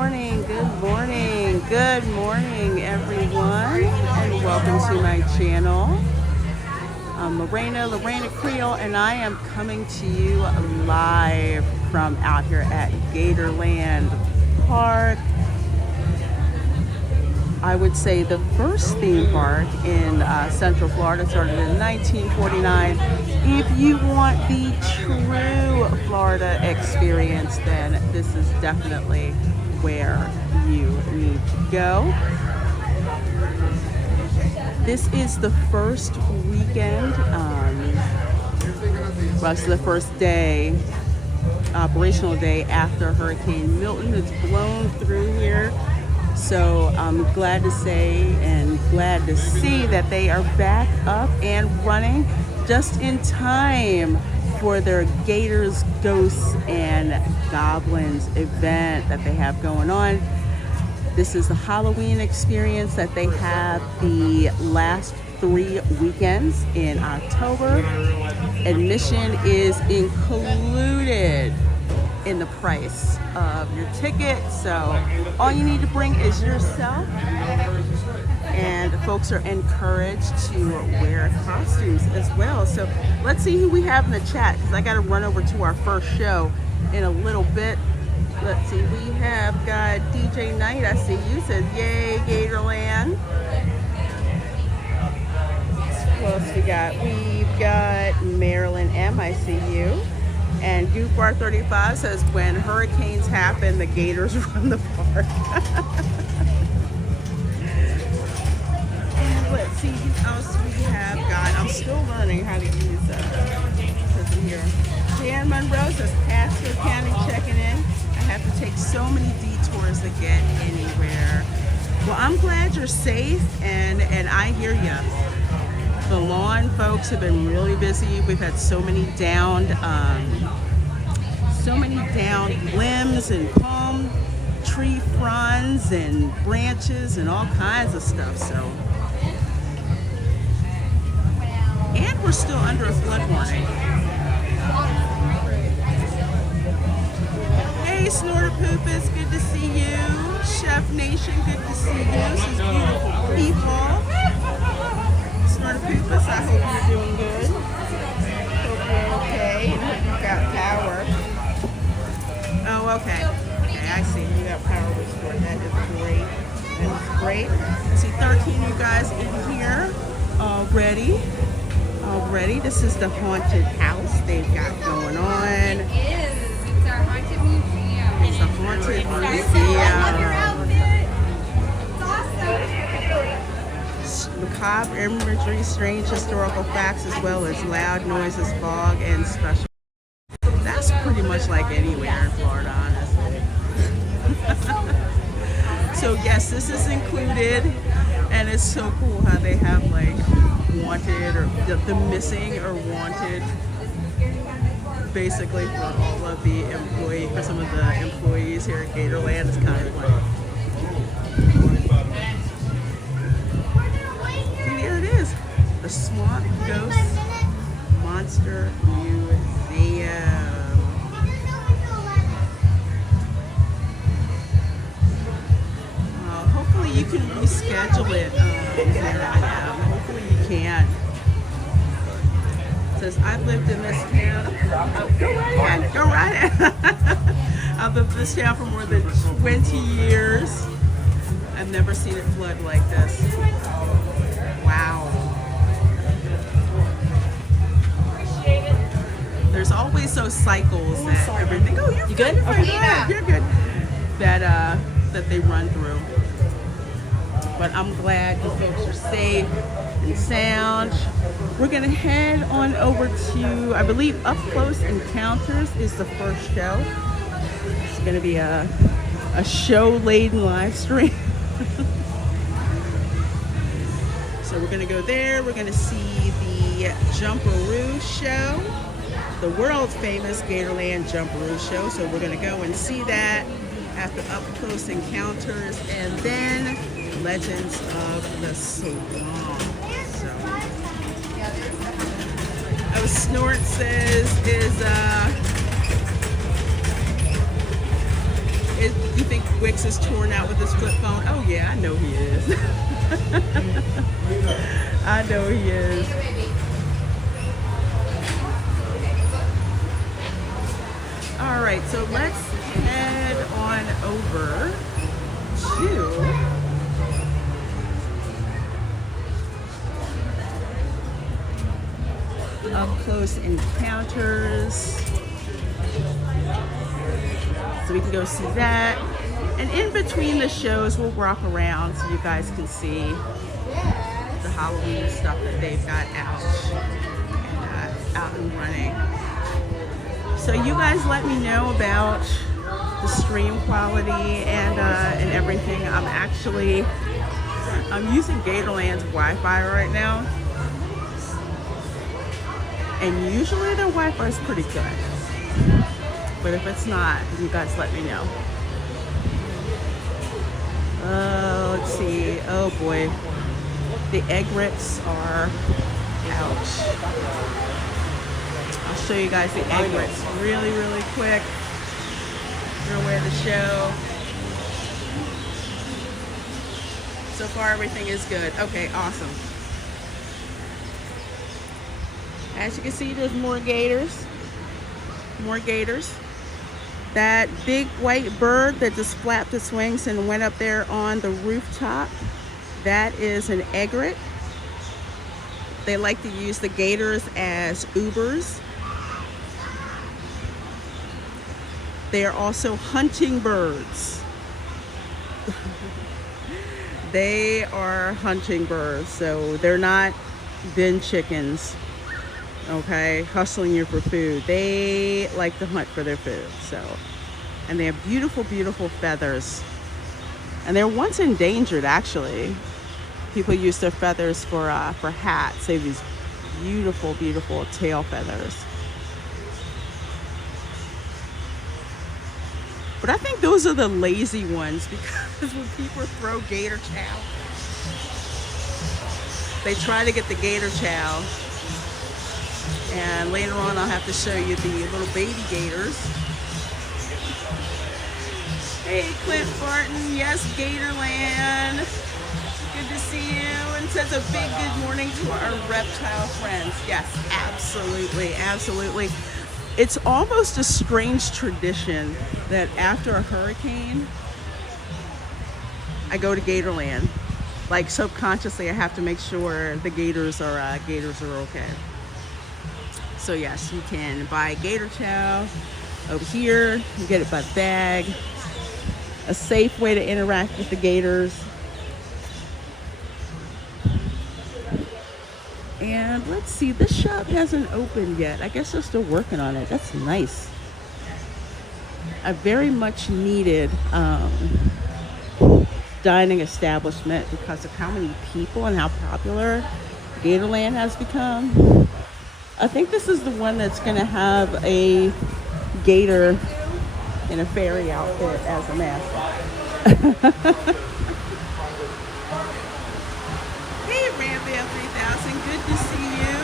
good morning, everyone, and welcome to my channel. I'm Reina Creole, and I am coming to you live from out here at Gatorland Park. I would say the first theme park in Central Florida, started in 1949. If you want the true Florida experience, then this is definitely where you need to go. This is the first weekend, well, it's the first day, operational day after Hurricane Milton has blown through here. So I'm glad to say and glad to see that they are back up and running just in time for their Gators, Ghosts, and Goblins event that they have going on. This is the Halloween experience that they have the last 3 weekends in October. Admission is included in the price of your ticket, so all you need to bring is yourself, and folks are encouraged to wear costumes as well. So let's see who we have in the chat, because I got to run over to our first show in a little bit. Let's see, we have got DJ Knight, I see you, says yay Gatorland. Who else we got? We've got Marilyn M, I see you. And Goofbar35 says, when hurricanes happen, the Gators run the park. And let's see who else we have got. I'm still learning how to use this here. Dan Monroe says, Pasco County checking in. I have to take so many detours to get anywhere. Well, I'm glad you're safe, and I hear you. The lawn folks have been really busy. We've had so many downed limbs and palm tree fronds and branches and all kinds of stuff. So, and we're still under a flood warning. Hey, Snorter Poopus, good to see you. Chef Nation, good to see you. This is beautiful people. Poopus, I hope you're doing good. Hope you're okay. And hope you've got power. Oh, okay. Okay, I see. You got power restored. That is great. That is great. I see 13 you guys in here already. This is the haunted house they've got going on. It is. It's our haunted museum. It's a haunted museum. Macabre imagery, strange historical facts, as well as loud noises, fog, and special. That's pretty much like anywhere in Florida, honestly. So yes, this is included, and it's so cool how they have like wanted or the missing or wanted, basically for all of the employees, for some of the employees here at Gatorland. It's kind of funny. The Swamp Ghost Monster Museum. Hopefully you can reschedule it. Hopefully you can. It says, I've lived in this town. Go right ahead. I've lived in this town for more than 20 years. I've never seen it flood like this. Wow. There's always those cycles that everything. Oh, you good? Okay, yeah, you're good. That they run through. But I'm glad you folks are safe and sound. We're gonna head on over to, I believe, Up Close Encounters is the first show. It's gonna be a show-laden live stream. So we're gonna go there. We're gonna see the Jumperoo show, the world famous Gatorland Jumperoo show. So we're gonna go and see that after Up Close Encounters, and then Legends of the Swamp. So, Snort says, do you think Wix Alex is torn out with his flip phone. Oh yeah, I know he is. I know he is. All right, so let's head on over to up close encounters. So we can go see that. And in between the shows, we'll walk around so you guys can see the Halloween stuff that they've got out and running. So you guys let me know about the stream quality and everything. I'm using Gatorland's Wi-Fi right now. And usually their Wi-Fi is pretty good. But if it's not, you guys let me know. Let's see. Oh boy. The egrets are out. I'll show you guys the egrets really, really quick. We're aware of the show. So far, everything is good. Okay, awesome. As you can see, there's more gators. More gators. That big white bird that just flapped its wings and went up there on the rooftop, that is an egret. They like to use the gators as Ubers. They are also hunting birds. They are hunting birds, so they're not bin chickens, okay, hustling you for food. They like to hunt for their food, so. And they have beautiful, beautiful feathers. And they're once endangered, actually. People use their feathers for hats. They have these beautiful, beautiful tail feathers. But I think those are the lazy ones, because when people throw gator chow, they try to get the gator chow. And later on I'll have to show you the little baby gators. Hey Clint Barton, yes, Gatorland. Good to see you. And says a big good morning to our reptile friends. Yes, absolutely, absolutely. It's almost a strange tradition that after a hurricane, I go to Gatorland. Like subconsciously, I have to make sure the gators are okay. So yes, you can buy gator chow over here. You get it by the bag. A safe way to interact with the gators. And let's see, this shop hasn't opened yet. I guess they're still working on it. That's nice. A very much needed dining establishment because of how many people and how popular Gatorland has become. I think this is the one that's going to have a gator in a fairy outfit as a mascot. Hey, Rambam 3000, good to see you.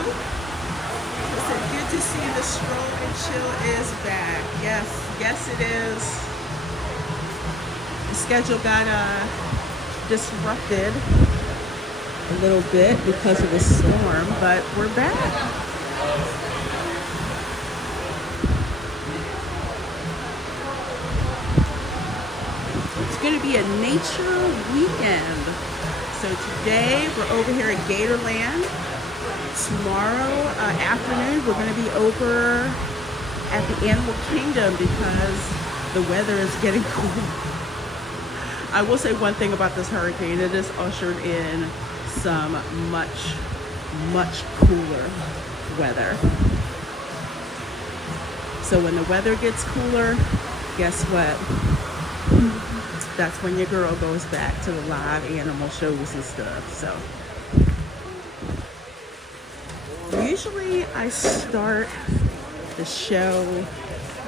Listen, good to see the Stroll and Chill is back. Yes it is. The schedule got disrupted a little bit because of the storm, but we're back. It's going to be a nature weekend. So today we're over here at Gatorland. Tomorrow afternoon we're going to be over at the Animal Kingdom because the weather is getting cool. I will say one thing about this hurricane. It has ushered in some much, much cooler weather. So when the weather gets cooler, guess what? That's when your girl goes back to the live animal shows and stuff. So usually I start the show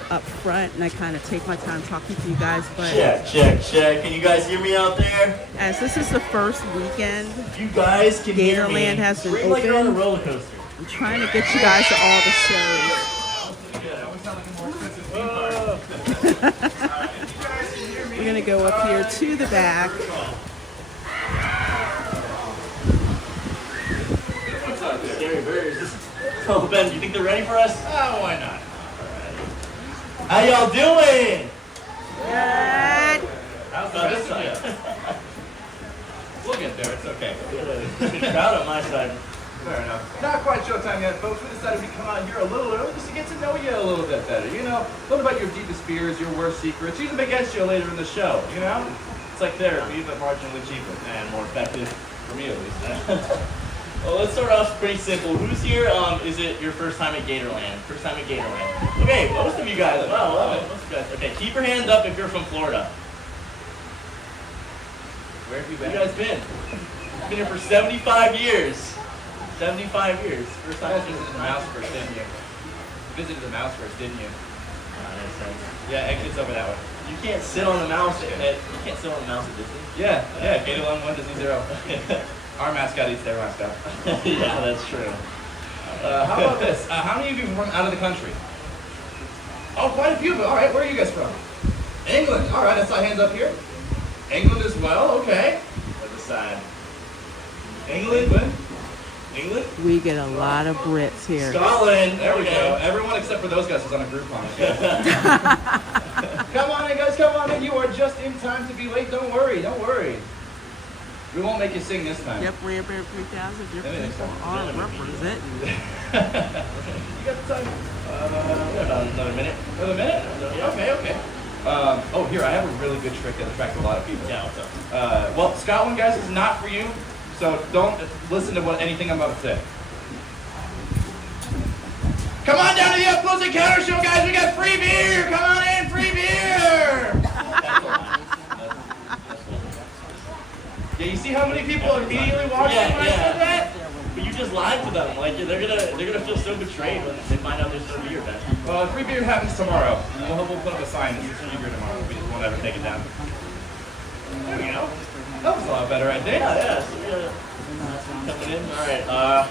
up front and I kind of take my time talking to you guys, but check. Can you guys hear me out there? as this is the first weekend You guys can hear me. Gatorland has been Scream like you're on a open, roller coaster. I'm trying to get you guys to all the shows. We gonna go up here to the back. What's up, scary birds? Oh, Ben, do you think they're ready for us? Oh, why not? How y'all doing? Good. How's the Oh, rest this of you? side. We'll get there, it's okay. Good crowd on my side. Fair enough. Not quite showtime yet, folks. We decided we'd come out here a little early just to get to know you a little bit better. You know, learn about your deepest fears, your worst secrets, use them against you later in the show, you know? It's like therapy, but marginally cheaper. And more effective. For me, at least. Well, let's start off pretty simple. Who's here? Is it your first time at Gatorland? First time at Gatorland. Okay, most of you guys. Wow, love it. Most of you guys. Okay, keep your hands up if you're from Florida. Where have you Where been? you guys been? Been here for 75 years. 75 years. First You time. guys visited the mouse first, didn't you? You visited the mouse first, didn't you? Makes sense. Yeah, exit's over that way. You can't sit on the mouse at Disney. Yeah, Gatorland 1 Disney 0. Our mascot eats their mascot. Yeah, that's true. How about this? How many of you run out of the country? Oh, quite a few, but all right, where are you guys from? England. All right, I saw hands up here. England as well, okay. Other side. England. We get a lot of Brits here. Scotland. There we go. Everyone except for those guys was on a Groupon. Okay? Come on in, guys, come on in. You are just in time to be late. Don't worry. We won't make you sing this time. Yep, Rare Bear 3000, your Anything people are representing. You got the time? About another minute. Another minute? Yeah. Okay. Oh, here, I have a really good trick that attracts a lot of people. Yeah, what's up? Well, Scotland, guys, is not for you, so don't listen to anything I'm about to say. Come on down to the Up Close Encounter Show, guys. We got free beer. Come on in, free beer. Yeah, you see how many people immediately walked in when I said that? But you just lied to them. Like they're gonna feel so betrayed when they find out there's no beer back. Well, free beer happens tomorrow. We'll put up a sign that says free beer tomorrow. We just won't ever take it down. There we go. That was a lot better, I think. Yeah. So coming in. All right.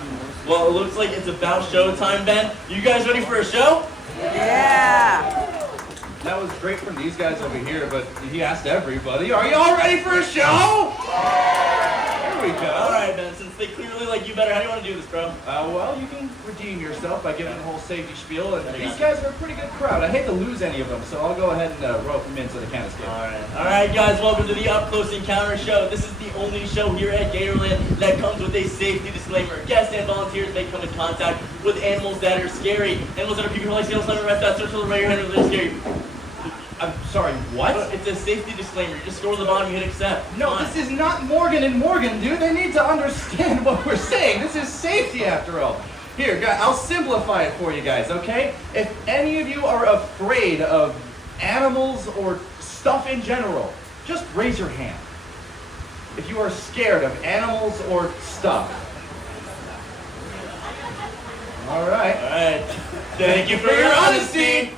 Well, it looks like it's about showtime, Ben. You guys ready for a show? Yeah. That was great from these guys over here, but he asked everybody, are you all ready for a show? There we go. All right, Ben. Since they clearly like you better, how do you want to do this, bro? Well, you can redeem yourself by giving the whole safety spiel, and these guys are a pretty good crowd. I hate to lose any of them, so I'll go ahead and rope them in so they can't escape. All right, guys. Welcome to the Up Close Encounter Show. This is the only show here at Gatorland that comes with a safety disclaimer. Guests and volunteers may come in contact with animals that are scary. Animals that are people who like scales, lemon, red dots, circle, right your hand, they're scary. I'm sorry, what? It's a safety disclaimer. You just scroll to the bottom, you hit accept. No, Come on. this is not Morgan and Morgan, dude. They need to understand what we're saying. This is safety after all. Here, guys, I'll simplify it for you guys, okay? If any of you are afraid of animals or stuff in general, just raise your hand. If you are scared of animals or stuff. All right. All right. Thank you for your honesty.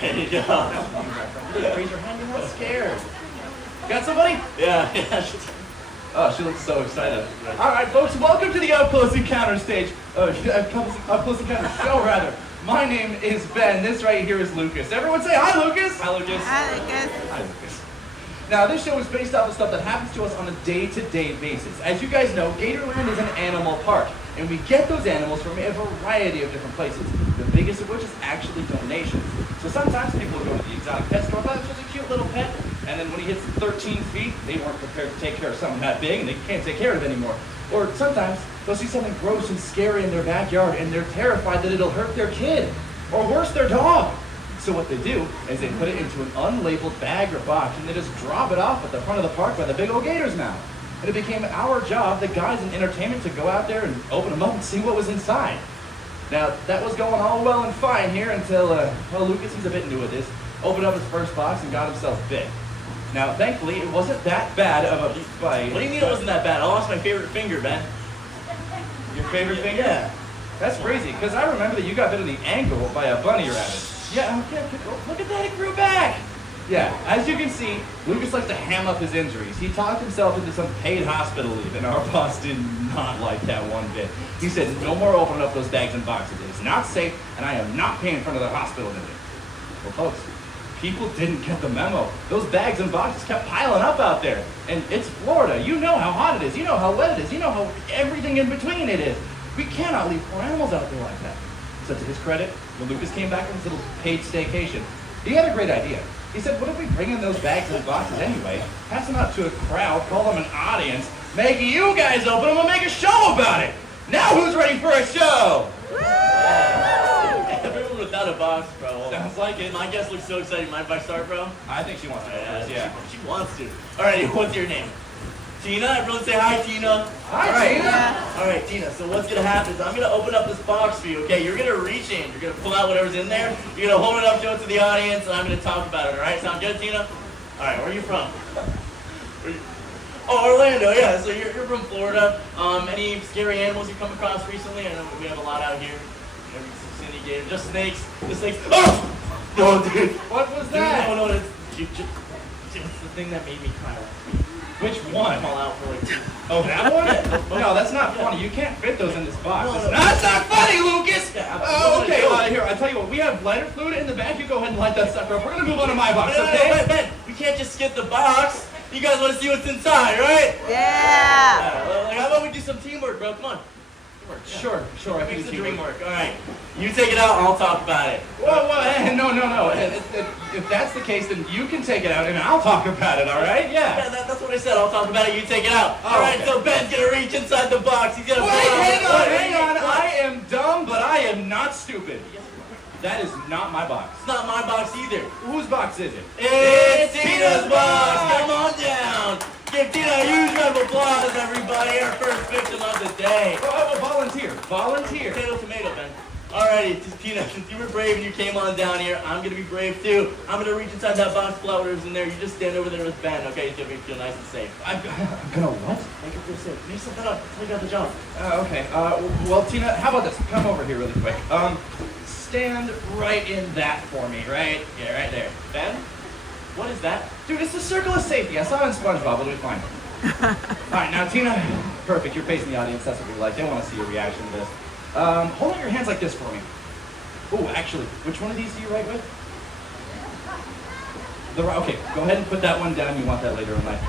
There you go. Raise your hand, you're not scared. Got somebody? Yeah. Oh, she looks so excited. All right, folks, welcome to the Up Close Encounter stage. Up Close Encounter show, rather. My name is Ben. This right here is Lucas. Everyone say hi, Lucas. Hi, Lucas. Hi, Lucas. Hi, Lucas. Now, this show is based off of stuff that happens to us on a day-to-day basis. As you guys know, Gatorland is an animal park, and we get those animals from a variety of different places, the biggest of which is actually donations. So sometimes people go to the exotic pet store, but it's just a cute little pet, and then when he hits 13 feet, they weren't prepared to take care of something that big, and they can't take care of it anymore. Or sometimes they'll see something gross and scary in their backyard, and they're terrified that it'll hurt their kid, or worse, their dog. So what they do is they put it into an unlabeled bag or box, and they just drop it off at the front of the park by the big old Gators now. And it became our job, the guys in entertainment, to go out there and open them up and see what was inside. Now, that was going all well and fine here until, Lucas, he's a bit new at this, opened up his first box and got himself bit. Now, thankfully, it wasn't that bad of a bite. What do you mean it wasn't that bad? I lost my favorite finger, Ben. Your favorite finger? Yeah. That's crazy, because I remember that you got bit in the ankle by a bunny rabbit. Yeah, look at that, it grew back! Yeah, as you can see, Lucas likes to ham up his injuries. He talked himself into some paid hospital leave, and our boss did not like that one bit. He said, no more opening up those bags and boxes. It's not safe, and I am not paying for another hospital visit. Well, folks, People didn't get the memo. Those bags and boxes kept piling up out there. And it's Florida. You know how hot it is. You know how wet it is. You know how everything in between it is. We cannot leave poor animals out there like that. So to his credit, when Lucas came back from his little paid staycation, he had a great idea. He said, what if we bring in those bags and boxes anyway, pass them out to a crowd, call them an audience, make you guys open them and make a show about it. Now who's ready for a show? Everyone without a box, bro. Sounds like it. My guest looks so excited. Mind if I start, bro? I think she wants to go first, yeah. She wants to. All right, what's your name? Tina? Everyone say hi, Tina. Hi, All right. Tina. All right, Tina. So what's going to happen is I'm going to open up this box for you, okay? You're going to reach in. You're going to pull out whatever's in there. You're going to hold it up, show it to the audience, and I'm going to talk about it, all right? Sound good, Tina? All right, where are you from? Oh, Orlando, yeah. So you're from Florida. Any scary animals you come across recently? I know we have a lot out here. You know, we've seen the gator. Just snakes. The snakes. Oh! No, dude. What was Dude, that? no, it's the thing that made me cry. Which one? Fall out for like 2. Oh, that one? No, that's not funny. You can't fit those in this box. No, no. That's not funny, Lucas! Yeah, Oh, okay, absolutely. here, I tell you what, we have lighter fluid in the back. You go ahead and light that sucker up. We're gonna move on to my box, No, okay? Ben, we can't just skip the box. You guys want to see what's inside, right? Yeah. Well, how about we do some teamwork, bro? Come on. Teamwork. Yeah. Sure, I Makes the think dream work. All right. You take it out, I'll talk about it. Whoa, hey, no. If that's the case, then you can take it out and I'll talk about it, all right? Yeah, that's what I said. I'll talk about it. You take it out. Oh, All right, okay. so Ben's going to reach inside the box. He's going to Hang on. I am dumb, but I am not stupid. That is not my box. It's not my box either. Whose box is it? It's Tina's box. Come on down. Give Tina a huge round of applause, everybody. Our first victim of the day. Oh, volunteer. Tomato, Ben. Alrighty, Tina, since you were brave and you came on down here, I'm gonna be brave too. I'm gonna reach inside that box, pull out whatever's in there. You just stand over there with Ben, okay? He's gonna make you feel nice and safe. I'm gonna what? Make it feel safe. Make something up. Tell you got the job. Okay. Well, Tina, how about this? Come over here really quick. Stand right in that for me, right? Yeah, right there. Ben? What is that? Dude, it's the circle of safety. I saw it in SpongeBob. It'll be fine. All right, now Tina, perfect. You're facing the audience. That's what we like. They want to see your reaction to this. Hold out your hands like this for me. Oh, actually, which one of these do you write with? Okay, go ahead and put that one down. You want that later in life.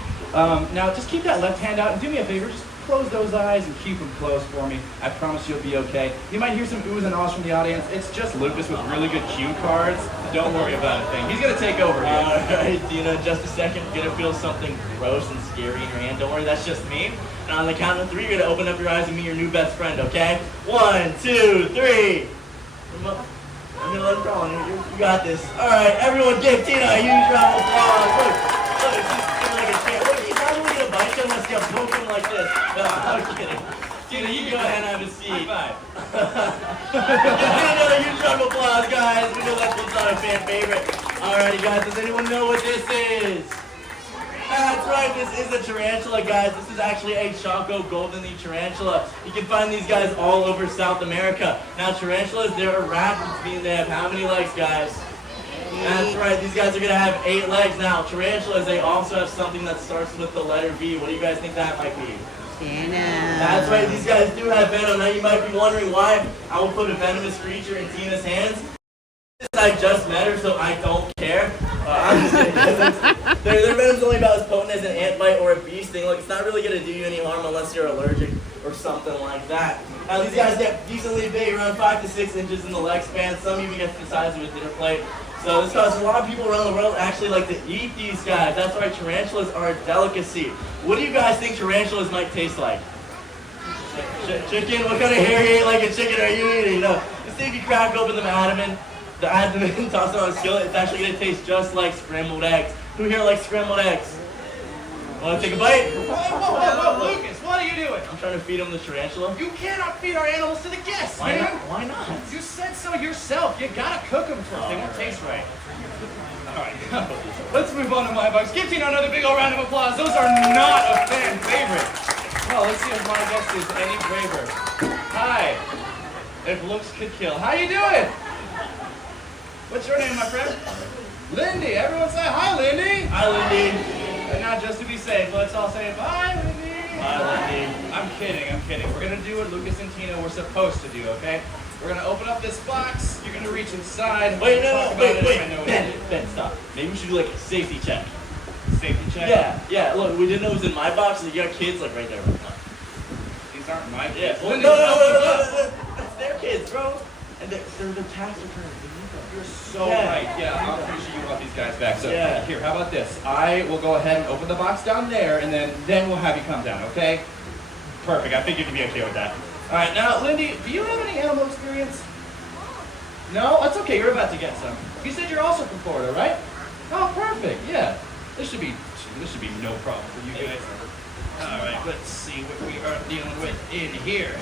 Now, just keep that left hand out and do me a favor. Just close those eyes and keep them closed for me. I promise you'll be okay. You might hear some oohs and ahs from the audience. It's just Lucas with really good cue cards. Don't worry about a thing. He's going to take over here. Alright, Tina, in just a second, you're gonna feel something gross and scary in your hand. Don't worry, that's just me. And on the count of 3, you're gonna open up your eyes and meet your new best friend, okay? 1, 2, 3. I'm gonna let him crawl on you. You got this. Alright, everyone give Tina a huge round of applause. Look, she's feeling like a champ. Look, he's not really gonna bite you unless you poke him like this. No, I'm kidding. Tina, you go ahead and have a seat. High five. Give another huge round of applause, guys. We know that one's not a fan favorite. Alrighty, guys, does anyone know what this is? That's right, this is a tarantula, guys. This is actually a Choco golden tarantula. You can find these guys all over South America. Now, tarantulas, they're arachnids, meaning they have how many legs, guys? That's right, these guys are going to have 8 legs. Now, tarantulas, they also have something that starts with the letter V. What do you guys think that might be? Venom. That's right, these guys do have venom. Now, you might be wondering why I will put a venomous creature in Tina's hands. I just met her, so I don't care. I'm just kidding. Their venom's only about as potent as an ant bite or a bee sting. Look, it's not really going to do you any harm unless you're allergic or something like that. Now, these guys get decently big, around 5 to 6 inches in the leg span. Some even get to the size of a dinner plate. So this causes a lot of people around the world actually like to eat these guys. That's why tarantulas are a delicacy. What do you guys think tarantulas might taste like? Chicken? What kind of hairy like a chicken are you eating? No. Just see if you crack open the abdomen, toss it on a skillet, it's actually going to taste just like scrambled eggs. Who here likes scrambled eggs? Want to take a bite? Whoa, Lucas, what are you doing? I'm trying to feed them the tarantula. You cannot feed our animals to the guests, Why man. not? Why not? You said so yourself. You gotta cook them first. They won't taste right. All right, let's move on to my box. Give Tina another big old round of applause. Those are not a fan favorite. Well, let's see if my guest is any braver. Hi. If looks could kill. How you doing? What's your name, my friend? Lindy. Everyone say hi, Lindy. Hi, Lindy. And now, just to be safe, let's all say bye, Lindy. Bye, Lindy. I'm kidding. We're gonna do what Lucas and Tina were supposed to do, okay? We're gonna open up this box. You're gonna reach inside. Wait, Talk about it if I know wait. what it is. Ben, stop. maybe we should do like a safety check. Safety check? Yeah. Look, we didn't know it was in my box, so you got kids like right there. These aren't my Yeah. kids. Well, no. That's their kids, bro. And they're the tax returns. You're so Yeah. right. Yeah, I'm pretty sure you want these guys back. So Yeah. here, how about this? I will go ahead and open the box down there, and then we'll have you come down, okay? Perfect. I think you can be okay with that. All right, now, Lindy, do you have any animal experience? No? That's okay. You're about to get some. You said you're also from Florida, right? Oh, perfect. Yeah. This should be no problem for you guys. All right, let's see what we are dealing with in here.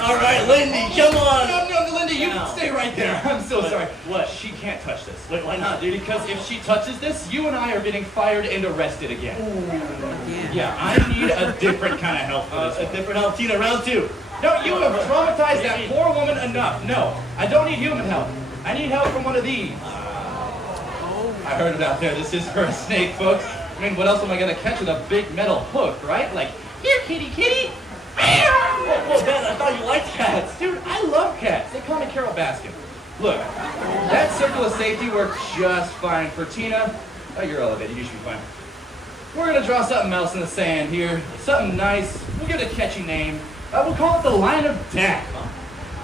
All right, Lindy, come on. No, Linda, you No. stay right there. I'm so What? sorry. What? She can't touch this. Wait, why not, dude? Because if she touches this, you and I are getting fired and arrested again. Yeah. Yeah, I need a different kind of help for this A one. different help, Tina, round 2. No, you have traumatized that poor woman enough. No, I don't need human help. I need help from one of these. I heard it out there. This is for a snake, folks. I mean, what else am I going to catch with a big metal hook, right? Like, here, kitty, kitty. Whoa, Ben, I thought you liked cats. Dude, I love cats. They call me Carol Baskin. Look, that circle of safety worked just fine for Tina. Oh, you're elevated. You should be fine. We're going to draw something else in the sand here. Something nice. We'll give it a catchy name. We'll call it the line of death.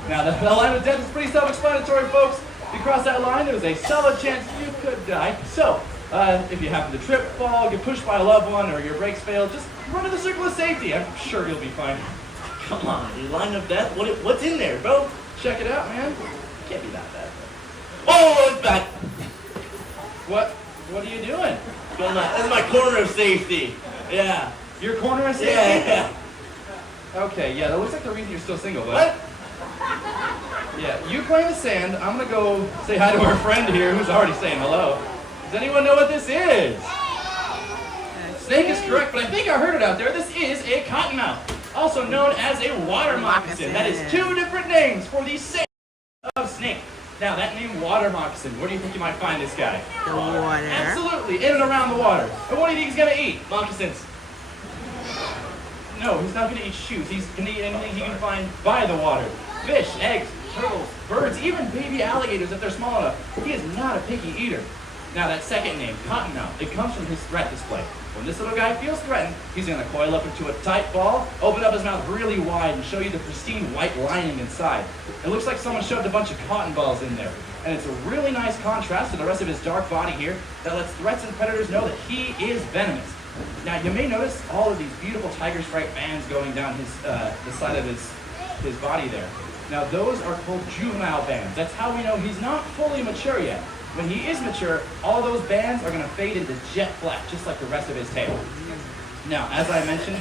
Now, the line of death is pretty self-explanatory, folks. If you cross that line, there's a solid chance you could die. So, if you happen to trip, fall, get pushed by a loved one, or your brakes fail, just run to the circle of safety. I'm sure you'll be fine. Come on, dude. Line of death? What's in there, bro? Check it out, man. Can't be that bad. Oh, it's back. What are you doing? That's my corner of safety. Yeah. Your corner of safety? Yeah. Okay, yeah, that looks like the reason you're still single, but... What? Yeah, you play in the sand. I'm gonna go say hi to our friend here who's already saying hello. Does anyone know what this is? Snake is correct, but I think I heard it out there. This is a cottonmouth, also known as a water moccasin. That is 2 different names for the same of snake. Now, that name water moccasin, where do you think you might find this guy? The water. Absolutely, in and around the water. And what do you think he's gonna eat? Moccasins. No, he's not gonna eat shoes. He's gonna eat anything he can find by the water. Fish, eggs, turtles, birds, even baby alligators if they're small enough. He is not a picky eater. Now that second name, Cottonmouth, it comes from his threat display. When this little guy feels threatened, he's gonna coil up into a tight ball, open up his mouth really wide, and show you the pristine white lining inside. It looks like someone shoved a bunch of cotton balls in there. And it's a really nice contrast to the rest of his dark body here that lets threats and predators know that he is venomous. Now you may notice all of these beautiful tiger stripe bands going down the side of his body there. Now those are called juvenile bands. That's how we know he's not fully mature yet. When he is mature, all those bands are gonna fade into jet black, just like the rest of his tail. Now, as I mentioned,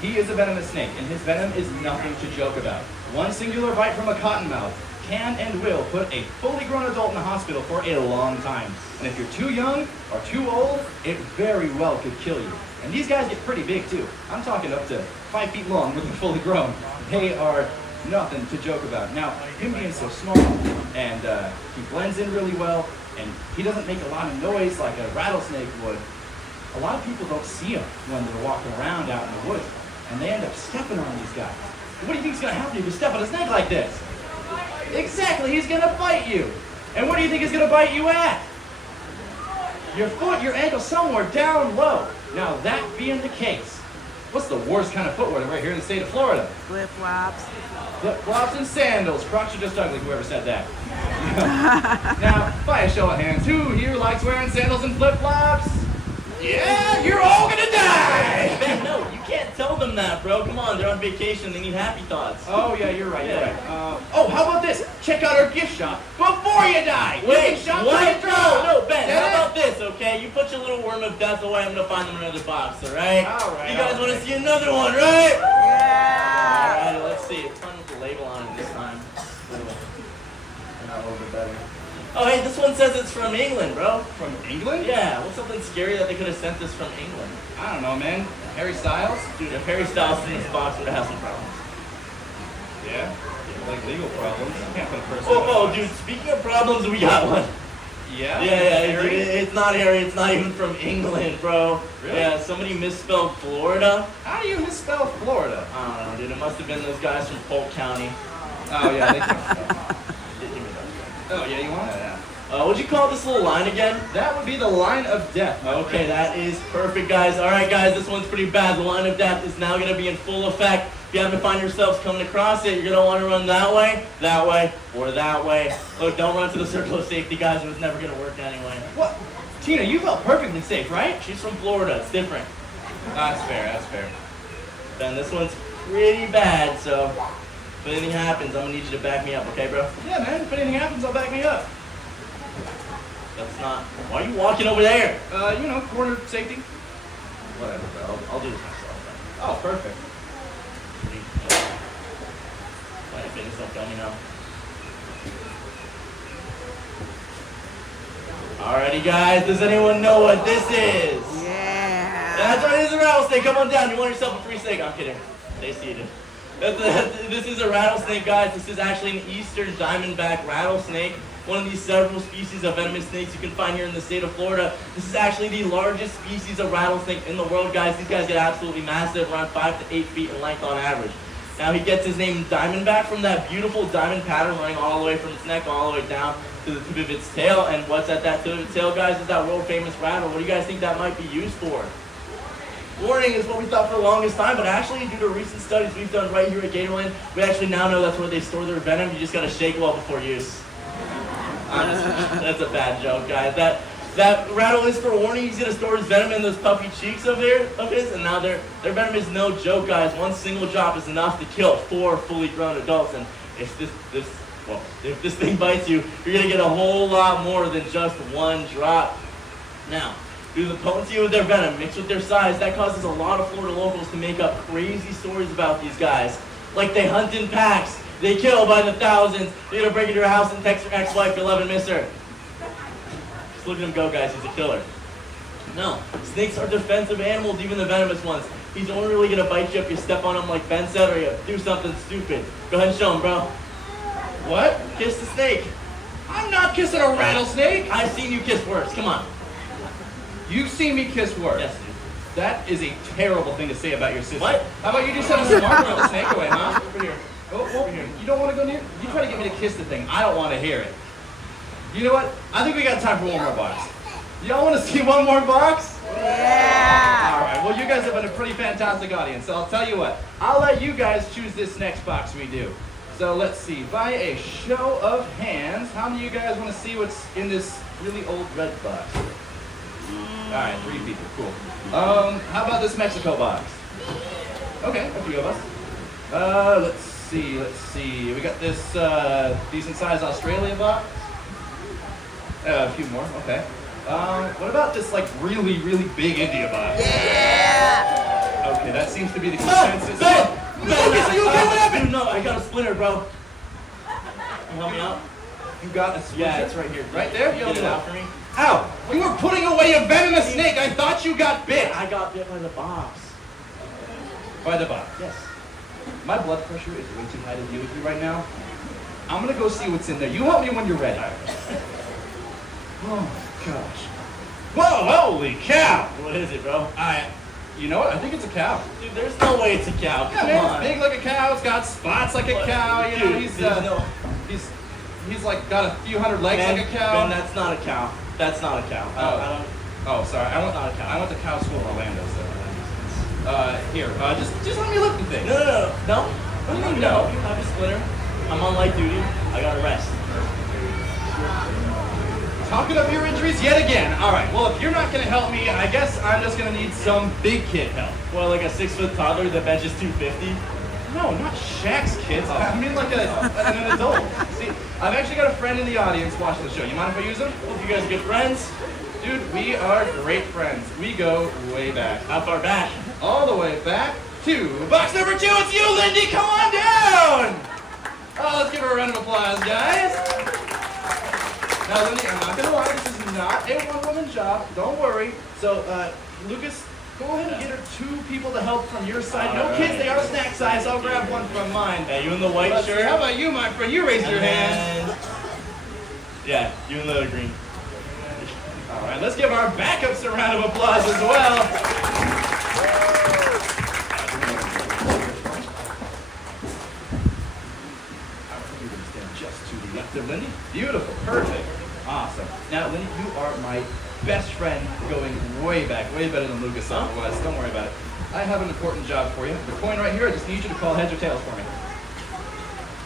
he is a venomous snake, and his venom is nothing to joke about. One singular bite from a cottonmouth can and will put a fully grown adult in the hospital for a long time. And if you're too young or too old, it very well could kill you. And these guys get pretty big too. I'm talking up to 5 feet long when they're fully grown. They are nothing to joke about. Now, him being so small, and he blends in really well, and he doesn't make a lot of noise like a rattlesnake would. A lot of people don't see him when they're walking around out in the woods, and they end up stepping on these guys. What do you think is going to happen if you step on a snake like this? Exactly, he's going to bite you. And what do you think he's going to bite you at? Your foot, your ankle, somewhere down low. Now, that being the case, what's the worst kind of footwear right here in the state of Florida? Flip-flops. Flip-flops and sandals. Crocs are just ugly, whoever said that. Now, by a show of hands, who here likes wearing sandals and flip-flops? Yeah, you're all gonna die! Ben, no, you can't tell them that, bro. Come on, they're on vacation. They need happy thoughts. Oh, yeah, you're right, you're right. Oh, how about this? Check out our gift shop before you die! Wait, You can shop what? right now. No, Ben, Get how it? about this, okay? You put your little worm of death away, I'm gonna find them another box, alright? Alright, You guys alright. wanna see another one, right? Yeah. Alright, let's see. It's fun with the label on it this time. A little bit better. Oh, hey, this one says it's from England, bro. From England? Yeah, what's something scary that they could have sent this from England? I don't know, man. Harry Styles? Dude, if Harry Styles in this box, we're gonna have some problems. Yeah. Like legal problems. You can't put a person Oh, dude, speaking of problems, we got one. Yeah? Yeah, Harry? it's not Harry, it's not even from England, bro. Really? Yeah, somebody misspelled Florida. How do you misspell Florida? I don't know, dude, it must have been those guys from Polk County. Oh, yeah, they can. Give me those guys. Oh, yeah, you want it? Yeah. What'd you call this little line again? That would be the line of death. Okay, that is perfect, guys. All right, guys, this one's pretty bad. The line of death is now going to be in full effect. If you happen to find yourselves coming across it, you're going to want to run that way, or that way. Look, don't run to the circle of safety, guys. It was never going to work anyway. What? Tina, you felt perfectly safe, right? She's from Florida. It's different. That's fair. Ben, this one's pretty bad, so if anything happens, I'm going to need you to back me up, okay, bro? Yeah, man, if anything happens, I'll back me up. That's not... Why are you walking over there? Corner safety. Whatever, bro. I'll do this myself, then. Oh, perfect. My fitness don't tell me now. Alrighty, guys. Does anyone know what this is? Yeah. That's right. It is a rattlesnake. Come on down. You want yourself a free steak? I'm kidding. Stay seated. This is a rattlesnake, guys. This is actually an eastern diamondback rattlesnake. One of these several species of venomous snakes you can find here in the state of Florida. This is actually the largest species of rattlesnake in the world, guys. These guys get absolutely massive, around 5 to 8 feet in length on average. Now, he gets his name Diamondback from that beautiful diamond pattern running all the way from its neck all the way down to the tip of its tail. And what's at that tip of its tail, guys, is that world-famous rattle. What do you guys think that might be used for? Warning is what we thought for the longest time, but actually, due to recent studies we've done right here at Gatorland, we actually now know that's where they store their venom. You just got to shake well before use. Honestly, that's a bad joke, guys. That rattle is for warning. He's gonna store his venom in those puffy cheeks of his, and now their venom is no joke, guys. One single drop is enough to kill 4 fully grown adults, and if this thing bites you, you're gonna get a whole lot more than just one drop. Now, due to the potency of their venom mixed with their size, that causes a lot of Florida locals to make up crazy stories about these guys, like they hunt in packs. They kill by the thousands. They're gonna break into your house and text your ex-wife, you love and miss her. Just look at him go, guys. He's a killer. No, snakes are defensive animals, even the venomous ones. He's only really gonna bite you if you step on him like Ben said, or you do something stupid. Go ahead and show him, bro. What? Kiss the snake. I'm not kissing a rattlesnake. I've seen you kiss worse. Come on. You've seen me kiss worse. Yes, dude. That is a terrible thing to say about your sister. What? How about you do something smart with the snake away, huh? Over here. Oh, you don't want to go near? You try to get me to kiss the thing. I don't want to hear it. You know what? I think we got time for one more box. Y'all want to see one more box? Yeah. All right. Well, you guys have been a pretty fantastic audience. So I'll tell you what. I'll let you guys choose this next box we do. So let's see. By a show of hands, how many of you guys want to see what's in this really old red box? All right, 3 people. Cool. How about this Mexico box? Okay, a few of us. Let's see. We got this decent sized Australia box. A few more. Okay. What about this like really big India box? Yeah. Okay, that seems to be the consensus. Ben! Lucas, are you okay? What happened? No, I got a splinter, bro. Can you help me out? You got a splinter? Yeah, it's right here. Right there? You get it out for me? Ow! You were putting away a venomous snake. I thought you got bit. I got bit by the box. By the box. Yes. My blood pressure is way too high to deal with you right now. I'm gonna go see what's in there. You help me when you're ready. Oh my gosh. Whoa, holy cow! What is it, bro? You know what? I think it's a cow. Dude, there's no way it's a cow. Yeah, Come man, on. it's big like a cow. It's got spots like a What? cow. You know, Dude, he's like got a few hundred legs Ben, like a cow. Ben, that's not a cow. That's not a cow. I don't. Oh, sorry. I went Not a cow. I went to cow school in Orlando, so. Here. Just let me look at the thing. No. I'm not gonna help you. I have a splinter. I'm on light duty. I gotta rest. Talking of your injuries yet again. All right. Well, if you're not gonna help me, I guess I'm just gonna need some big kid help. Well, like a 6-foot toddler that benches 250. No, not Shaq's kids. I mean like an adult. See, I've actually got a friend in the audience watching the show. You mind if I use him? Well, if you guys are good friends, Dude, we are great friends. We go way back. how far back? All the way back to box number 2. It's you, Lindy. Come on down. Oh, let's give her a round of applause, guys. Now, Lindy, I'm not gonna lie. This is not a one-woman job. Don't worry. So, Lucas, go ahead and get her 2 people to help from your side. No All kids. right. They are snack size. I'll grab one from mine. Yeah, you in the white Let's see, shirt. how about you, my friend? You raised your hand. And yeah, you in the green. All right, let's give our backups a round of applause as well. Just to the left of Lindy. Beautiful, perfect. Awesome. Now, Lindy, you are my best friend going way back, way better than Lucas ever was. Don't worry about it. I have an important job for you. The coin right here, I just need you to call heads or tails for me.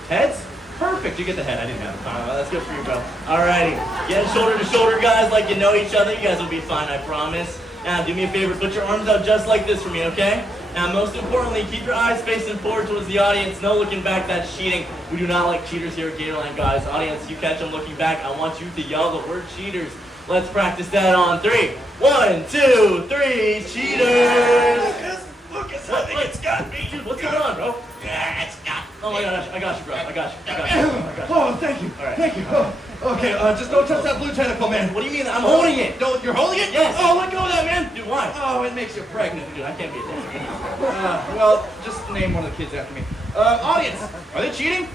Heads? Perfect, you get the head. I didn't have the time. That's good for you, bro. Alrighty. Get shoulder to shoulder, guys, like you know each other. You guys will be fine, I promise. Now, do me a favor. Put your arms out just like this for me, okay? Now, most importantly, keep your eyes facing forward towards the audience. No looking back. That's cheating. We do not like cheaters here at Gatorland, guys. Audience, you catch them looking back. I want you to yell the word cheaters. Let's practice that on 3. 1, 2, 3. Cheaters! Lucas, I think it's got me. Dude, what's going on, bro? Yeah, it's got me. Oh my gosh, I got you, bro. I got you. Oh, thank you. All right. Thank you. Oh, okay, just don't touch that blue tentacle, man. What do you mean? I'm holding it. No, you're holding it? Yes. Oh, let go of that, man. Dude, why? Oh, it makes you pregnant. Dude, I can't be a dad. Well, just name one of the kids after me. Audience, are they cheating?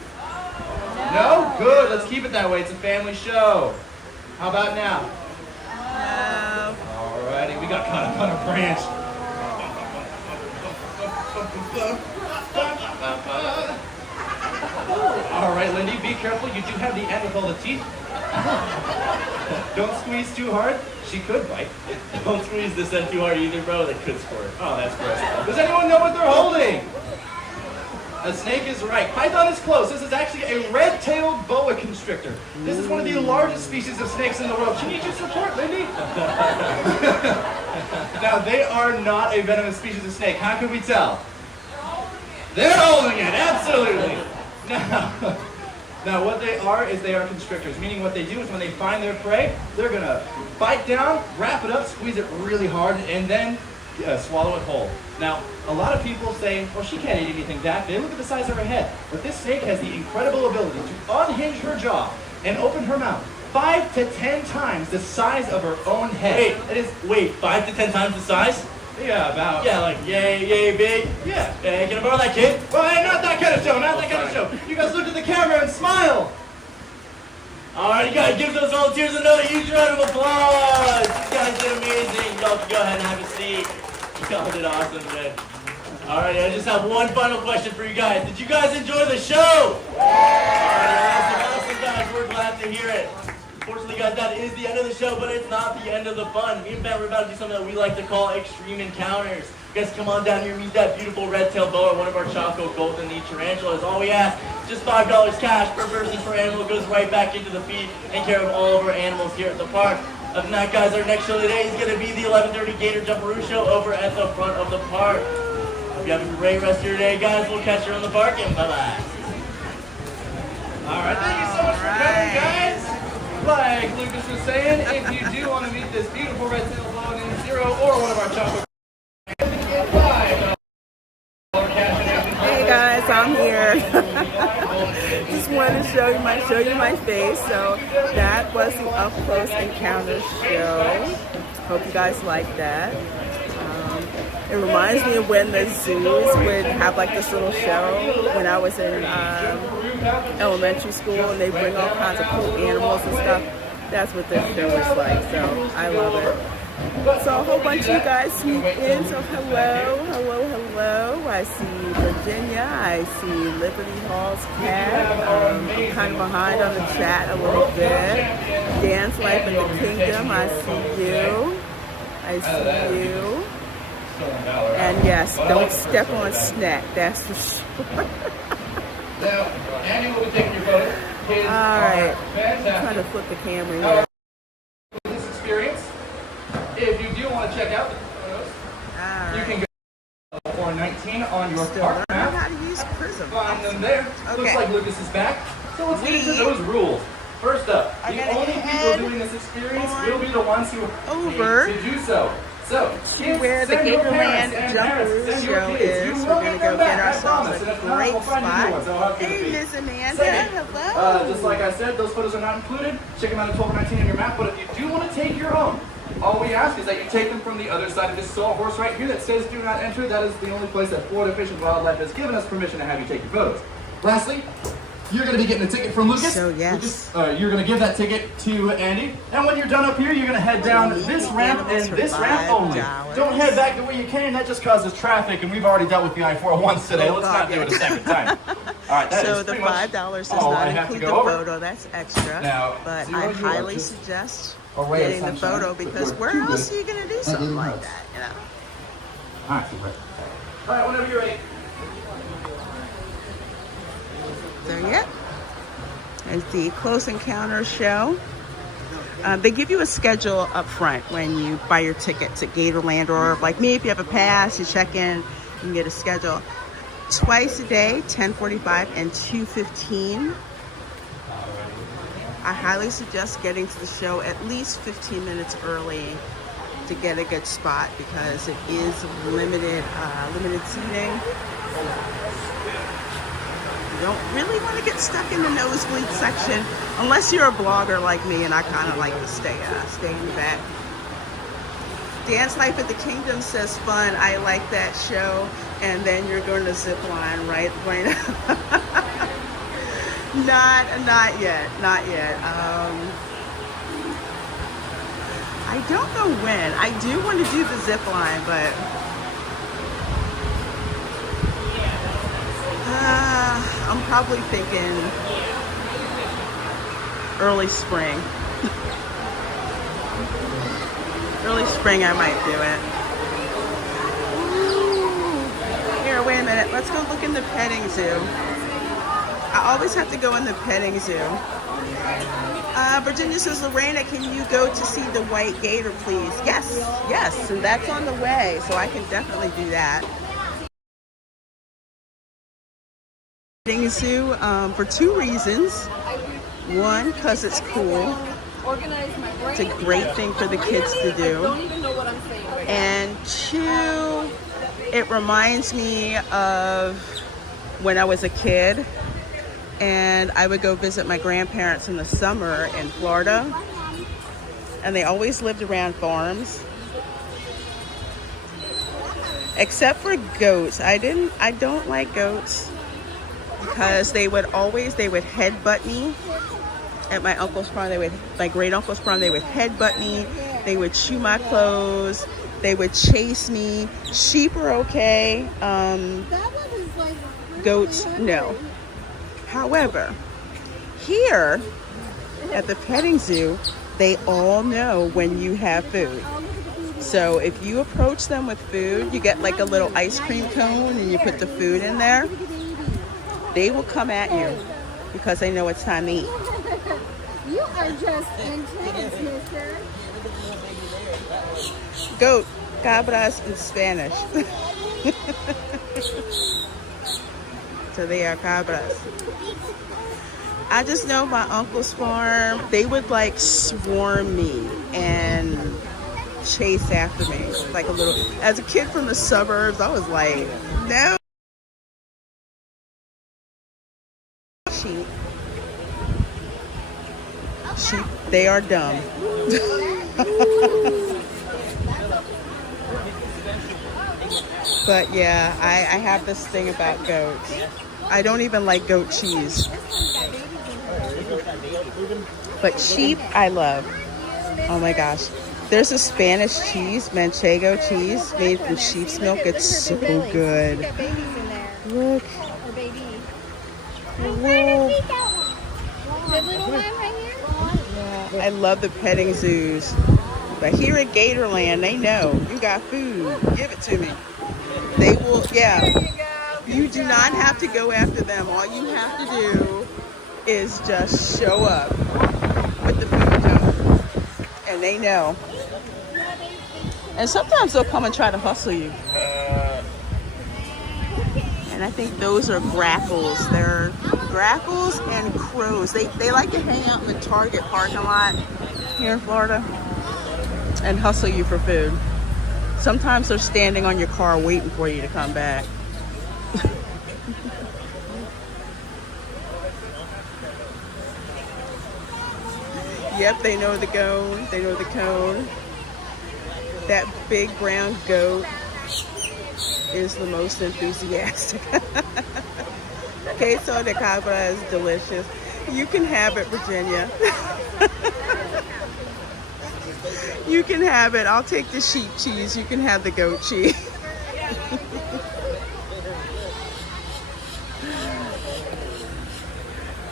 No? Good, let's keep it that way. It's a family show. How about now? No. Alrighty, we got caught up on a branch. Alright, Lindy, be careful. You do have the end with all the teeth. Don't squeeze too hard. She could bite. Don't squeeze this end too hard either, bro. That could squirt. Oh, that's gross. Does anyone know what they're holding? A snake is right. Python is close. This is actually a red-tailed boa constrictor. This is one of the largest species of snakes in the world. She needs your support, Lindy. Now, they are not a venomous species of snake. How can we tell? They're holding it, absolutely. Now, what they are is they are constrictors, meaning what they do is when they find their prey, they're going to bite down, wrap it up, squeeze it really hard, and then swallow it whole. Now, a lot of people say, well, she can't eat anything that big. Look at the size of her head. But this snake has the incredible ability to unhinge her jaw and open her mouth 5 to 10 times the size of her own head. Wait, 5 to 10 times the size? Yeah, about. Yeah, like yay big. Yeah. Hey, can I borrow that kid? Well, hey, not that kind of show, not that kind of show. You guys look at the camera and smile. Alright, you guys give those volunteers another huge round of applause. You guys did amazing. Y'all can go ahead and have a seat. Y'all did awesome today. Alright, I just have one final question for you guys. Did you guys enjoy the show? Alright, awesome, guys. We're glad to hear it. Unfortunately, guys, that is the end of the show, but it's not the end of the fun. Me and Ben, we're about to do something that we like to call extreme encounters. You guys come on down here, meet that beautiful red-tailed boa, one of our Choco Golden Knee tarantulas. All we ask, just $5 cash per person per animal, goes right back into the feed and care of all of our animals here at the park. Other than that, guys, our next show today is going to be the 11:30 Gator Jumperoo show over at the front of the park. Hope you have a great rest of your day, guys. We'll catch you on the park, and bye-bye. All right, thank you so much for coming, guys. Like Lucas was saying, if you do want to meet this beautiful red-tailed boa named Zero or one of our chocolate, Hey guys, I'm here. Just wanted to show you my face. So that was the up close encounter show. Hope you guys like that. It reminds me of when the zoos would have like this little show when I was in elementary school, and they bring all kinds of cool animals and stuff. That's what this show is like, so I love it. So a whole bunch of you guys sneak in, so hello. I see Virginia, I see Liberty Hall's cat. I'm kind of behind on the chat a little bit. Dance Life in the Kingdom, I see you. And yes, don't step on snack, that's for sure. Now, Annie will be taking your photo. Alright, I'm trying to flip the camera here. This experience, if you do want to check out the photos, you can go 419 on your park I don't know map. how to use Prism. Find them there. Okay. Looks like Lucas is back. So let's get into those rules. First up, I the gotta only people head doing this experience will be the ones who over paid to do so. So, kids, where the send your Gatorland parents and Jumperoo send your show kids. is. You We're will gonna get go them get back, I ourselves promise. a And if not, great we'll find you new ones. I'll have to Hey, be. Miss Amanda, Second, hello. just like I said, those photos are not included. Check them out at 1219 on your map. But if you do want to take your own, all we ask is that you take them from the other side of this sawhorse right here that says do not enter. That is the only place that Florida Fish and Wildlife has given us permission to have you take your photos. Lastly, you're going to be getting a ticket from Lucas. So, yes. Lucas, you're going to give that ticket to Andy. And when you're done up here, you're going to head down this ramp and this ramp only. Don't head back the way you came. That just causes traffic, and we've already dealt with the I-401s today. Let's not do it a second time. All right, that so is the pretty much $5 does all I not have to include go the over. photo. That's extra. Now, but zero, I zero, highly just suggest a ray of getting the sunshine photo before because it's where too else good. are you going to do something like that, you know? All right, super. All right, whenever you're ready. So, yeah. There's the Close Encounter show. They give you a schedule up front when you buy your ticket to Gatorland, or like me, if you have a pass, you check in, you can get a schedule. Twice a day, 10:45 and 2:15. I highly suggest getting to the show at least 15 minutes early to get a good spot because it is limited seating. You don't really want to get stuck in the nosebleed section unless you're a blogger like me, and I kind of like to stay in the back. Dance Life at the Kingdom says fun. I like that show. And then you're going to zip line, right? Not yet. I don't know when. I do want to do the zip line, but I'm probably thinking early spring. Early spring, I might do it. Ooh. Here, wait a minute. Let's go look in the petting zoo. I always have to go in the petting zoo. Virginia says, Lorena, can you go to see the white gator, please? Yes, and that's on the way, so I can definitely do that. Petting zoo for two reasons. One, because it's cool. It's a great thing for the kids to do. And two, it reminds me of when I was a kid and I would go visit my grandparents in the summer in Florida, and they always lived around farms. Except for goats. I don't like goats because they would headbutt me. At my uncle's prom, my great uncle's prom, they would headbutt me. They would chew my clothes. They would chase me. Sheep are okay. Goats, no. However, here at the petting zoo, they all know when you have food. So if you approach them with food, you get like a little ice cream cone and you put the food in there. They will come at you because they know it's time to eat. You are just intense, mister. Goat, cabras in Spanish. So they are cabras. I just know my uncle's farm, they would like swarm me and chase after me. Like a little, as a kid from the suburbs, I was like, no. Sheep, they are dumb. But yeah, I have this thing about goats. I don't even like goat cheese. But sheep, I love. Oh my gosh. There's a Spanish cheese, manchego cheese, made from sheep's milk. It's so good. Look. Whoa. Yeah, I love the petting zoos. But here at Gatorland, they know you got food. Give it to me. They will, yeah. You do not have to go after them. All you have to do is just show up with the food cone. And they know. And sometimes they'll come and try to hustle you. And I think those are grackles. They're grackles and crows. They like to hang out in the Target parking lot here in Florida and hustle you for food. Sometimes they're standing on your car waiting for you to come back. Yep, they know the cone. They know the cone. That big brown goat is the most enthusiastic. queso de cabra is delicious. You can have it, Virginia. You can have it. I'll take the sheep cheese. You can have the goat cheese.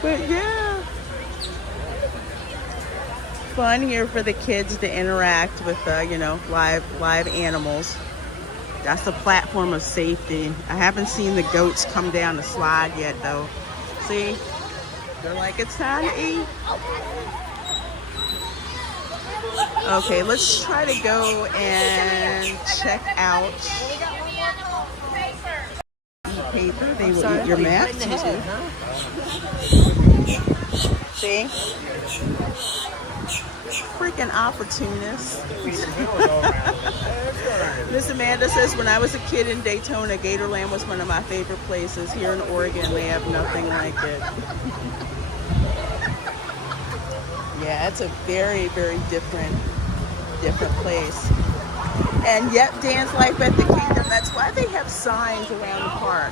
But yeah, fun here for the kids to interact with, you know, live animals. That's the platform of safety. I haven't seen the goats come down the slide yet, though. See, they're like, it's time to eat. Okay, let's try to go and check out. Eat paper. They will eat your mat too. See? Freaking opportunists. Miss Amanda says, when I was a kid in Daytona, Gatorland was one of my favorite places. Here in Oregon, they have nothing like it. Yeah, it's a very, very different place. And yep, dance life at the Kingdom. That's why they have signs around the park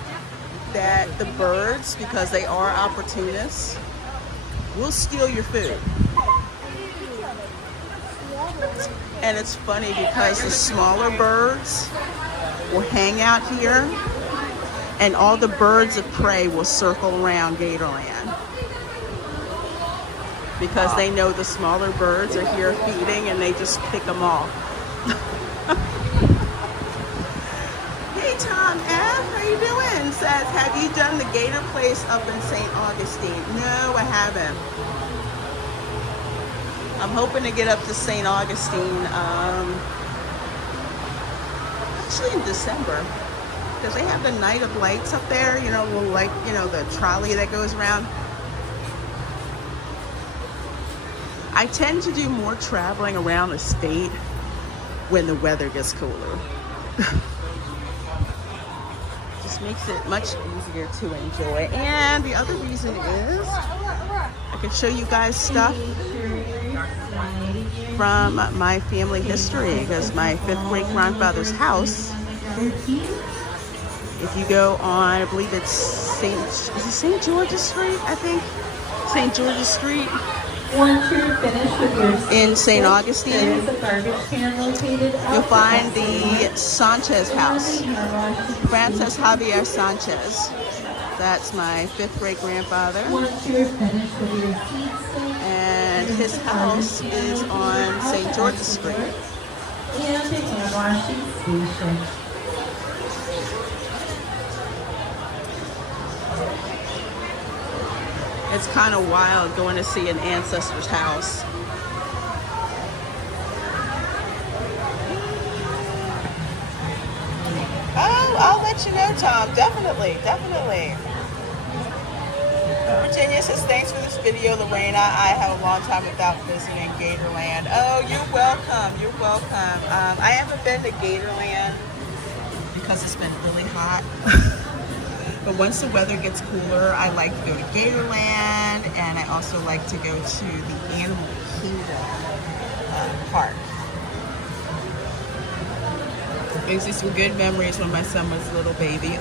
that the birds, because they are opportunists, will steal your food. And it's funny because the smaller birds will hang out here and all the birds of prey will circle around Gatorland because they know the smaller birds are here feeding and they just pick them off. Hey Tom F, how you doing? Says, have you done the Gator place up in St. Augustine? No, I haven't. I'm hoping to get up to St. Augustine actually in December because they have the Night of Lights up there, you know, like, you know, the trolley that goes around. I tend to do more traveling around the state when the weather gets cooler. Just makes it much easier to enjoy. And the other reason is I can show you guys stuff from my family history because my 5th great grandfather's house, if you go on, I believe it's St. George's Street, I think? St. George's Street. Once you're finished with your in St. Augustine, there is a garbage can located you'll find the Sanchez house. Francis Javier Sanchez. That's my 5th great grandfather. Once you're finished with your seats, and his house is on St. George's Street. And the hand washing station. It's kind of wild going to see an ancestor's house. Oh, I'll let you know, Tom. Definitely. Virginia says, thanks for this video, Lorena. I have a long time without visiting Gatorland. Oh, you're welcome. I haven't been to Gatorland because it's been really hot. But once the weather gets cooler, I like to go to Gatorland, and I also like to go to the Animal Kingdom park. Brings me some good memories when my son was a little baby.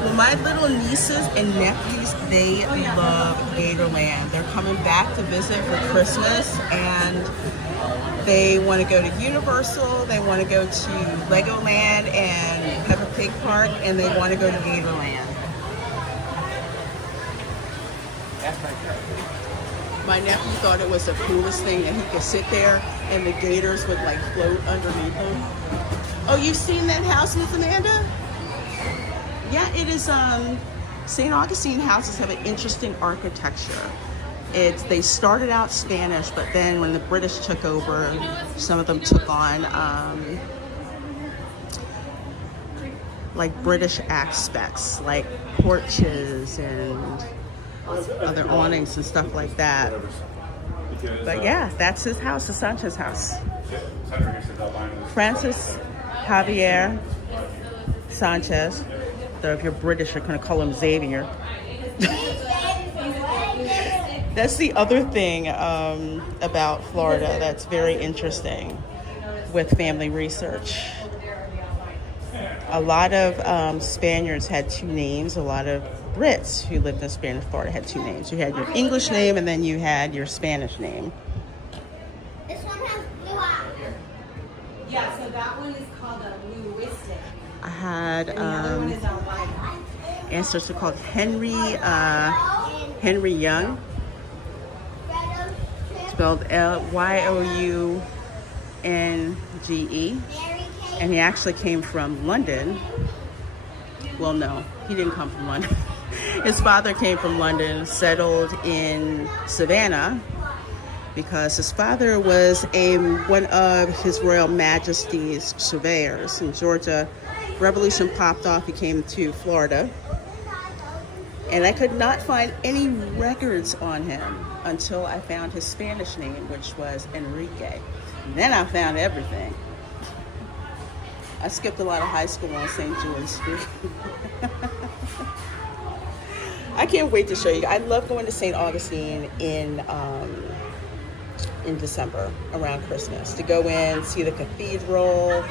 Well, my little nieces and nephews, they love Gatorland. They're coming back to visit for Christmas, and they want to go to Universal, they want to go to Legoland and Peppa Pig Park, and they want to go to Gatorland. My nephew thought it was the coolest thing that he could sit there and the gators would like float underneath him. Oh, you've seen that house, Miss Amanda? Yeah, it is, St. Augustine houses have an interesting architecture. They started out Spanish, but then when the British took over, some of them took on like British aspects, like porches and other awnings and stuff like that. But yeah, that's his house, the Sanchez house. Francis Javier Sanchez. So if you're British, you're going to call him Xavier. That's the other thing about Florida that's very interesting with family research. A lot of Spaniards had two names. A lot of Brits who lived in Spanish Florida had two names. You had your English name and then you had your Spanish name. This one has blue eyes. Yeah, so that one is called a linguistic. I had And the other one is albino. ancestors called Henry Young, spelled Younge, and he actually came from London. Well, no, he didn't come from London. His father came from London, settled in Savannah, because his father was one of His Royal Majesty's surveyors in Georgia. Revolution popped off, he came to Florida. And I could not find any records on him until I found his Spanish name, which was Enrique. And then I found everything. I skipped a lot of high school on St. George Street. I can't wait to show you. I love going to St. Augustine in December around Christmas to go in, see the cathedral,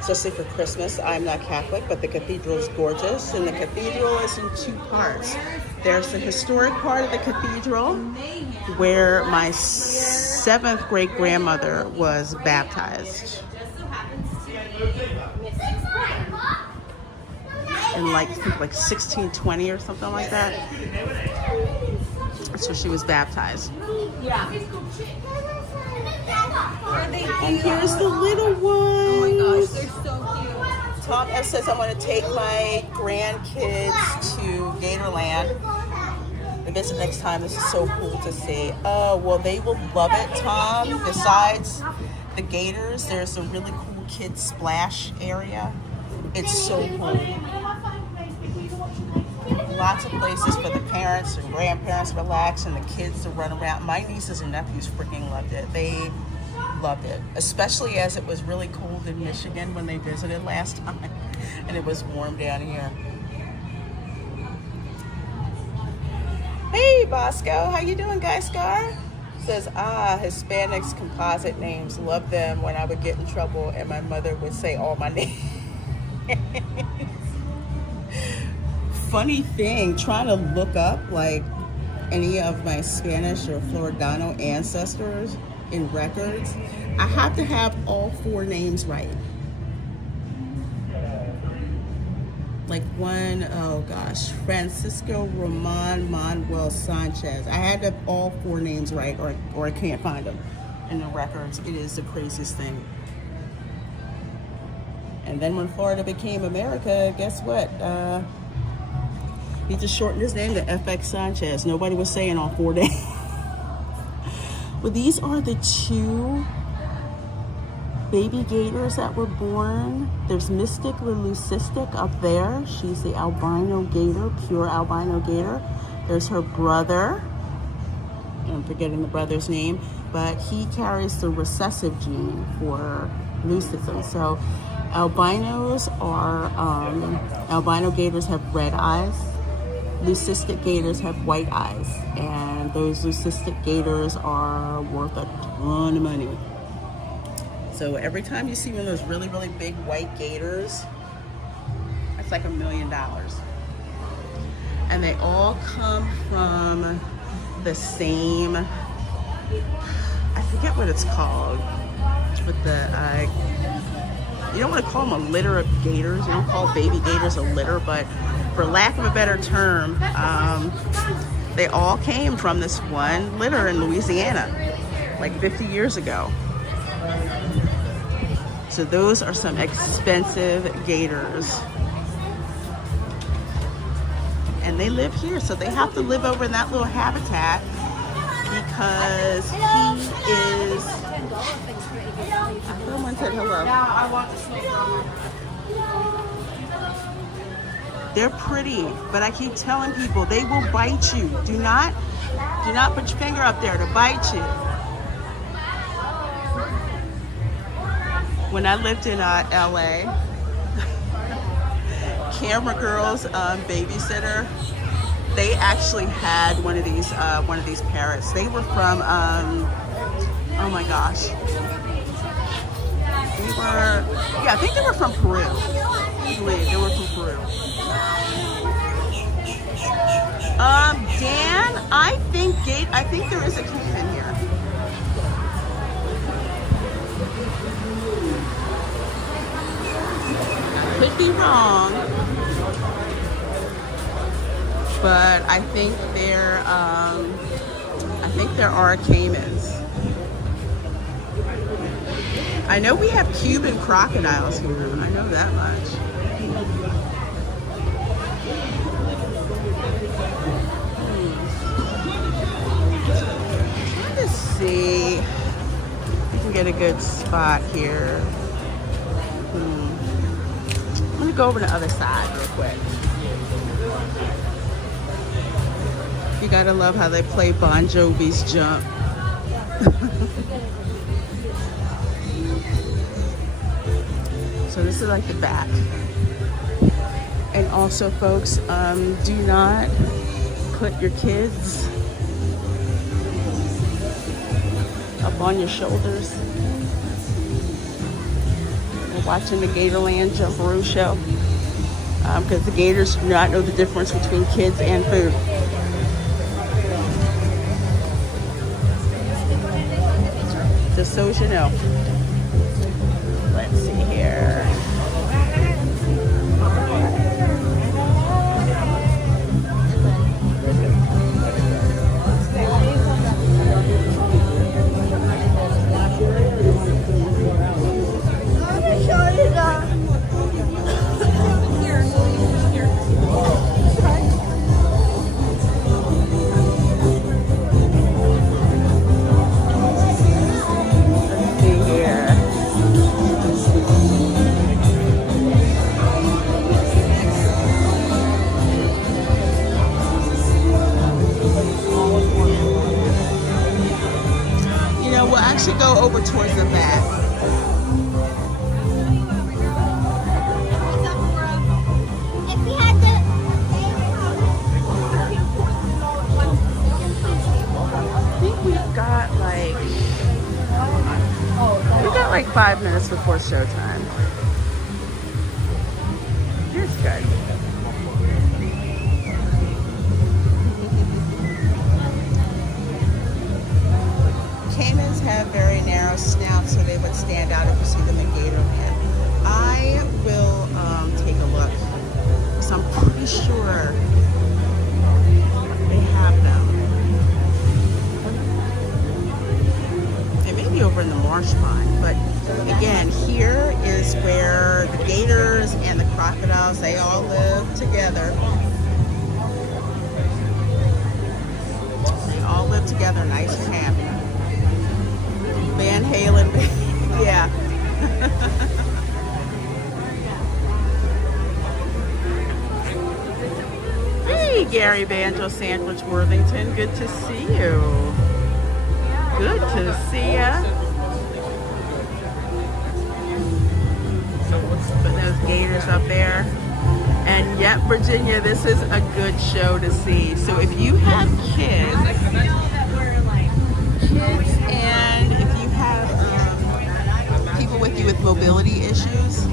especially for Christmas. I'm not Catholic, but the cathedral is gorgeous, and the cathedral is in two parts. There's the historic part of the cathedral where my 7th great grandmother was baptized in like 1620 or something like that. So she was baptized. Yeah. Are they And cute? here's the little ones. Oh my gosh, they're so cute. Tom F says I want to take my grandkids to Gatorland. I guess the next time. This is so cool to see. Oh, well, they will love it, Tom. Besides the Gators, there's a really cool kids splash area. It's so cool. Lots of places for the parents and grandparents to relax and the kids to run around. My nieces and nephews freaking loved it. They loved it, especially as it was really cold in Michigan when they visited last time, and it was warm down here. Hey, Bosco, how you doing, Guy Scar? Says, Hispanics composite names. Love them when I would get in trouble and my mother would say all my names. Funny thing, trying to look up like any of my Spanish or Floridano ancestors in records, I have to have all 4 names right. Like Francisco Roman Manuel Sanchez. I had to have all 4 names right, or I can't find them in the records. It is the craziest thing. And then when Florida became America, guess what? He just shortened his name to FX Sanchez. Nobody was saying all 4 names. Well, these are the 2 baby gators that were born. There's Mystic the Leucistic up there. She's the albino gator, pure albino gator. There's her brother. I'm forgetting the brother's name, but he carries the recessive gene for leucism. So albinos are, albino gators have red eyes. Leucistic gators have white eyes, and those leucistic gators are worth a ton of money. So every time you see one of those really, really big white gators, that's like $1 million. And they all come from the same, I forget what it's called, with the, you don't want to call them a litter of gators. You don't call baby gators a litter, but for lack of a better term, they all came from this one litter in Louisiana, like 50 years ago. So those are some expensive gators. And they live here, so they have to live over in that little habitat because he is... Someone said hello. I want to smoke from They're pretty, but I keep telling people they will bite you. Do not put your finger up there to bite you. When I lived in LA, Camera Girl's babysitter, they actually had one of these parrots. They were from oh my gosh, I think they were from Peru. I believe they were from Peru. Dan, I think there is a caiman here. Could be wrong, but I think there are caimans. I know we have Cuban crocodiles here. I know that much. Let's see if we can get a good spot here. I'm gonna go over to the other side real quick. You gotta love how they play Bon Jovi's Jump. So this is like the back. And also, folks, do not put your kids up on your shoulders. We're watching the Gatorland Jumperoo show because the Gators do not know the difference between kids and food. Just so you know. Let's see here. Go over towards the back. I think we've got like 5 minutes before showtime. Here's good. Caimans have very narrow snouts, so they would stand out if you see them in Gatorland. I will take a look, because I'm pretty sure they have them. They may be over in the marsh pond, but again, here is where the Gators and the crocodiles, they all live together. They all live together nice and happy. Van Halen, yeah. Hey, Gary Banjo Sandwich Worthington, good to see you. Good to see ya. Put those Gators up there. And yet, Virginia, this is a good show to see. So if you have kids, and if you have people with you with mobility issues,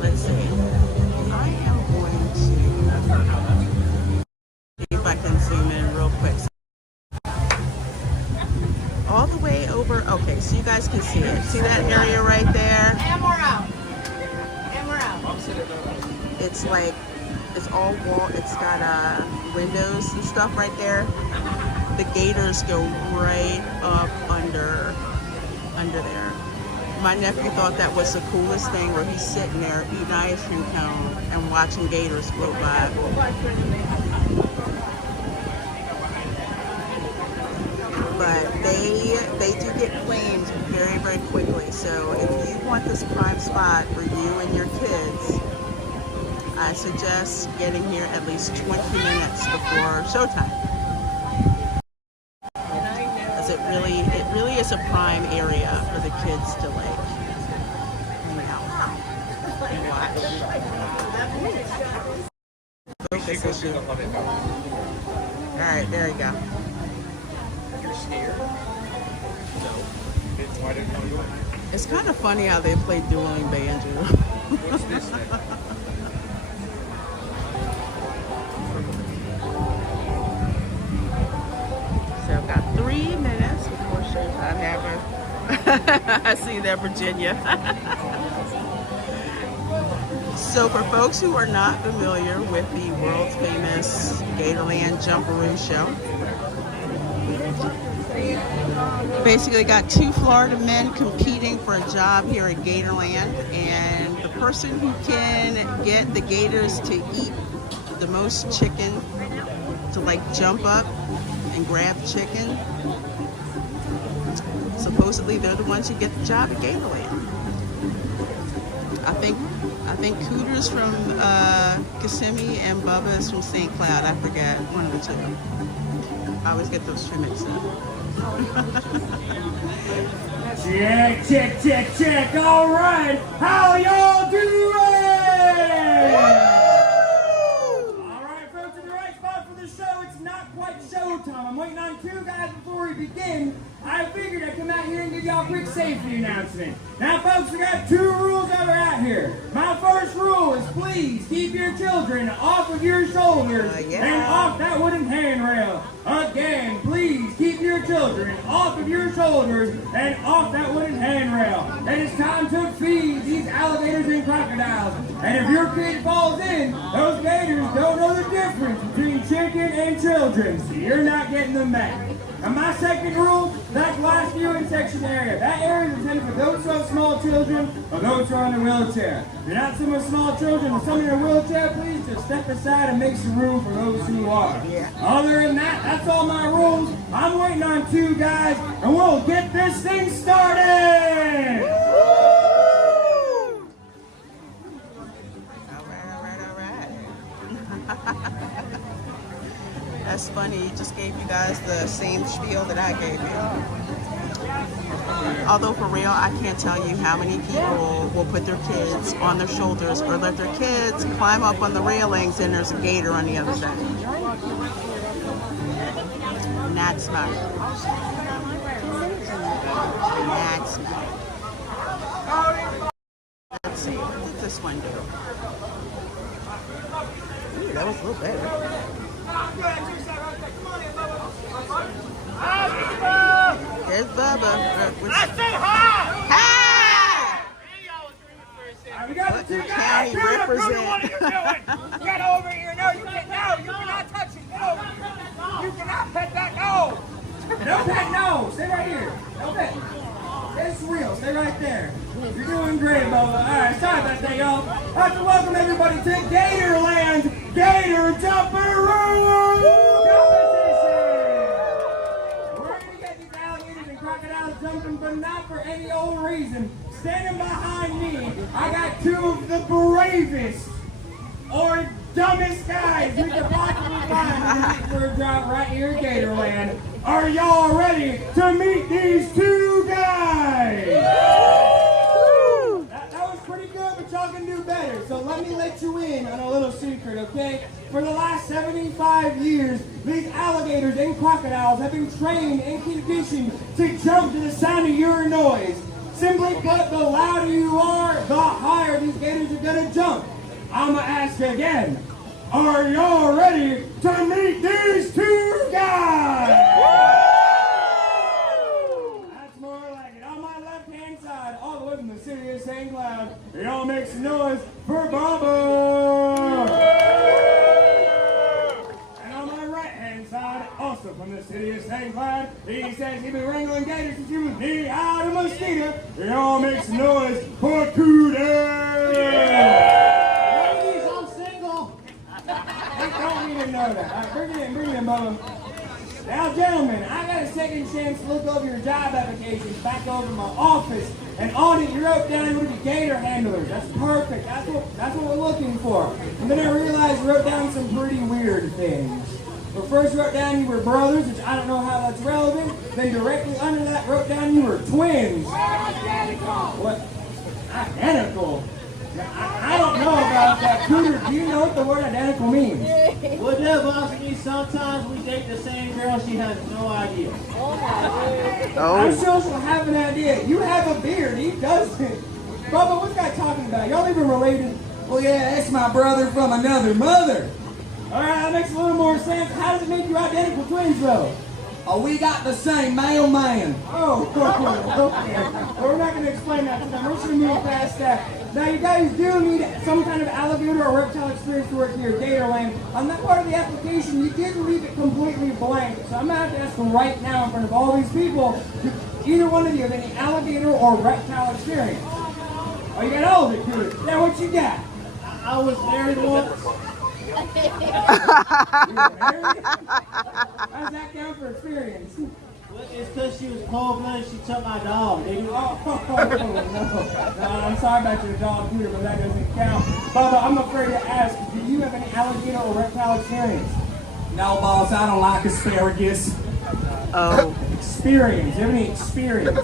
let's see. I am going to see if I can zoom in real quick. All the way over. Okay, so you guys can see it. See that area right there? And we're out. And we're out. It's like, it's all wall. It's got windows and stuff right there. The Gators go right up under there. My nephew thought that was the coolest thing, where he's sitting there eating an ice cream cone and watching Gators float by. But they do get claimed very, very quickly. So if you want this prime spot for you and your kids, I suggest getting here at least 20 minutes before showtime. Because it really is a prime area for the kids to like hang out and watch. Focus issue. All right, there you go. You're scared? No. It's kind of funny how they play dueling banjo. So I've got 3 minutes before showtime happens. I see that, Virginia. So for folks who are not familiar with the world famous Gatorland Jumperoo show, basically got 2 Florida men competing for a job here at Gatorland, and the person who can get the Gators to eat the most chicken, to like jump up and grab chicken, supposedly they're the ones who get the job at Gatorland. I think Cooter's from Kissimmee and Bubba is from St. Cloud. I forget, one of the 2. I always get those 2 mixed up. Check. All right. How y'all doing? All right, folks, in the right spot for the show. It's not quite showtime. I'm waiting on 2 guys before we begin. I figured I'd come out here and give y'all a quick safety announcement. Now, folks, we got 2 rules that are out here. My first rule is please keep your children off of your shoulders and off that wooden handrail. Again, please keep your children off of your shoulders and off that wooden handrail. It is time to feed these alligators and crocodiles. And if your kid falls in, those gators don't know the difference between chicken and children, so you're not getting them back. And my second rule, that glass viewing section area. That area is intended for those who have small children or those who are in a wheelchair. If you're not some with small children or some in a wheelchair, please just step aside and make some room for those who are. Other than that, that's all my rules. I'm waiting on 2 guys, and we'll get this thing started! All right. That's funny, he just gave you guys the same spiel that I gave you. Although for real, I can't tell you how many people will put their kids on their shoulders or let their kids climb up on the railings and there's a gator on the other side. Not smart. Not smart. Let's see, what did this one do? Ooh, that was a little better. There's Bubba. I said hi! Hi! We got the 2 guys. Represent. What are you doing? Get over here. No, you can't. No, you cannot touch it. Get over here. You cannot pet that. No. No pet, no. Stay right here. No pet. It's real. Stay right there. You're doing great, Bubba. All right, sorry about that, y'all. I'd like to welcome everybody to Gatorland Gator Jumperoo competition. We're going to get these alligators and crocodiles jumping, but not for any old reason. Standing behind me, I got 2 of the bravest or dumbest guys we could possibly find for a drop right here at Gatorland. Are y'all ready to meet these 2 guys? That was pretty good, but y'all can do better. So let me let you in on a little secret, okay? For the last 75 years, these alligators and crocodiles have been trained and conditioned to jump to the sound of your noise. Simply put, the louder you are, the higher these gators are gonna jump. I'ma ask again. Are y'all ready to meet these 2 guys? That's more like it. On my left-hand side, all the way from the city of St. Cloud, y'all make some noise for Bubba. And on my right-hand side, also from the city of St. Cloud, he says he's been wrangling gators since he was knee out of mosquito. Y'all make some noise for Cooter. Don't even know that. All right, bring it in, Bubba. Now, gentlemen, I got a second chance to look over your job applications back over my office, and on it you wrote down you would be gator handlers. That's perfect. That's what we're looking for. And then I realized you wrote down some pretty weird things. But first you wrote down you were brothers, which I don't know how that's relevant. Then directly under that wrote down you were twins. Identical. What? Identical? I don't know about that. Cooter, do you know what the word identical means? What's up, boss? Can you sometimes we date the same girl, she has no idea. I'm Oh. sure she'll have an idea. You have a beard, he doesn't. Bubba, what's that guy talking about? Y'all even related? Well, yeah, that's my brother from another mother. All right, that makes a little more sense. How does it make you identical twins, though? Oh, we got the same mailman. Oh, okay. Well, we're not going to explain that to them. We're just going to move past that. Now, you guys do need some kind of alligator or reptile experience to work here at Gatorland. On that part of the application, you did leave it completely blank. So I'm going to have to ask right now in front of all these people, do either one of you have any alligator or reptile experience? Oh, you got all of it, dude. Now, what you got? I was married once. You were married? How's that count for experience? It's because she was cold-blooded, she took my dog, dude. No, I'm sorry about your dog, Peter, but that doesn't count. Bubba, I'm afraid to ask, do you have any alligator or reptile experience? No, boss, I don't like asparagus. Oh. Experience, do you have any experience?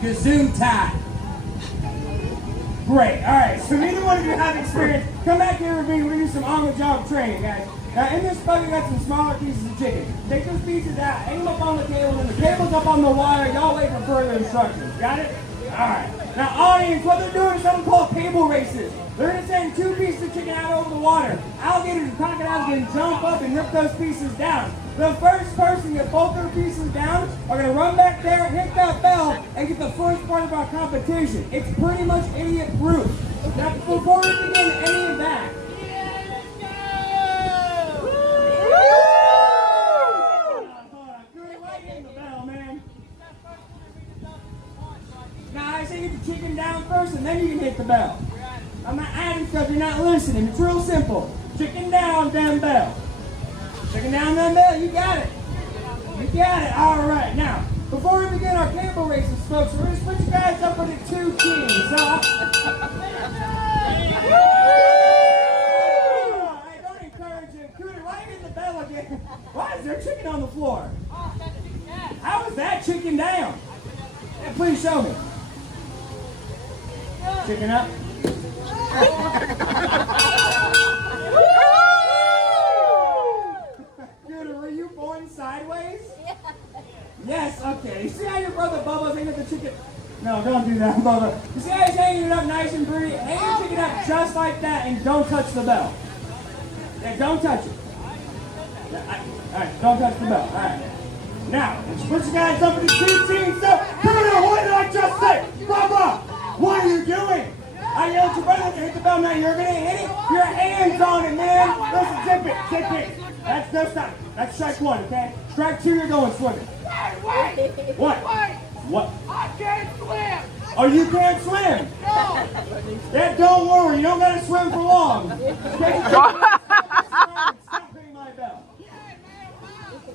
Gesundheit. Great, all right, so neither one of you have experience. Come back here with me, we're gonna do some on-the-job training, guys. Now, in this bucket, we got some smaller pieces of chicken. Take those pieces out, hang them up on the table, and the table's up on the wire. Y'all wait for further instructions. Got it? All right. Now, audience, what they're doing is something called cable races. They're going to send 2 pieces of chicken out over the water. Alligators and crocodiles can jump up and rip those pieces down. The first person to get both their pieces down are going to run back there, hit that bell, and get the first part of our competition. It's pretty much idiot-proof. Now, before we begin any of that, now I say get the chicken down first and then you can hit the bell. I'm not adding stuff, you're not listening. It's real simple. Chicken down, then bell. Chicken down, then bell. You got it. You got it. All right. Now, before we begin our cable races, folks, we're going to split you guys up into 2 teams. So, hey, don't encourage him. Cooter, why are you hitting the bell again? Why is there chicken on the floor? How is that chicken down? Yeah, please show me. Chicken up. Good, were you born sideways? Yeah. Yes, okay. You see how your brother Bubba's hanging the chicken? No, don't do that, Bubba. You see how he's hanging it up nice and pretty? Hang your chicken up just like that and don't touch the bell. Yeah, don't touch it. Alright, don't touch the bell. Alright. Now, let's split you guys up into 2 teams. So, Bruno, what did I just say? Bubba, what are you doing? I yelled at your brother to hit the bell. Now you're going to hit it. Your hands on it, man. Listen, zip it. Zip it. That's no stop. That's strike 1, okay? Strike 2, you're going swimming. Wait. What? What? I can't swim. Oh, you can't swim? No. Yeah, don't worry. You don't got to swim for long. Stop hitting my bell.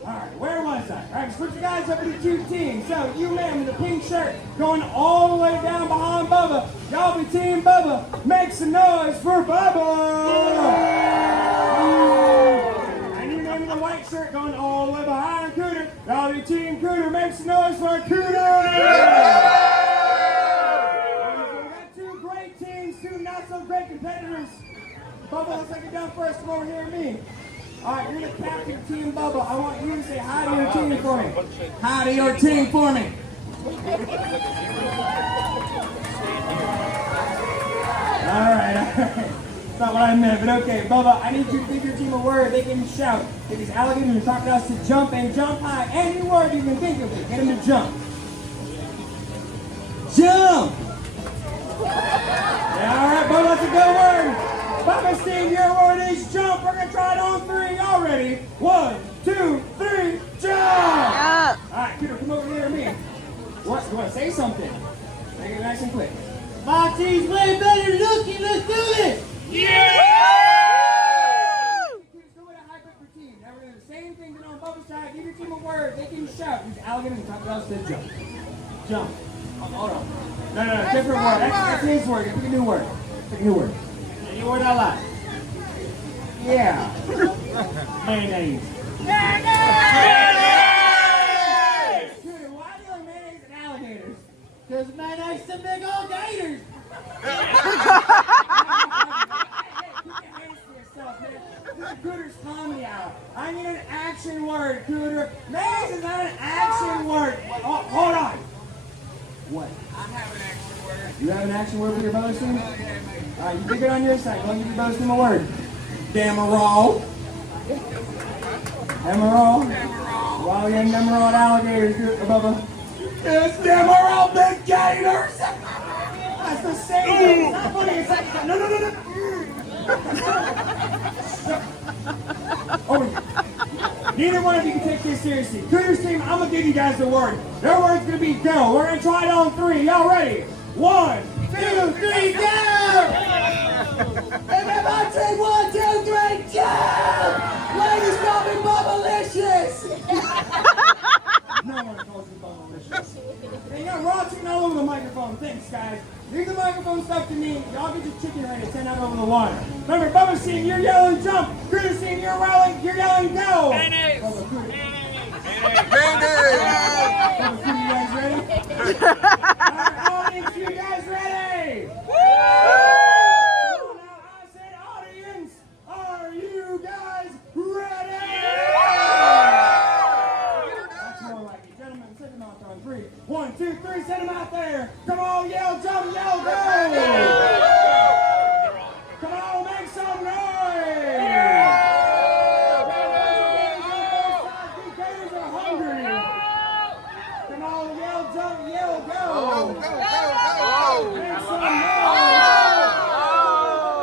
Alright, where was I? Alright, split you guys up into 2 teams. So, you man with the pink shirt going all the way down behind Bubba. Y'all be Team Bubba. Make some noise for Bubba! And you man with the white shirt going all the way behind Cooter. Y'all be Team Cooter. Make some noise for Cooter! We got 2 great teams, 2 not so great competitors. Bubba, looks like you're done first. Come over here to me. All right, you're the captain of Team Bubba. I want you to say hi to your team for me. Hi to your team for me. All right. That's not what I meant, but okay. Bubba, I need you to give your team a word they can shout. Get these alligators and crocodiles to jump and jump high. Any word you can think of it. Get them to jump. Jump! Yeah, all right, Bubba, that's a good word. Bubba's team, your word is jump. We're going to try it on 3. Y'all ready? 1, 2, 3, jump! All right, Peter, come over here to me. What? You want to say something? Make it nice and quick. My team's way better looking, let's do it! Yeah! Teams go with a hybrid for team. Now we're going to do the same thing that on Bubba's side. Give your team a word. They can shout. These alligators and crocodiles to jump. Jump. Hold on. No, different word. That's his word. Pick a new word. Pick a new word. Any word I like. Yeah. Mayonnaise. Mayonnaise! Dude, why do you like mayonnaise and alligators? Because mayonnaise to big old gators. Keep your hands to yourself, man. This is Gooder's Comedy Hour. I need an action word, Cooter. Maze is not an action word. Oh, hold on. What? I have an action word. You have an action word for your brother's team? All right, you pick it on your side. Go and give your brother's team a word. Demerol. Emerald. Wow, you ain't Emerald alligators, Bubba. It's Demerol Big Gators. That's the same thing. It's not funny. It's like, no. Oh, neither one of you can take this seriously. Cooter's team, I'm gonna give you guys the word. Their word's gonna be go. We're gonna try it on 3. Y'all ready? 1, 2, 3, go! And if I say 1, 2, 3, go! Ladies, call me Bubbalicious! No one calls you Bubbalicious. Hey, you got raw chicken all over the microphone. Thanks, guys. Leave the microphone stuff to me. Y'all get your chicken ready to send out over the water. Remember, Bubba's team, you're yelling jump. Cooter's team, you're yelling go. Mayonnaise. Bubba, Cooter. Mayonnaise. Bubba, Cooter, you guys ready? Alright, audience, you guys ready? Woo! Now, I said audience, are you guys ready? That's more like it. Gentlemen, send them out on 3. 1, 2, 3, send them out there. Come on, yell, jump, yell, go! Come on, make some noise! These Gators are hungry. Come on, yell, jump, yell, go! Make some noise!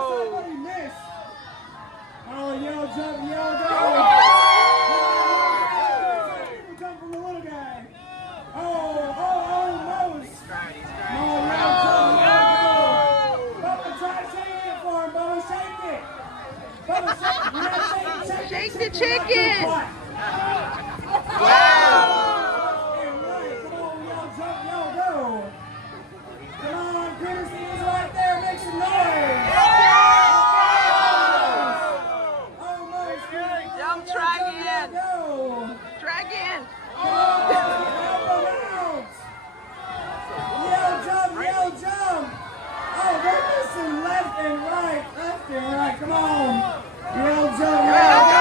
Somebody missed. Oh, yell, jump, yell, go! Jump from the little guy. Almost. Shake the chicken. Wow. Come on, yell, jump, yell, go. Come on, Cooter's team is right there. Make some noise. Almost. Jump, try again. Go. Try again. Come on, help them out. Yell, jump, yell, jump. Oh, they're missing left and right. Come on. Yell, jump, yell, go.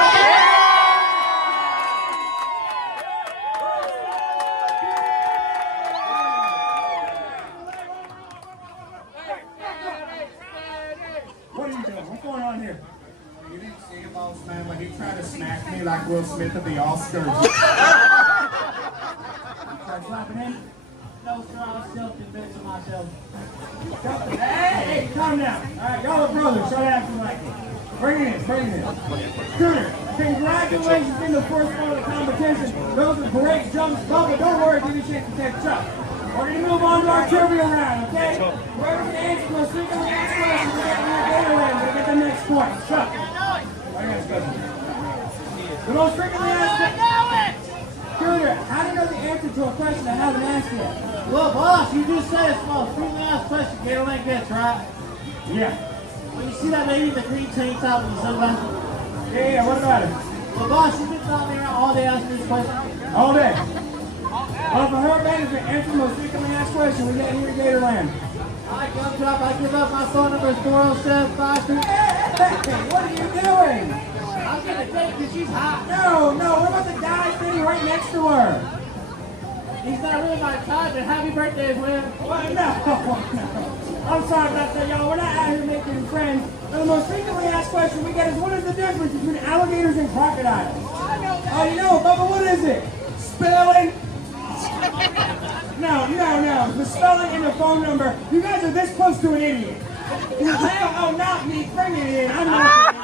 What are you doing? What's going on here? You didn't see him, boss man, but he tried to smack me like Will Smith at the Oscars. You tried slapping him? No, sir, I was self-convinced of myself. Hey, calm down. All right, y'all are brothers. Start acting like it. Bring it in. Cooter, congratulations in the first part of the competition. Those are great jumps. Bubba, don't worry, give you a chance to catch up. We're going to move on to our trivia round, okay? Whoever can answer those 3 questions, we're getting your Gatorland. We'll get the next point. Chuck. The most frequently asked questions. Cooter, how do you know the answer to a question I haven't asked yet? Well, boss, you just said it's the most frequently asked question Gatorland gets, right? Yeah. Well, you see that lady in the green tank top and the sunglasses? Yeah, what about it? Well, boss, you've been talking around all day asking this question. All day. Well, for her benefit, answer the most frequently asked question we get here at Gatorland. Alright, Gumdrop, I give up. My phone number is 407-53. Hey, what are you doing? I'm gonna take because she's hot. No, what about the guy sitting right next to her? He's not really my type, but happy birthday, Will. Well, no. I'm sorry about that, y'all. We're not out here making friends. But the most frequently asked question we get is, what is the difference between alligators and crocodiles? Oh, you know, Bubba, what is it? Spelling? No. The spelling and the phone number. You guys are this close to an idiot. Oh, not me. Bring it in. I'm not.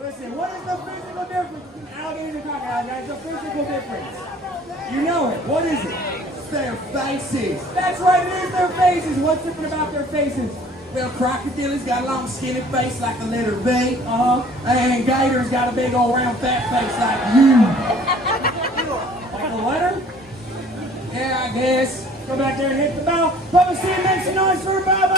Listen, what is the physical difference between alligators and crocodiles, guys? The physical difference. You know it. What is it? Their faces. That's right, it is their faces. What's different about their faces? Well, crocodile's got a long skinny face like a letter V. And gator's got a big old round fat face like you. Like a letter? Yeah, I guess. Go back there and hit the bell. Bubba, see you, make some noise for Bubba!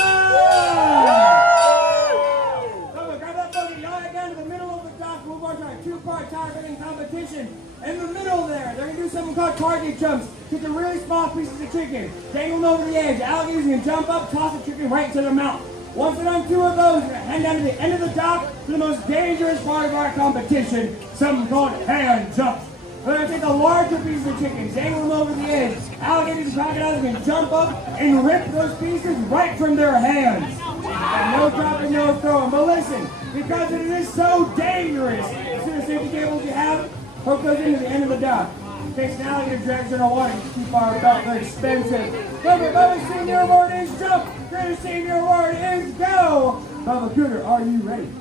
Bubba, grab that bucket. Y'all head down to the middle of the dock. We'll watch our 2-part tire running competition. In the middle there, they're going to do something called target jumps. Get the really small pieces of chicken. Dangle them over the edge. Alligators can jump up, toss the chicken right into their mouth. Once we're done 2 of those, we're gonna head down to the end of the dock to the most dangerous part of our competition, something called hand jumps. We're gonna take the larger pieces of chickens, dangle them over the edge. Alligators and crocodiles can jump up and rip those pieces right from their hands. And no dropping, no throwing. But listen, because it is so dangerous, as soon as safety cables you have, hook those into the end of the dock. In case an alligator drags in our water, you keep our belt, they're expensive. Remember, Bubba's senior word is jump, Cooter's senior word is go. Bubba Cooter, are you ready?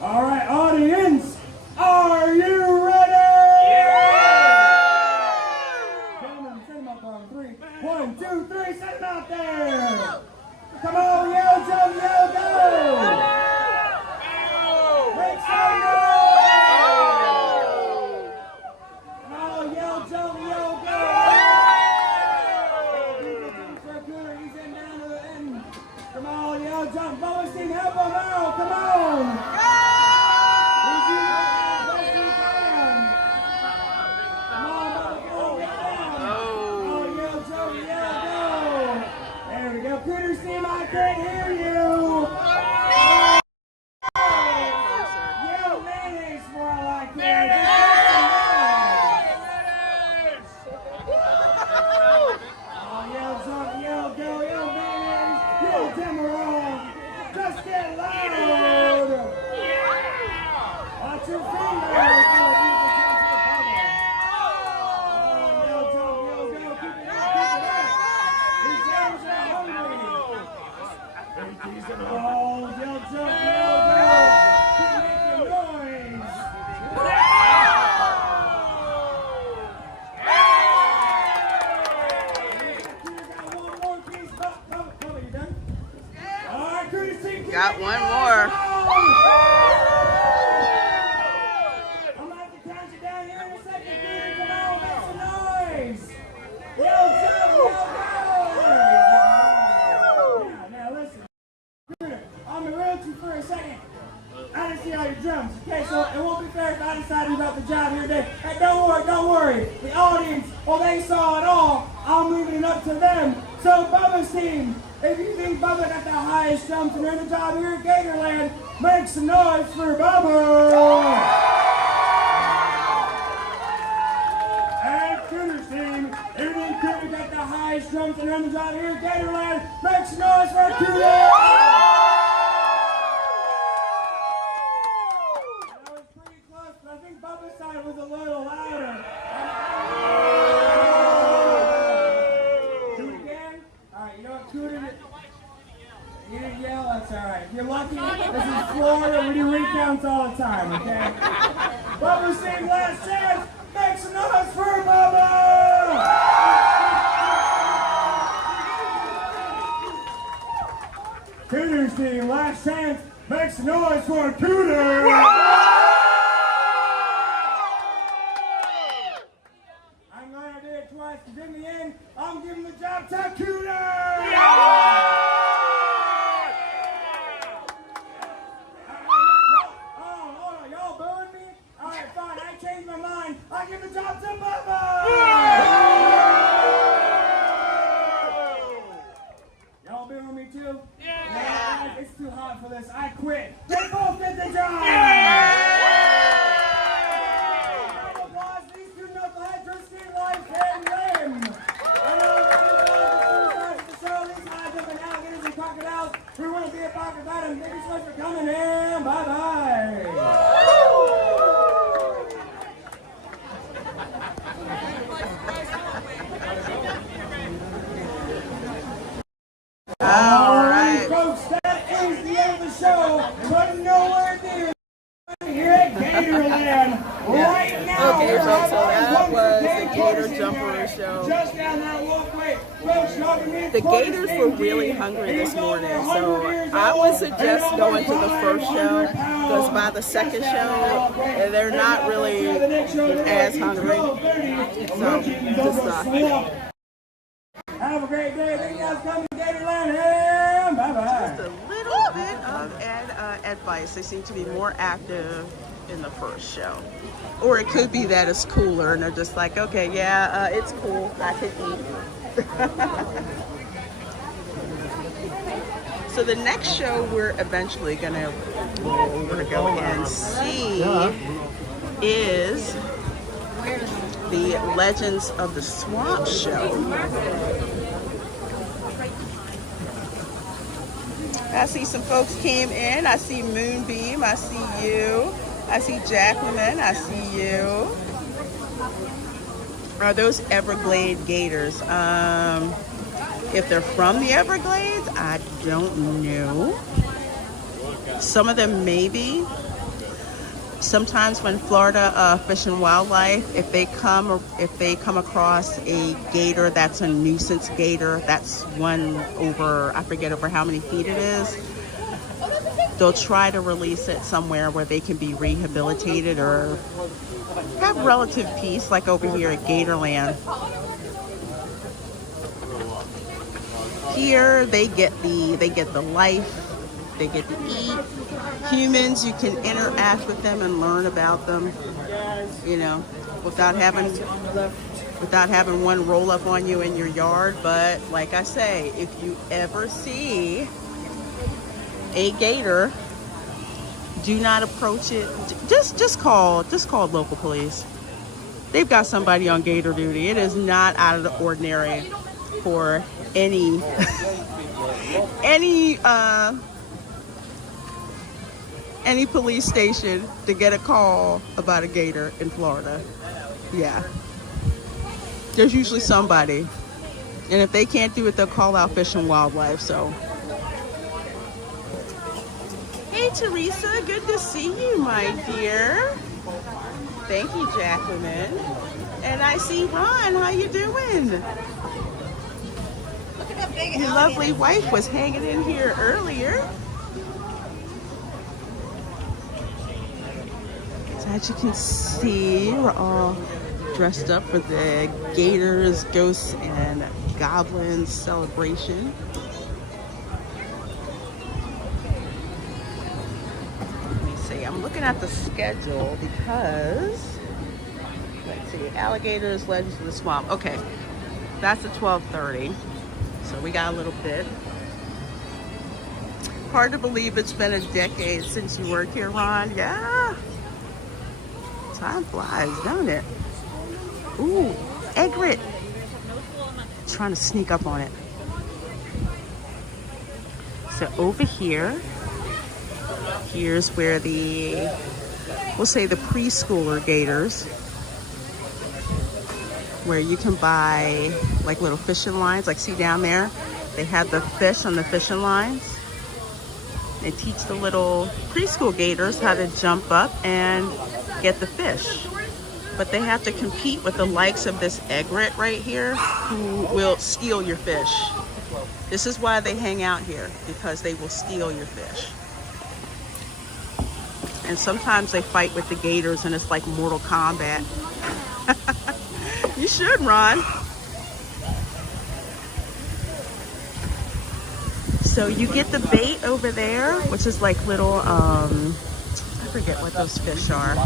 All right, audience, are you ready? Gentlemen, set them up on 3. 1, 2, 3, set them out there. Come on, yell, jump, yell, go. Make some noise. Come on, yell, jump, yell, go. He's in down to the end. Come on, yell, jump. Bubba's team, help him out. Come on. He's using it as best he can. Come on, Bubba, go down. Oh, yell, jump, yell, go. There we go. Cooter's team, I can't hear you. Yell mayonnaise for all I care. Oh, yell, jump, yell, go, yell mayonnaise, yell Demerol. Just get loud. Watch your fingers. Oh, yell, jump, yell, go. Keep it up, keep it up. These Gators are hungry. These are all yell, jump, yell, go. Keep making noise. Cooter got one more piece. Bubba, you done? All right, Cooter's team, keep Got making one noise. more. I'm gonna have to count you down here in a second. Cooter, come on, make some noise. Yell, jump, yell, go. Now listen. Cooter, I'm gonna reel you for a second. I didn't see all your drums, okay? So it won't be fair if I decided about the job here today. Hey, don't worry. The audience, well, they saw it all. I'm leaving it up to them. So Bubba's team, if you think Bubba got the highest jumps and earned a job here at Gatorland, make some noise for Bubba. And Cooter's team, if you think Cooter got the highest jumps and earned a job here at Gatorland, make some noise for Cooter. That was pretty close, but I think Bubba's side was a little louder. Do it again? Alright, you know what, Cooter? You didn't yell, that's alright. If you're lucky, this is Florida, we do recounts all the time, okay? Bubba's team, last chance, make some noise for Bubba! Cooter's team, last chance, make some noise for Cooter! I'm gonna do it twice, because in the end, I'm giving the job to Cooter! Oh, y'all booing me? Alright, fine, I changed my mind. I give the job to Bubba! Y'all booing me too? Yeah! It's too hot for this. I quit. They both did the job! Round of applause. These two knuckleheads risking life and limb. I know the show. These high-jumping alligators and crocodiles. We want to be a part of that. And thank you so much for coming in. Bye-bye. All right. Folks, that is the end of the show, but nowhere near here at Gatorland. Right now, Okay, we're folks, so having that a was day the Gator course in Jumper here, show. Just down that walkway. Folks, y'all can meet The Courtney Gators were really Dean. hungry this He's over morning, 100 so years I old would and suggest over going to the first show, 500 pounds. because by the second show, they're not really as hungry. So, just have a great day. Thank you guys for coming to Gatorland. And bye-bye. Just a little bit of advice. They seem to be more active in the first show. Or it could be that it's cooler and they're just like, okay, yeah, it's cool. I can eat. So the next show we're eventually gonna go and see is the Legends of the Swamp show. I see some folks came in. I see Moonbeam. I see you. I see Jacqueline. I see you. Are those Everglade Gators? If they're from the Everglades, I don't know. Some of them maybe. Sometimes when Florida Fish and Wildlife, if they come across a gator that's a nuisance gator, that's one over, I forget over how many feet it is, they'll try to release it somewhere where they can be rehabilitated or have relative peace, like over here at Gatorland. Here they get the life. They get to eat. Humans, you can interact with them and learn about them, you know, without having one roll up on you in your yard. But like I say, if you ever see a gator, do not approach it. Just call local police. They've got somebody on gator duty. It is not out of the ordinary for any police station to get a call about a gator in Florida. Yeah. There's usually somebody. And if they can't do it, they'll call out Fish and Wildlife. So, hey Teresa, good to see you, my dear. Thank you, Jacqueline. And I see Ron, how you doing? Look at that big Your lovely wife was hanging in here earlier. As you can see, we're all dressed up for the Gators, Ghosts, and Goblins celebration. Let me see, I'm looking at the schedule because, let's see, Alligators, Legends of the Swamp. Okay, that's at 12:30, so we got a little bit. Hard to believe it's been a decade since you worked here, Ron. Yeah. Time flies, don't it? Ooh, egret. Trying to sneak up on it. So over here, here's where we'll say the preschooler gators, where you can buy like little fishing lines, like see down there, they have the fish on the fishing lines. They teach the little preschool gators how to jump up and get the fish. But they have to compete with the likes of this egret right here, who will steal your fish. This is why they hang out here, because they will steal your fish. And sometimes they fight with the gators and it's like Mortal Kombat. You should, Ron. So you get the bait over there, which is like little, I forget what those fish are.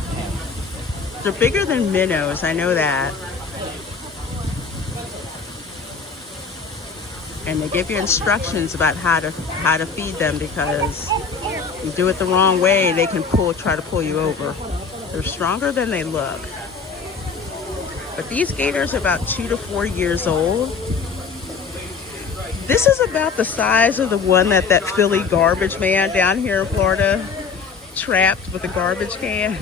They're bigger than minnows, I know that. And they give you instructions about how to feed them, because you do it the wrong way, they can try to pull you over. They're stronger than they look. But these gators are about 2 to 4 years old. This is about the size of the one that Philly garbage man down here in Florida trapped with a garbage can.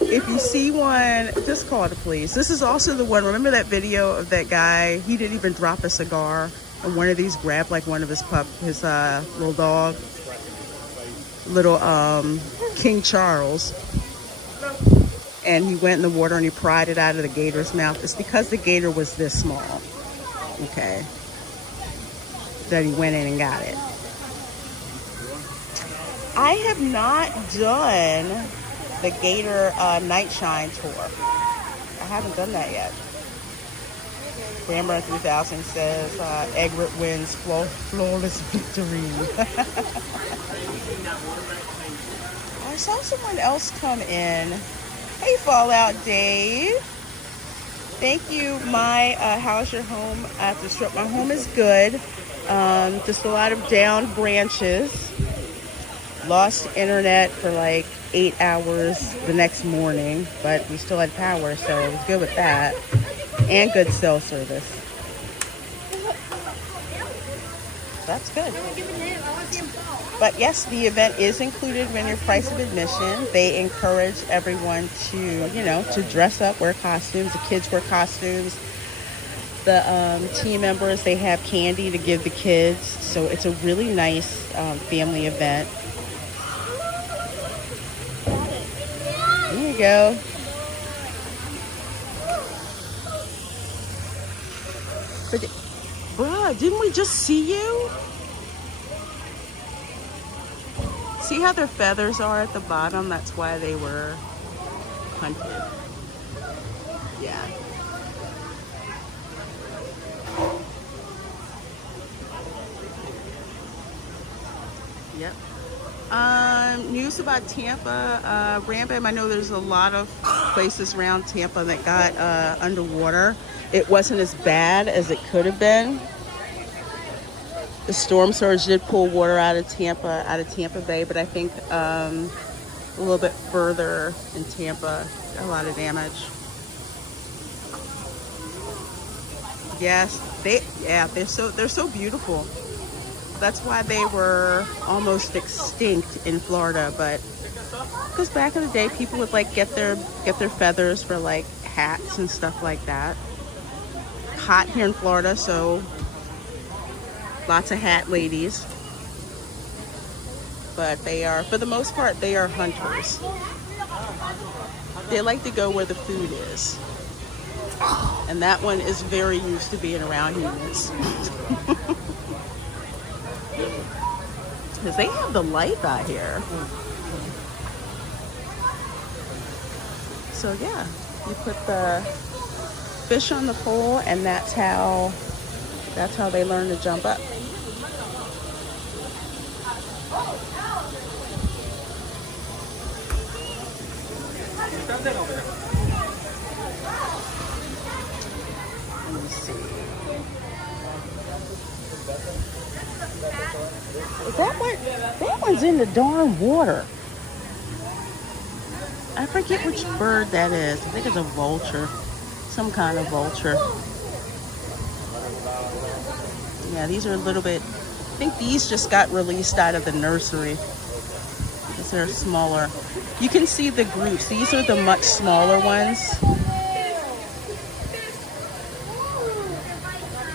If you see one, just call the police. This is also the one, remember that video of that guy? He didn't even drop a cigar, and one of these grabbed like one of his little dog, little King Charles. And he went in the water and he pried it out of the gator's mouth. It's because the gator was this small, okay, that he went in and got it. I have not done the Gator Night Shine tour. I haven't done that yet. Grandma 3000 says Egret wins flawless victory. I saw someone else come in. Hey, Fallout Dave. Thank you. My how's your home at the strip? My home is good. Just a lot of down branches. Lost internet for like 8 hours the next morning, but we still had power, so it was good with that. And good cell service. That's good. But yes, the event is included in your price of admission. They encourage everyone to, you know, to dress up, wear costumes. The kids wear costumes. The team members, they have candy to give the kids. So it's a really nice family event. There you go. But, bruh, didn't we just see you? See how their feathers are at the bottom? That's why they were hunted. Yeah. Yep. News about Tampa, Rambam. I know there's a lot of places around Tampa that got underwater. It wasn't as bad as it could have been. The storm surge did pull water out of Tampa Bay, but I think a little bit further in Tampa, a lot of damage. Yes, they're so beautiful. That's why they were almost extinct in Florida, but because back in the day, people would like get their feathers for like hats and stuff like that. Hot here in Florida, so lots of hat ladies. But they are, for the most part, they are hunters. They like to go where the food is. And that one is very used to being around humans. Because they have the life out here. So yeah, you put the fish on the pole, and that's how they learn to jump up. Let me see. That one's in the darn water. I forget which bird that is. I think it's a vulture. Some kind of vulture. Yeah, these are a little bit... I think these just got released out of the nursery. Because they're smaller. You can see the groups. These are the much smaller ones.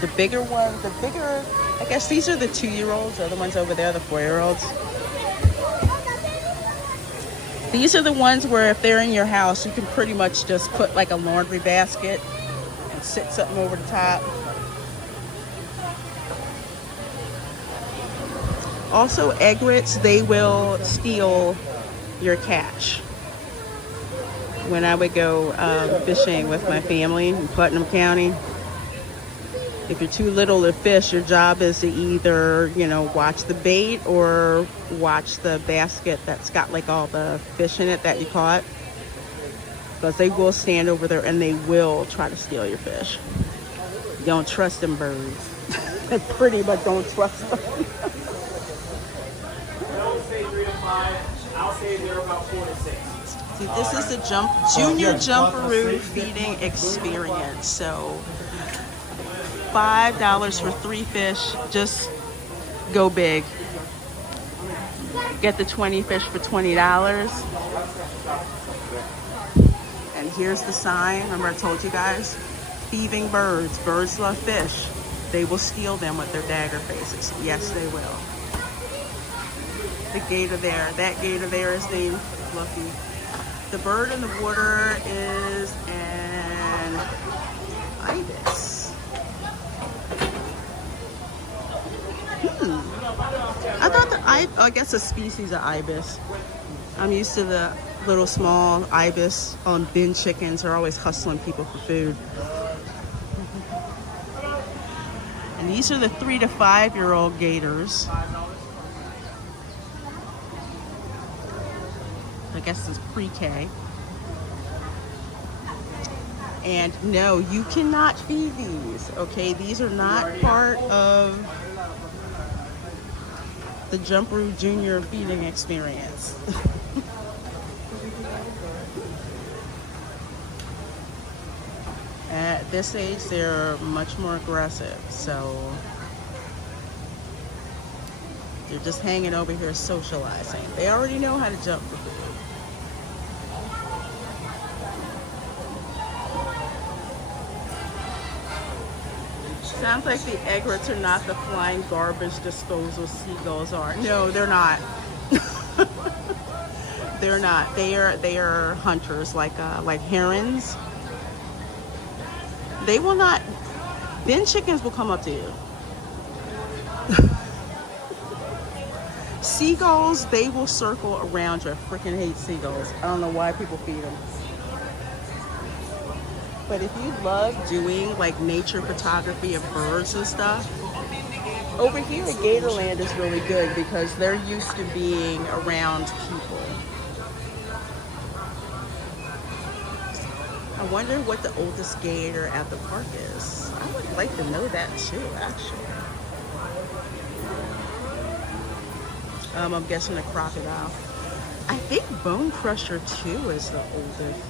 The bigger ones, I guess these are the 2-year-olds. The other ones over there, the 4-year-olds. These are the ones where if they're in your house, you can pretty much just put like a laundry basket and sit something over the top. Also, egrets, they will steal your catch. When I would go fishing with my family in Putnam County, if you're too little to fish, your job is to either, watch the bait or watch the basket that's got like all the fish in it that you caught. Because they will stand over there and they will try to steal your fish. You don't trust them birds. I pretty much don't trust them. Don't say 3 to 5. I'll say they're about 4 to 6. See, this is the junior jumperoo feeding experience. So $5 for 3 fish. Just go big. Get the 20 fish for $20. And here's the sign. Remember I told you guys? Thieving birds. Birds love fish. They will steal them with their dagger faces. Yes, they will. The gator there. That gator there is named Fluffy. The bird in the water is an ibis. I thought I guess a species of ibis. I'm used to the little small ibis bin chickens are always hustling people for food. And these are the 3 to 5-year-old gators. I guess it's pre-K. And no, you cannot feed these, okay? These are not part of the Jumperoo Junior feeding experience. At this age, they're much more aggressive, so they're just hanging over here socializing. They already know how to jump for food. Sounds like the egrets are not the flying garbage disposal seagulls are. No, they're not. They're not. They are hunters, like herons. They will not. Then chickens will come up to you. Seagulls, they will circle around you. I freaking hate seagulls. I don't know why people feed them. But if you love doing like nature photography of birds and stuff, over here at Gatorland is really good because they're used to being around people. I wonder what the oldest gator at the park is. I would like to know that too, actually. I'm guessing a crocodile. I think Bone Crusher too is the oldest.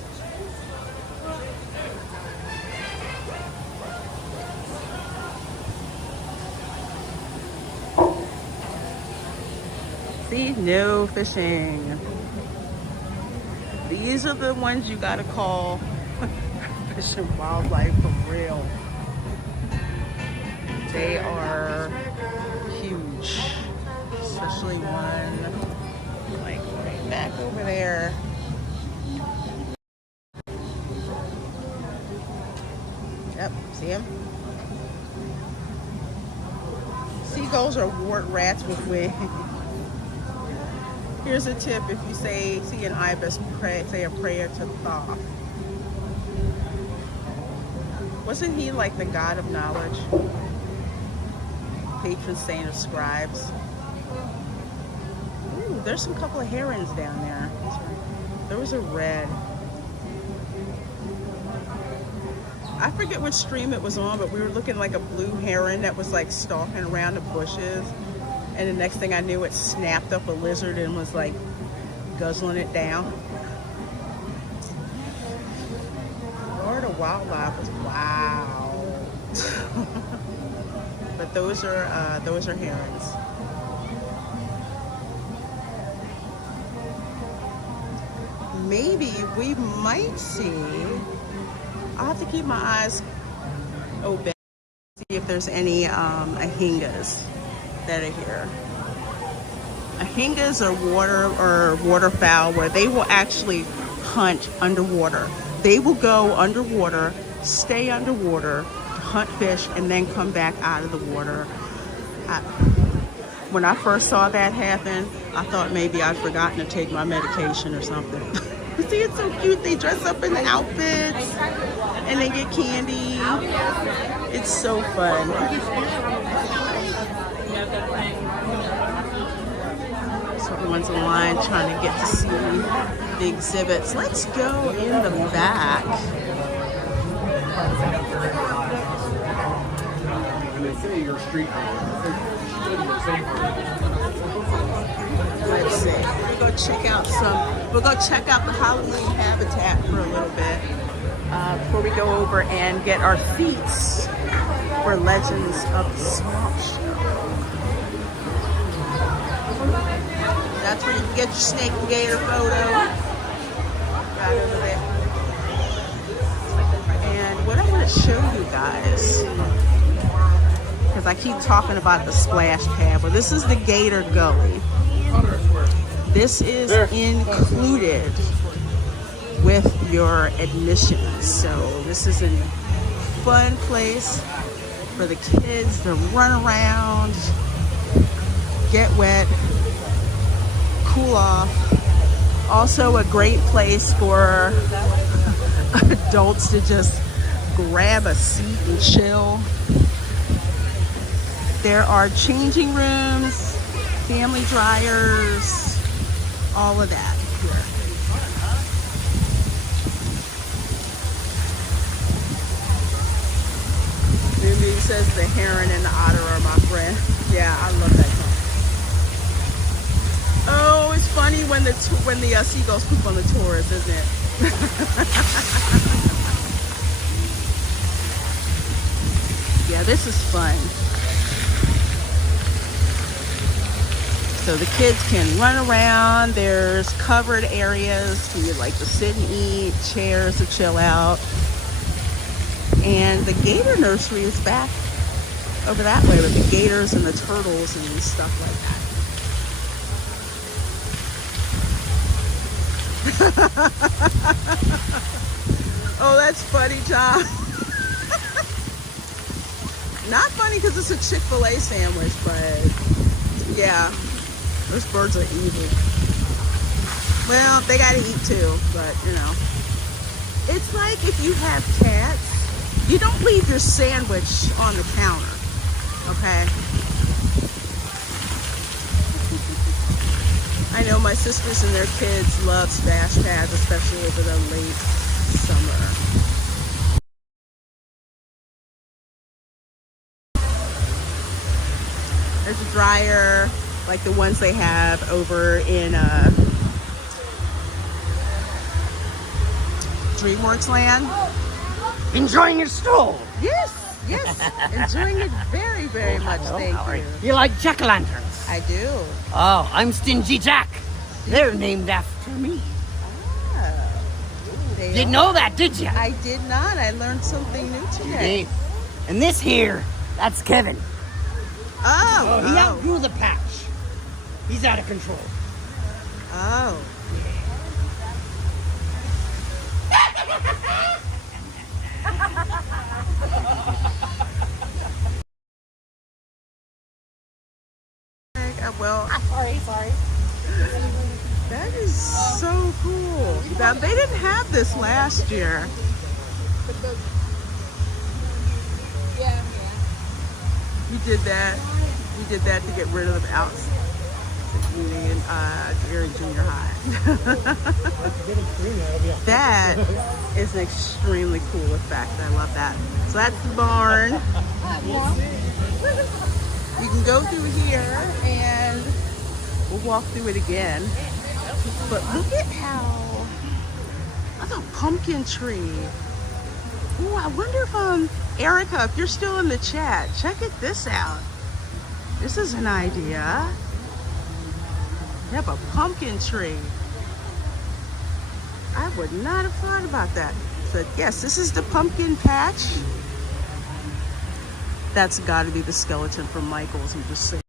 See, no fishing. These are the ones you gotta call Fish and Wildlife for real. They are huge, especially one like right back over there. Yep, see him? Seagulls are wart rats with wings. Here's a tip: if you see an ibis, say a prayer to Thoth. Wasn't he like the god of knowledge? Patron saint of scribes. Ooh, there's some couple of herons down there. There was a red. I forget which stream it was on, but we were looking like a blue heron that was like stalking around the bushes. And the next thing I knew, it snapped up a lizard and was like guzzling it down. Florida wildlife is wow. But those are herons. Maybe we might see. I'll have to keep my eyes open, see if there's any ahingas that are here. Ahingas are waterfowl where they will actually hunt underwater. They will go underwater, stay underwater, hunt fish, and then come back out of the water. When I first saw that happen, I thought maybe I'd forgotten to take my medication or something. See, it's so cute. They dress up in the outfits and they get candy. It's so fun. So everyone's in line trying to get to see the exhibits. Let's go in the back. They say you're street. Let's see. We'll go check out the Halloween habitat for a little bit before we go over and get our seats for Legends of the Swamp Show. That's where you can get your snake and gator photo. Right over there. And what I want to show you guys, because I keep talking about the splash pad, but this is the Gator Gully. This is included with your admission. So this is a fun place for the kids to run around, get wet, cool off. Also a great place for adults to just grab a seat and chill. There are changing rooms, family dryers, all of that here. And he says the heron and the otter are my friend. Yeah, I love that song. Oh, it's funny when the seagulls poop on the tourists, isn't it? Yeah, this is fun. So the kids can run around. There's covered areas for you like to sit and eat, chairs to chill out. And the gator nursery is back over that way with the gators and the turtles and stuff like that. Oh, that's funny, John. Not funny because it's a Chick-fil-A sandwich, but yeah, those birds are evil. Well, they gotta eat too, but you know. It's like if you have cats, you don't leave your sandwich on the counter, okay? I know my sisters and their kids love Smash Pads, especially over the late summer. There's a dryer, like the ones they have over in DreamWorks Land. Enjoying your stroll. Yes, enjoying it very, very much. Thank you. You like jack-o'-lanterns? I do. Oh, I'm Stingy Jack. They're named after me. Didn't know that, did you? I did not. I learned something new today. And this here, that's Kevin. Oh, He outgrew the patch. He's out of control. Oh. Well, Sorry. that is so cool. Now, they didn't have this last year. Yeah. We did that. We did that to get rid of them out in Gary Junior High. That is an extremely cool effect. I love that. So that's the barn. You can go through here and we'll walk through it again. But look at how, that's a pumpkin tree. Ooh, I wonder if Erica, if you're still in the chat, check this out. This is an idea. You have a pumpkin tree. I would not have thought about that. So yes, this is the pumpkin patch. That's got to be the skeleton from Michael's who just said.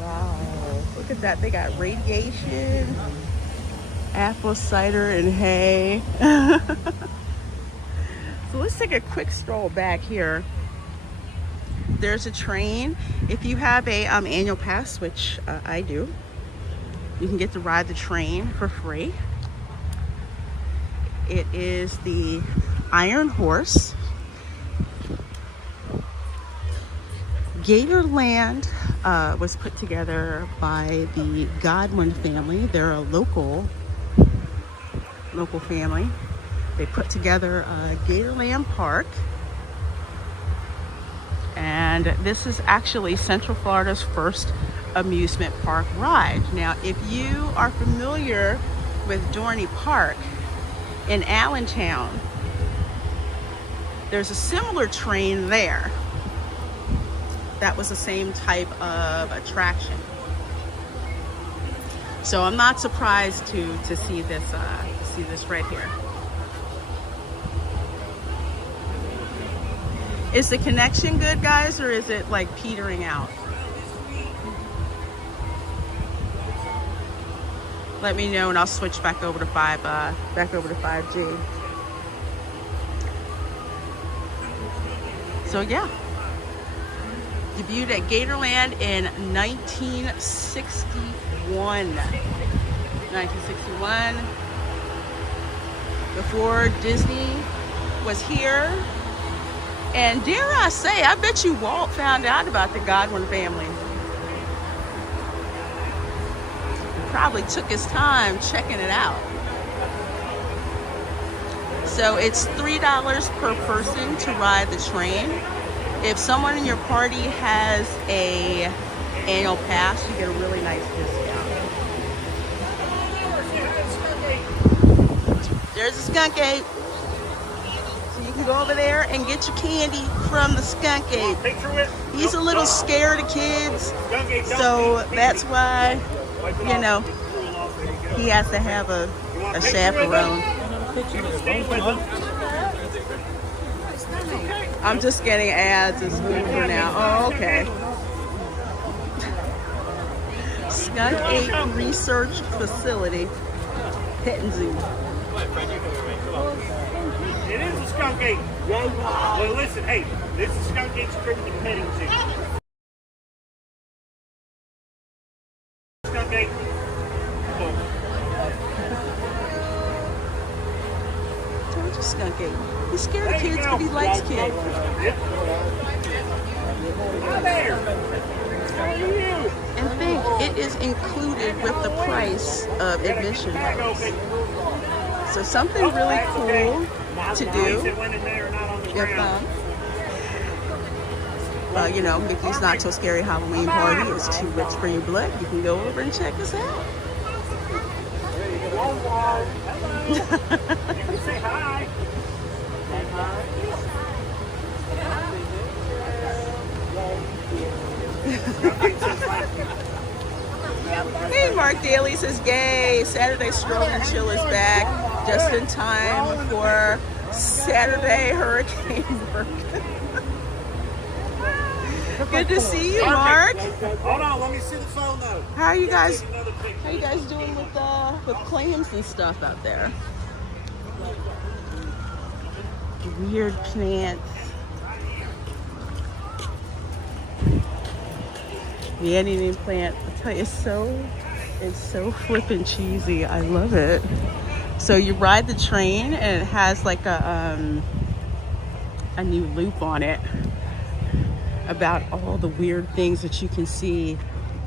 Wow, look at that. They got radiation, apple cider, and hay. So let's take a quick stroll back here. There's a train. If you have a annual pass, which I do, you can get to ride the train for free. It is the Iron Horse. Gatorland was put together by the Goblins family. They're a local family. They put together Gatorland Park. And this is actually Central Florida's first amusement park ride. Now, if you are familiar with Dorney Park in Allentown, there's a similar train there. That was the same type of attraction. So I'm not surprised to see this right here. Is the connection good, guys, or is it like petering out? Let me know and I'll switch back over to 5G. So yeah, debuted at Gatorland in 1961. Before Disney was here. And dare I say, I bet you Walt found out about the Godwin family. He probably took his time checking it out. So it's $3 per person to ride the train. If someone in your party has a annual pass, you get a really nice discount. There's a skunk ape. So you can go over there and get your candy from the skunk ape. He's a little scared of kids, so that's why, you know, he has to have a chaperone. I'm just getting ads. It's good for now. Oh, okay. Skunk Ape Research Facility, Pet and Zoo. It is a skunk ape. Well, listen, hey, this is skunk ape's cricket and petting zoo. Skunk ape. Told you, Skunk Ape. He's scared of kids, but he likes kids. Hi there. How are you? And think, it is included with the price of admission. So something really cool to do if, you know, Mickey's Not So Scary Halloween Party is too rich for your blood. You can go over and check us out. Say hi. Hey, Mark Daly says, yay, Saturday Stroll and Chill is back just in time for Saturday Hurricane Work. Good to see you, Mark. Hold on, let me see the phone though. How are you guys doing with claims and stuff out there? Weird plants. The Indian plant, I tell you, it's so flippin' cheesy. I love it. So you ride the train and it has like a new loop on it about all the weird things that you can see,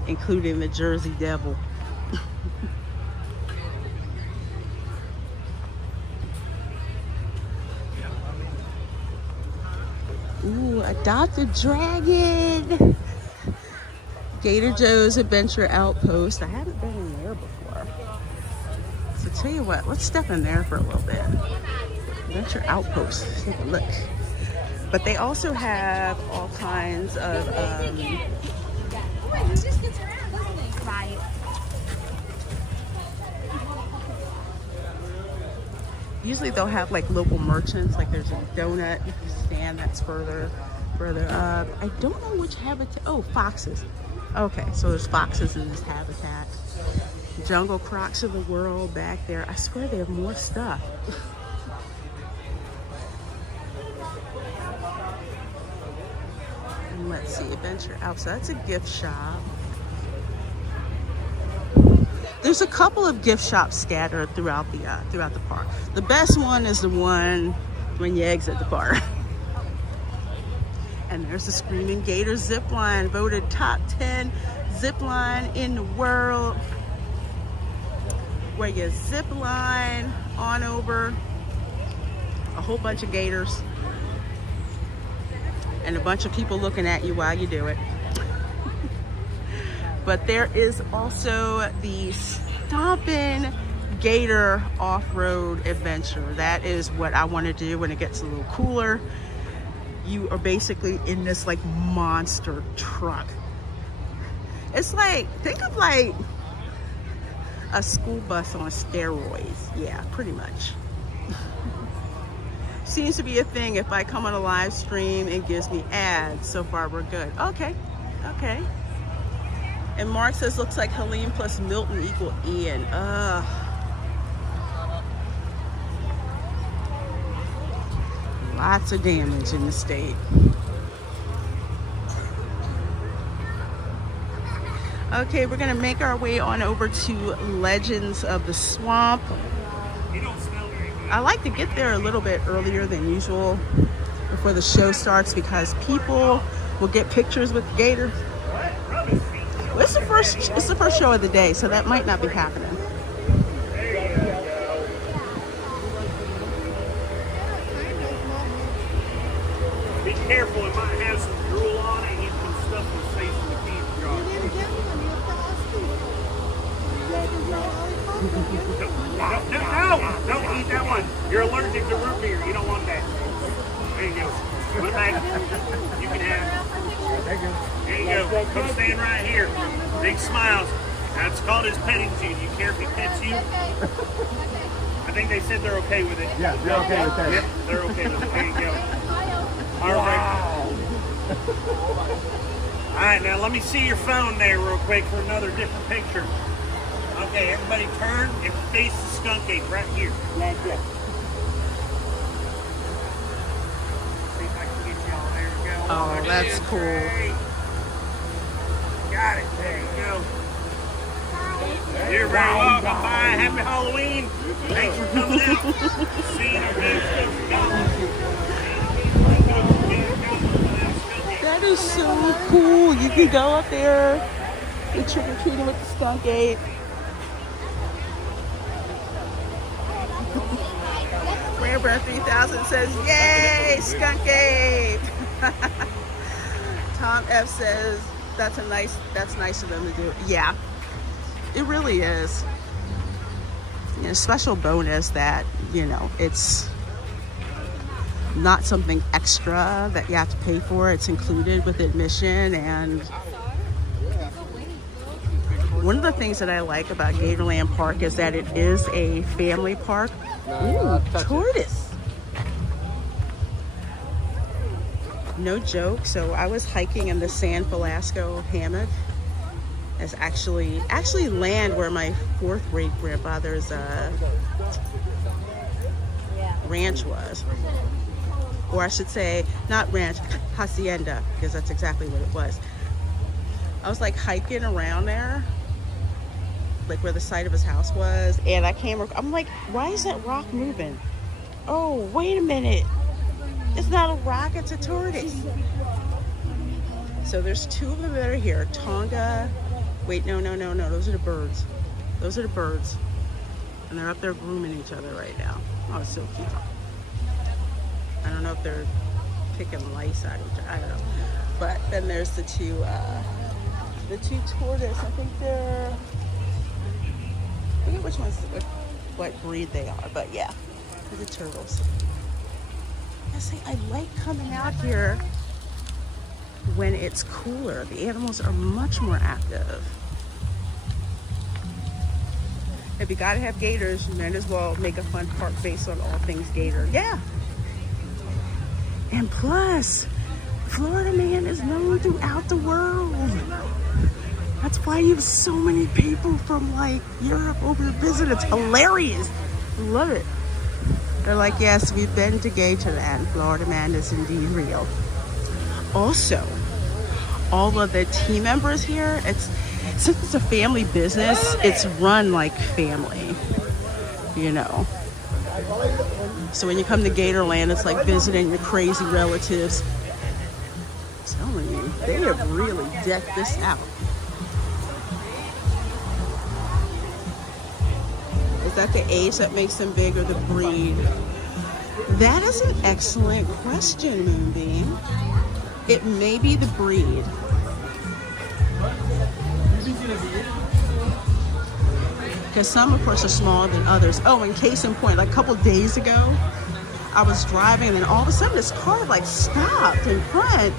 including the Jersey Devil. Ooh, Adopted Dragon. Gator Joe's Adventure Outpost. I haven't been in there before. So tell you what, let's step in there for a little bit. Adventure Outpost. Let's take a look. But they also have all kinds of usually they'll have like local merchants, like there's a donut stand that's further up. I don't know which habitat. Oh, foxes. Okay, so there's foxes in this habitat. Jungle Crocs of the World back there. I swear they have more stuff. And let's see, Adventure Out. So that's a gift shop. There's a couple of gift shops scattered throughout the park. The best one is the one when you exit the park. And there's the Screaming Gator zip line, voted top 10 zip line in the world. Where you zip line on over a whole bunch of gators and a bunch of people looking at you while you do it. But there is also the Stompin' Gator off-road adventure. That is what I want to do when it gets a little cooler. You are basically in this like monster truck. It's like, think of like a school bus on steroids. Yeah, pretty much. Seems to be a thing. If I come on a live stream, it gives me ads. So far we're good. Okay. And Mark says, looks like Helene plus Milton equal Ian. Lots of damage in the state. Okay, we're gonna make our way on over to Legends of the Swamp. I like to get there a little bit earlier than usual before the show starts because people will get pictures with gators. Well, it's the first show of the day, so that might not be happening. careful, it might have some drool on it. You can stuff the face in the candy jar. No, don't eat that one. You're allergic to root beer. You don't want that. There you go. Put it back. You can have it. There you go. Come stand right here. Big smiles. That's called his petting zoo. You care if he pets you? I think they said they're okay with it. Yeah, they're okay with that. Yep, they're okay with it. There you go. All right. All right, now let me see your phone there real quick for another different picture. Okay, everybody turn and face the skunk ape right here. Like that. See if I can get y'all. There we go. Oh, that's cool. Great. Got it. There you go. You're very welcome. Bye. Happy Halloween. Thanks for coming out. See you next. That is so cool. You can go up there and trick or treating with the skunk ape. Rare 3000 says, "Yay, skunk ape!" Tom F says, "That's nice of them to do." Yeah, it really is. You know, special bonus that, you know, it's not something extra that you have to pay for. It's included with admission. And one of the things that I like about Gatorland Park is that it is a family park. Ooh, tortoise. No joke. So I was hiking in the San Velasco hammock. It's actually land where my fourth great grandfather's ranch was. Or I should say, not ranch, hacienda, because that's exactly what it was. I was like hiking around there, like where the site of his house was, and I'm like, why is that rock moving? Oh, wait a minute. It's not a rock, it's a tortoise. So there's two of them that are here. Tonga, wait, no, those are the birds. Those are the birds. And they're up there grooming each other right now. Oh, it's so cute. I don't know if they're picking lice out of each other. I don't know. But then there's the two tortoise. I think they're, I forget which ones, what breed they are. But yeah, they're the turtles. I like coming out here when it's cooler. The animals are much more active. If you gotta have gators, you might as well make a fun park based on all things gator. Yeah. And plus, Florida man is known throughout the world. That's why you have so many people from like Europe over to visit. It's hilarious. Love it. They're like, yes, we've been to Gatorland. Florida man is indeed real. Also, all of the team members here, since it's a family business, it's run like family, you know. So when you come to Gatorland, it's like visiting your crazy relatives. I'm telling you, they have really decked this out. Is that the age that makes them big or the breed? That is an excellent question, Moonbeam. It may be the breed. Because some, of course, are smaller than others. Oh, and case in point, like a couple days ago, I was driving and then all of a sudden this car like stopped in front.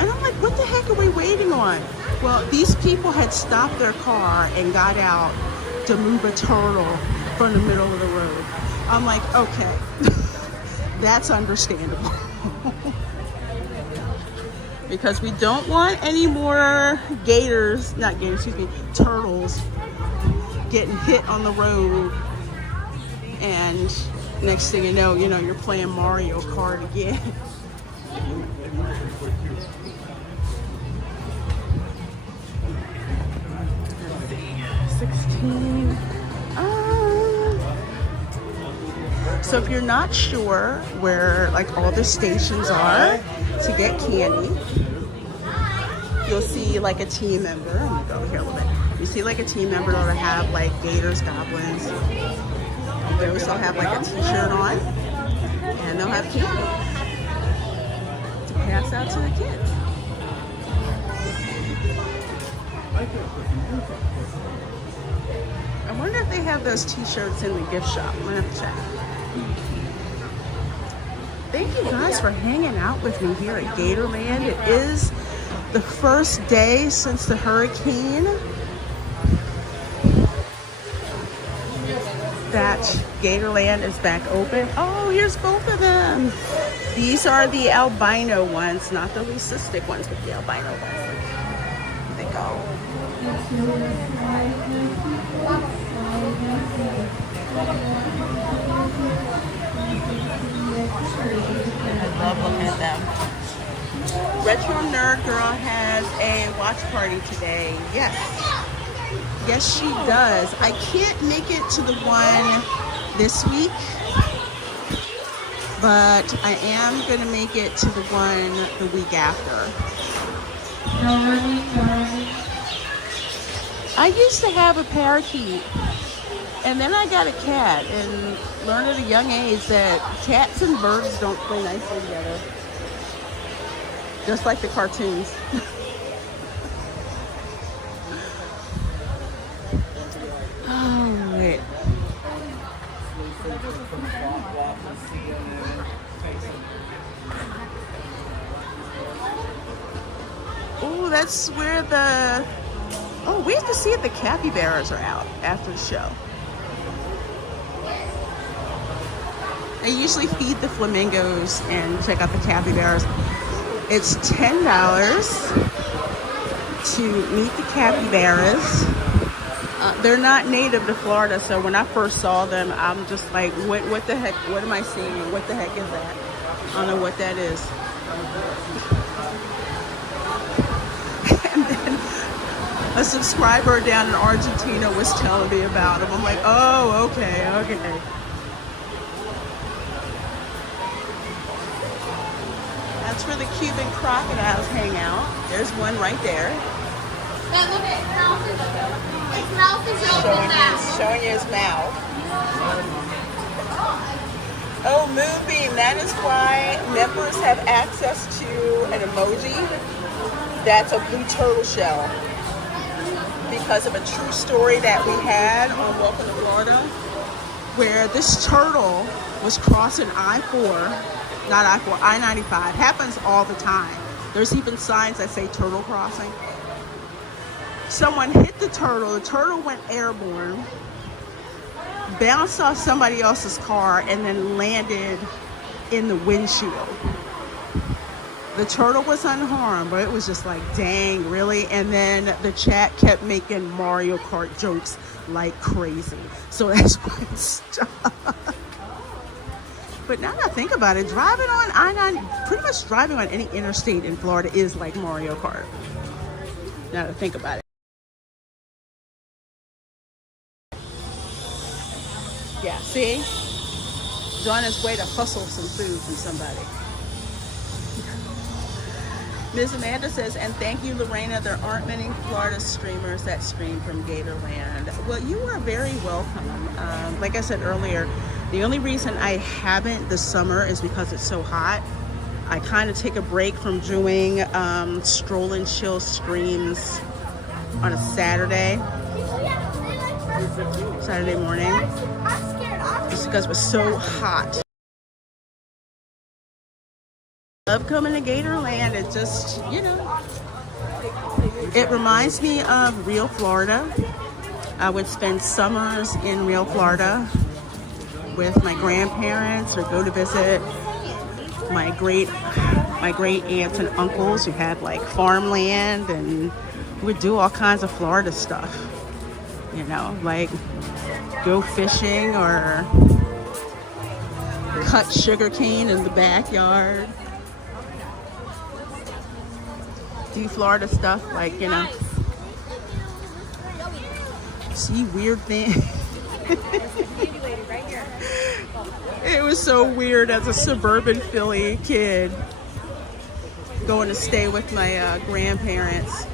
And I'm like, what the heck are we waiting on? Well, these people had stopped their car and got out to move a turtle from the middle of the road. I'm like, okay, that's understandable. Because we don't want any more turtles getting hit on the road. And next thing you know, you're playing Mario Kart again. Let's see, 16. So if you're not sure where like all the stations are to get candy, you'll see like a team member. Let me go over here a little bit. You see like a team member that'll have like Gators, Goblins. They also have like a t-shirt on, and they'll have candy to pass out to the kids. I wonder if they have those t-shirts in the gift shop. I'm gonna have to check. Thank you guys for hanging out with me here at Gatorland. It is the first day since the hurricane that Gatorland is back open. Oh, here's both of them. These are the albino ones, not the leucistic ones, but the albino ones. Here they go. I love looking at them. Retro Nerd Girl has a watch party today. Yes. Yes, she does. I can't make it to the one this week, but I am going to make it to the one the week after. I used to have a parakeet, and then I got a cat, and learned at a young age that cats and birds don't play nicely together. Just like the cartoons. Oh, wait. Oh, that's where the... Oh, we have to see if the capybaras are out after the show. I usually feed the flamingos and check out the capybaras. It's $10 to meet the capybaras. They're not native to Florida, so when I first saw them, I'm just like, what the heck? What am I seeing? What the heck is that? I don't know what that is. And then a subscriber down in Argentina was telling me about them. I'm like, oh, okay. That's where the Cuban crocodiles hang out. There's one right there. Now look at his mouth is open. His mouth is open. Showing you his mouth. Oh, Moonbeam. That is why members have access to an emoji that's a blue turtle shell. Because of a true story that we had on Welcome to Florida, where this turtle was crossing I-95. Happens all the time. There's even signs that say turtle crossing. Someone hit the turtle went airborne, bounced off somebody else's car, and then landed in the windshield. The turtle was unharmed, but it was just like, dang, really? And then the chat kept making Mario Kart jokes like crazy. So that's why it stuck. But now that I think about it, driving on I-9, pretty much driving on any interstate in Florida is like Mario Kart. Now that I think about it. Yeah, see? He's on his way to hustle some food from somebody. Ms. Amanda says, and thank you, Lorena. There aren't many Florida streamers that stream from Gatorland. Well, you are very welcome. Like I said earlier, the only reason I haven't this summer is because it's so hot. I kind of take a break from doing Stroll and Chill streams on a Saturday morning, just because it was so hot. Love coming to Gatorland. It just, you know, it reminds me of real Florida. I would spend summers in real Florida with my grandparents or go to visit my great aunts and uncles who had like farmland, and we would do all kinds of Florida stuff, you know, like go fishing or cut sugarcane in the backyard. Do Florida stuff, like, you know, see weird things. It was so weird as a suburban Philly kid going to stay with my grandparents,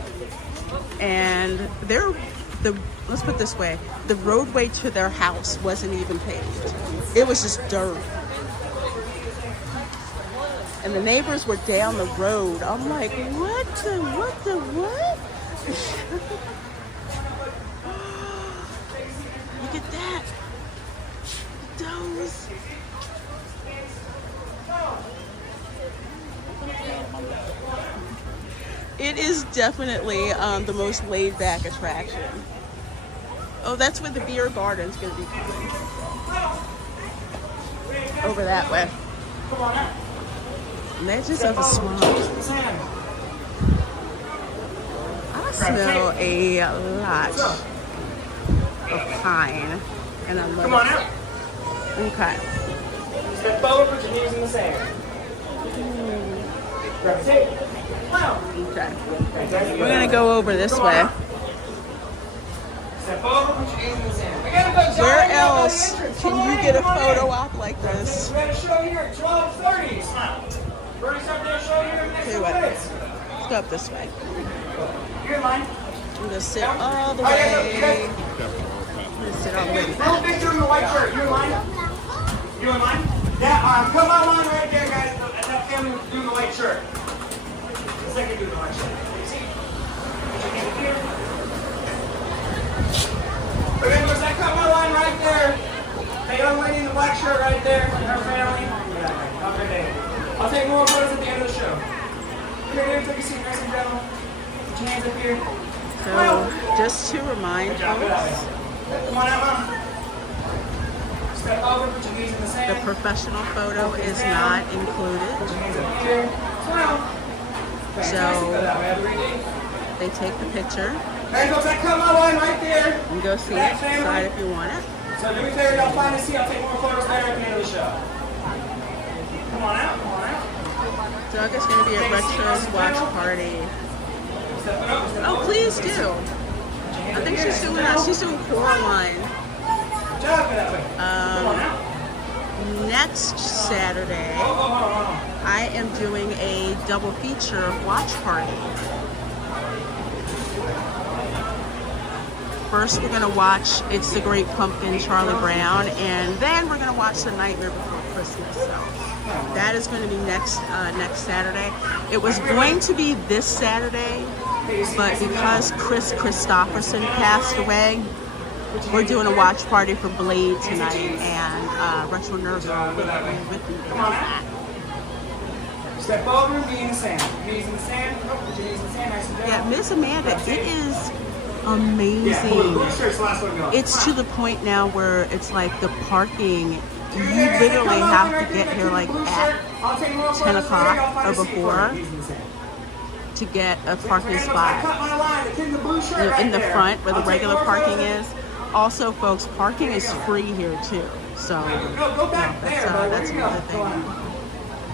and let's put it this way, the roadway to their house wasn't even paved. It was just dirt. And the neighbors were down the road. I'm like, what? Look at that. Those. It is definitely the most laid-back attraction. Oh, that's where the beer garden's going to be coming. Over that way. Legends of the Swamp. I smell a lot of pine, and I love it. Okay. Step forward, put your knees in the sand. Grab a tape. Okay. We're gonna go over this way. Step forward, put your knees in the sand. Where else can you get a photo op like this? We got a show here at 12:30. Smile. We're gonna start that show here in the next Okay, few wait. minutes. Let's go up this way. You're in line. I'm gonna sit all the way. I'm gonna sit all the way. Little picture in the white shirt. You in line? You in line? Yeah, come on line right there, guys. That family doing the white shirt. The second doing the white shirt. See? Put your hand here. Remember, that come on line right there. That young lady in the black shirt right there. And her family. Yeah, have a good day. I'll take more photos at the end of the show. Here, take a seat, nice and gentle. Put your hands up here. So, just to remind folks, Come on out, Mom. Step over, put your knees in the the sand. professional photo is not included. So, they take the picture. Hey, folks, that come on line right there. You can go see it inside if you want it. So do me a favor, y'all find a seat. I'll take more photos later at the end of the show. Come on out, come on out. Doug is going to be at Retro's watch party. Step it up, step Oh, over. please do. I think she's doing Coraline. Good job, get that way. Come on out. Next Saturday, Hold on. I am doing a double feature watch party. First, we're going to watch It's the Great Pumpkin, Charlie Brown, and then we're going to watch The Nightmare Before Christmas. So that is going to be next Saturday. It was going to be this Saturday, but because Chris Christopherson passed away, we're doing a watch party for Blvd tonight, and Retro Nerd Girl will be with me to that. Step over, knee in the sand. Knees in the sand. Nope, put your knees in the sand. Nice and gentle. Yeah, Miss Amanda, it is amazing. It's to the point now where it's like the parking, you literally have to get here like at 10 o'clock or before to get a parking spot in the front where the regular parking is. Also, folks, parking is free here too. So that's another thing.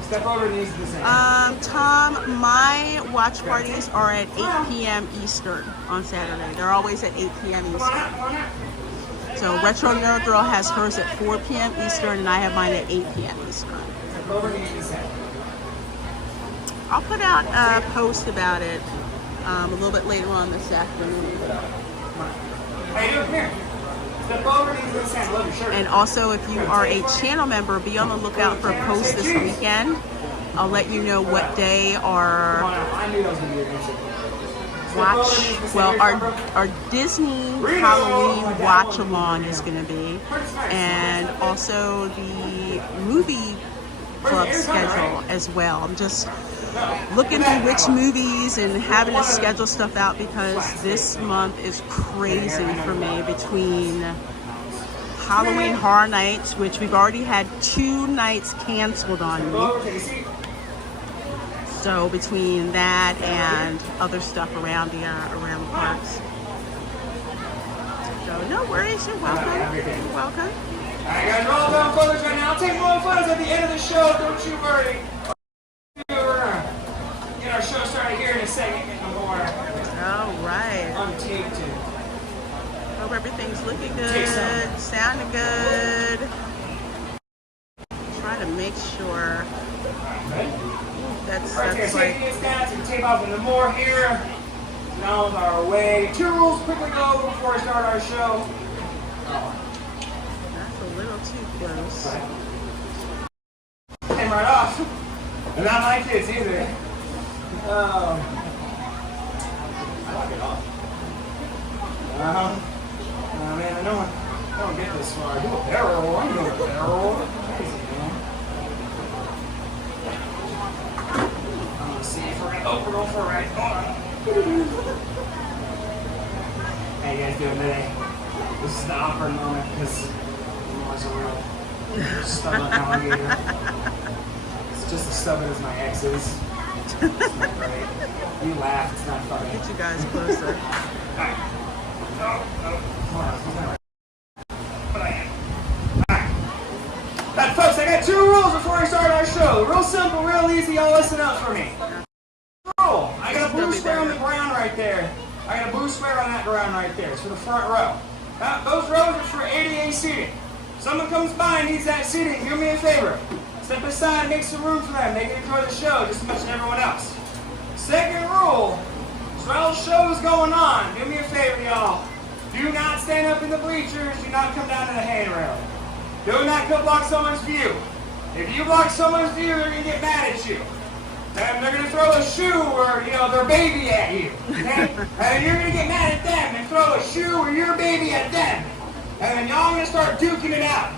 Step over, knees in the sand. Tom, my watch parties are at 8 p.m. Eastern on Saturday. They're always at 8 p.m. Eastern. So Retro Nerd Girl has hers at 4 p.m. Eastern, and I have mine at 8 p.m. Eastern. Step over, knees in the sand. I'll put out a post about it a little bit later on this afternoon. How you doing? Here. Step over, knees in the sand. Love your shirt. And also, if you are a channel member, be on the lookout for a post this weekend. I'll let you know what day our I knew that was going to be a good show. our Disney Halloween watch along is going to be, and also the movie club schedule as well. I'm just looking through which movies and having to schedule stuff out because this month is crazy for me between Halloween Horror Nights, which we've already had 2 nights canceled on me. So between that and other stuff around the parks. So no worries, you're welcome. You're welcome. Alright guys, we're all done photos right now. I'll take more photos at the end of the show, don't you worry. We're get our show started here in a second, get more Alright. untaped and Hope everything's looking good, sounding good. Try to make sure that's right here, like safety is down, so tape off into more here. Now on our way. 2 rules quickly go over before we start our show. that's a little too close. And right off. And not my kids either. I like it all. Oh man, I don't get this far. I do a barrel. I'm doing a barrel. Crazy, man. I'm gonna see if we're gonna open it for right. Hold on. How you guys doing today? This is the awkward moment because I'm always a real stubborn alligator. It's just as stubborn as my exes. It's not great. You laugh, it's not funny. Get you guys closer. Alright. No. Come on. But I am. Alright. Now, folks, I got 2 rules before we start our show. Real simple, real easy. Y'all listen up for me. Rule. I got a blue square on the ground right there. I got a blue square on that ground right there. It's for the front row. Now, those rows are for ADA seating. Someone comes by and needs that seating. Do me a favor. Step aside and make some room for them. They can enjoy the show just as much as everyone else. Second rule. So while the show is going on, do me a favor, y'all. Do not stand up in the bleachers. Do not come down to the handrail. Do not go block someone's view. If you block someone's view, they're going to get mad at you. And they're going to throw a shoe or, their baby at you. Okay? And you're going to get mad at them and throw a shoe or your baby at them. And then y'all going to start duking it out.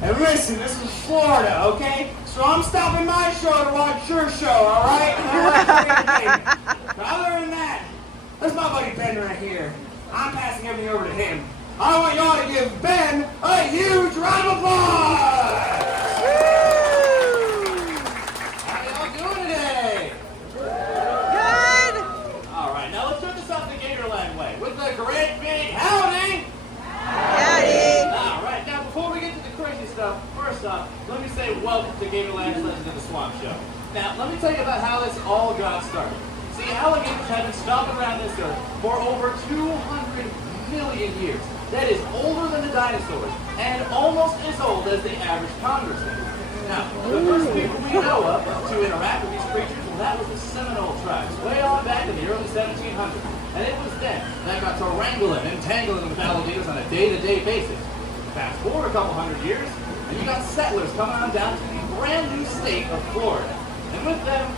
And listen, this is Florida, okay? So I'm stopping my show to watch your show, all right? But other than that, there's my buddy Ben right here. I'm passing everything over to him. I want y'all to give Ben a huge round of applause! How y'all doing today? Good. All right, now let's turn this up the Gatorland way with the great big howdy. Howdy. All right, now before we get to the crazy stuff, first off, let me say welcome to Gatorland's Legends of the Swamp Show. Now, let me tell you about how this all got started. See, alligators have been stomping around this earth for over 200 million years. That is older than the dinosaurs, and almost as old as the average congressman. Now, the first people we know of to interact with these creatures, well, that was the Seminole tribes, way on back in the early 1700s. And it was them that got to wrangling and tangling with alligators on a day-to-day basis. Fast forward a couple hundred years, and you got settlers coming on down to the brand new state of Florida. And with them,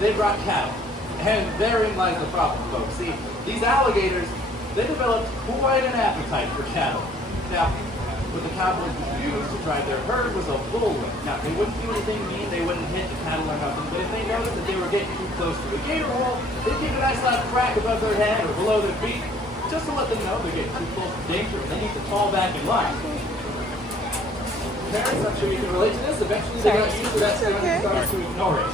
they brought cattle. And therein lies the problem, folks. See, these alligators, they developed quite an appetite for cattle. Now, what the cowboys would use to drive their herd was a bullwhip. Now, they wouldn't do anything mean, they wouldn't hit the cattle or nothing, but if they noticed that they were getting too close to the gator hole, they'd give a nice loud crack above their head or below their feet, just to let them know they're getting too close to danger and they need to fall back in line. Parents, I'm sure you can relate to this, eventually they got used to that stuff and started to ignore it.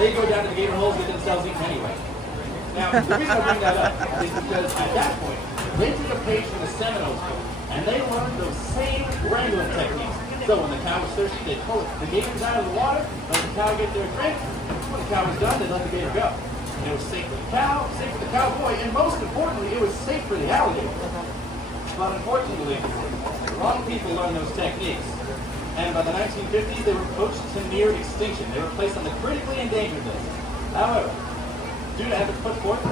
They go down to the gator holes and get themselves eaten anyway. Now, the reason I bring that up is because at that point, they took a page from the Seminoles book, and they learned those same wrangling techniques. So when the cow was thirsty, they'd pull the gators out of the water, let the cow get their drink. When the cow was done, they'd let the gator go. And it was safe for the cow, safe for the cowboy, and most importantly, it was safe for the alligator. But unfortunately, the wrong people learned those techniques. And by the 1950s, they were poached to near extinction. They were placed on the critically endangered list. However, due to efforts put forth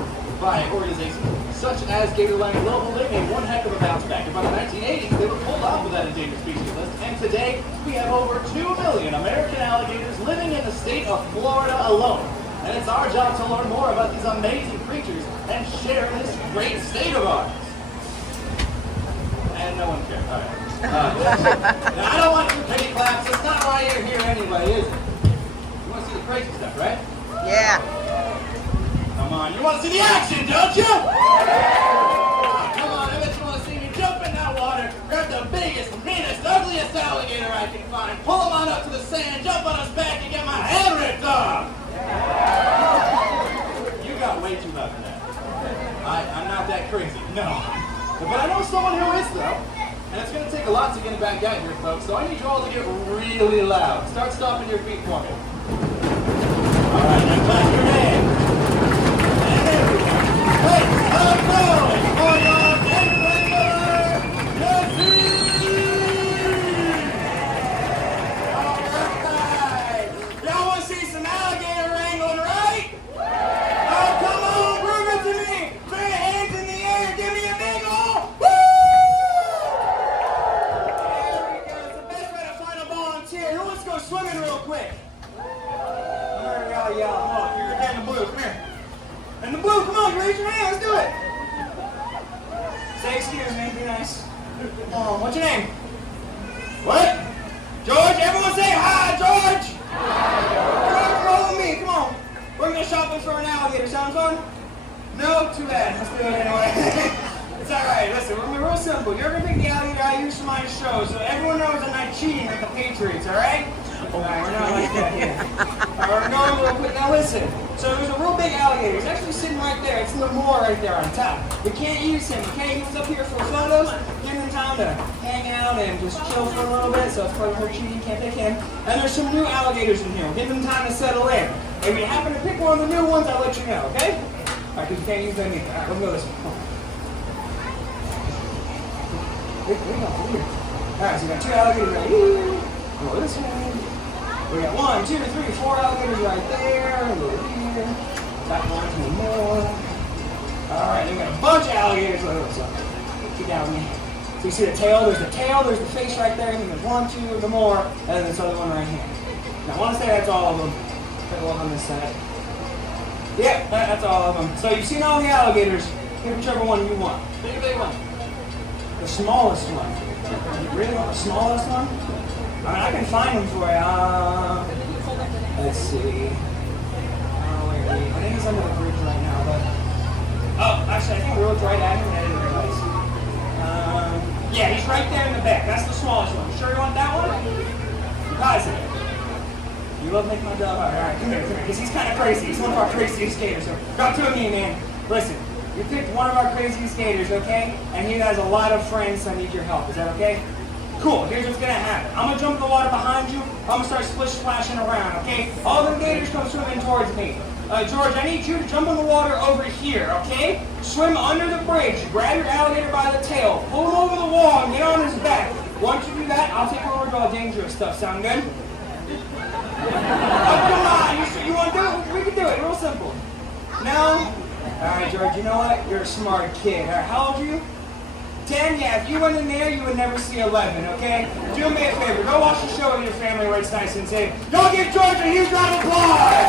by organizations such as Gatorland Global, they made one heck of a bounce back. And by the 1980s, they were pulled off of that endangered species list. And today, we have over 2 million American alligators living in the state of Florida alone. And it's our job to learn more about these amazing creatures and share this great state of ours. And no one cares. All right. Now, I don't want you pity claps. That's not why you're here anyway, is it? You want to see the crazy stuff, right? Yeah. Come on, you want to see the action, don't you? Come on, I bet you want to see me jump in that water, grab the biggest, meanest, ugliest alligator I can find, pull him on up to the sand, jump on his back, and get my head ripped off. You got way too loud for that. I'm not that crazy, no. But I know someone who is, though. And it's going to take a lot to get him back out here, folks. So I need you all to get really loud. Start stomping your feet for me. All right, now clap your hands. And there we go. Let's go! On your wrangler, all right. Y'all want to see some alligator wrangling, right? Oh, come on, prove it to me. Put your hands in the air. Give me a big ol' woo! There we go. It's the best way to find a volunteer. Who wants to go swimming real quick? excuse me, be nice. What's your name? What? George, everyone say hi, George! George, roll with me, come on. We're gonna shopping for an alligator, sound fun? No? Too bad, let's do it anyway. It's alright, listen, we're real simple. You're gonna pick the alligator I use for my show, so everyone knows I'm not cheating like the Patriots, alright? Alright, we're not like that here. Alright, we're going real quick. Now listen, so there's a real big alligator. He's actually sitting right there. It's the moor right there on top. We can't use him. We can't use him up here for photos. Give him time to hang out and just chill for a little bit, so it's part of her cheating. Can't pick him. And there's some new alligators in here. We'll give them time to settle in. If we happen to pick one of the new ones, I'll let you know, okay? Alright, because you can't use them either. Alright, let's go this one. Alright, so we got 2 alligators right here. Go this way. We got 1, 2, 3, 4 alligators right there. A little here. Got 1, 2 more. Alright, then we got a bunch of alligators. Keep down with me. So you see the tail? There's the tail, there's the face right there. And then there's 1, 2 of them more. And then this other one right here. Now I want to say that's all of them. Take a look on this side. Yep, that's all of them. So you've seen all the alligators. Pick whichever one you want. Pick a big one. The smallest one. You really want the smallest one? I mean, I can find them for you. Let's see. I think he's under the bridge right now, but... Oh, actually, I think the road's right at him. I didn't realize. Yeah, he's right there in the back. That's the smallest one. Sure you want that one? Guys, you love making my job hard. All right, come here, because he's kind of crazy. He's one of our craziest skaters. So, drop to me, man. Listen, you picked one of our craziest skaters, okay? And he has a lot of friends, so I need your help. Is that okay? Cool, here's what's gonna happen. I'm gonna jump in the water behind you. I'm gonna start splish splashing around, okay? All the gators come swimming towards me. George, I need you to jump in the water over here, okay? Swim under the bridge. Grab your alligator by the tail. Pull him over the wall and get on his back. Once you do that, I'll take over to all dangerous stuff. Sound good? Oh, come on. You want to do it? We can do it. Real simple. No? Alright, George, you know what? You're a smart kid. Alright, how old are you? 10? Yeah, if you went in there, you would never see 11, okay? Do me a favor. Go watch the show with your family where it's nice and safe. Go give George a huge round of applause!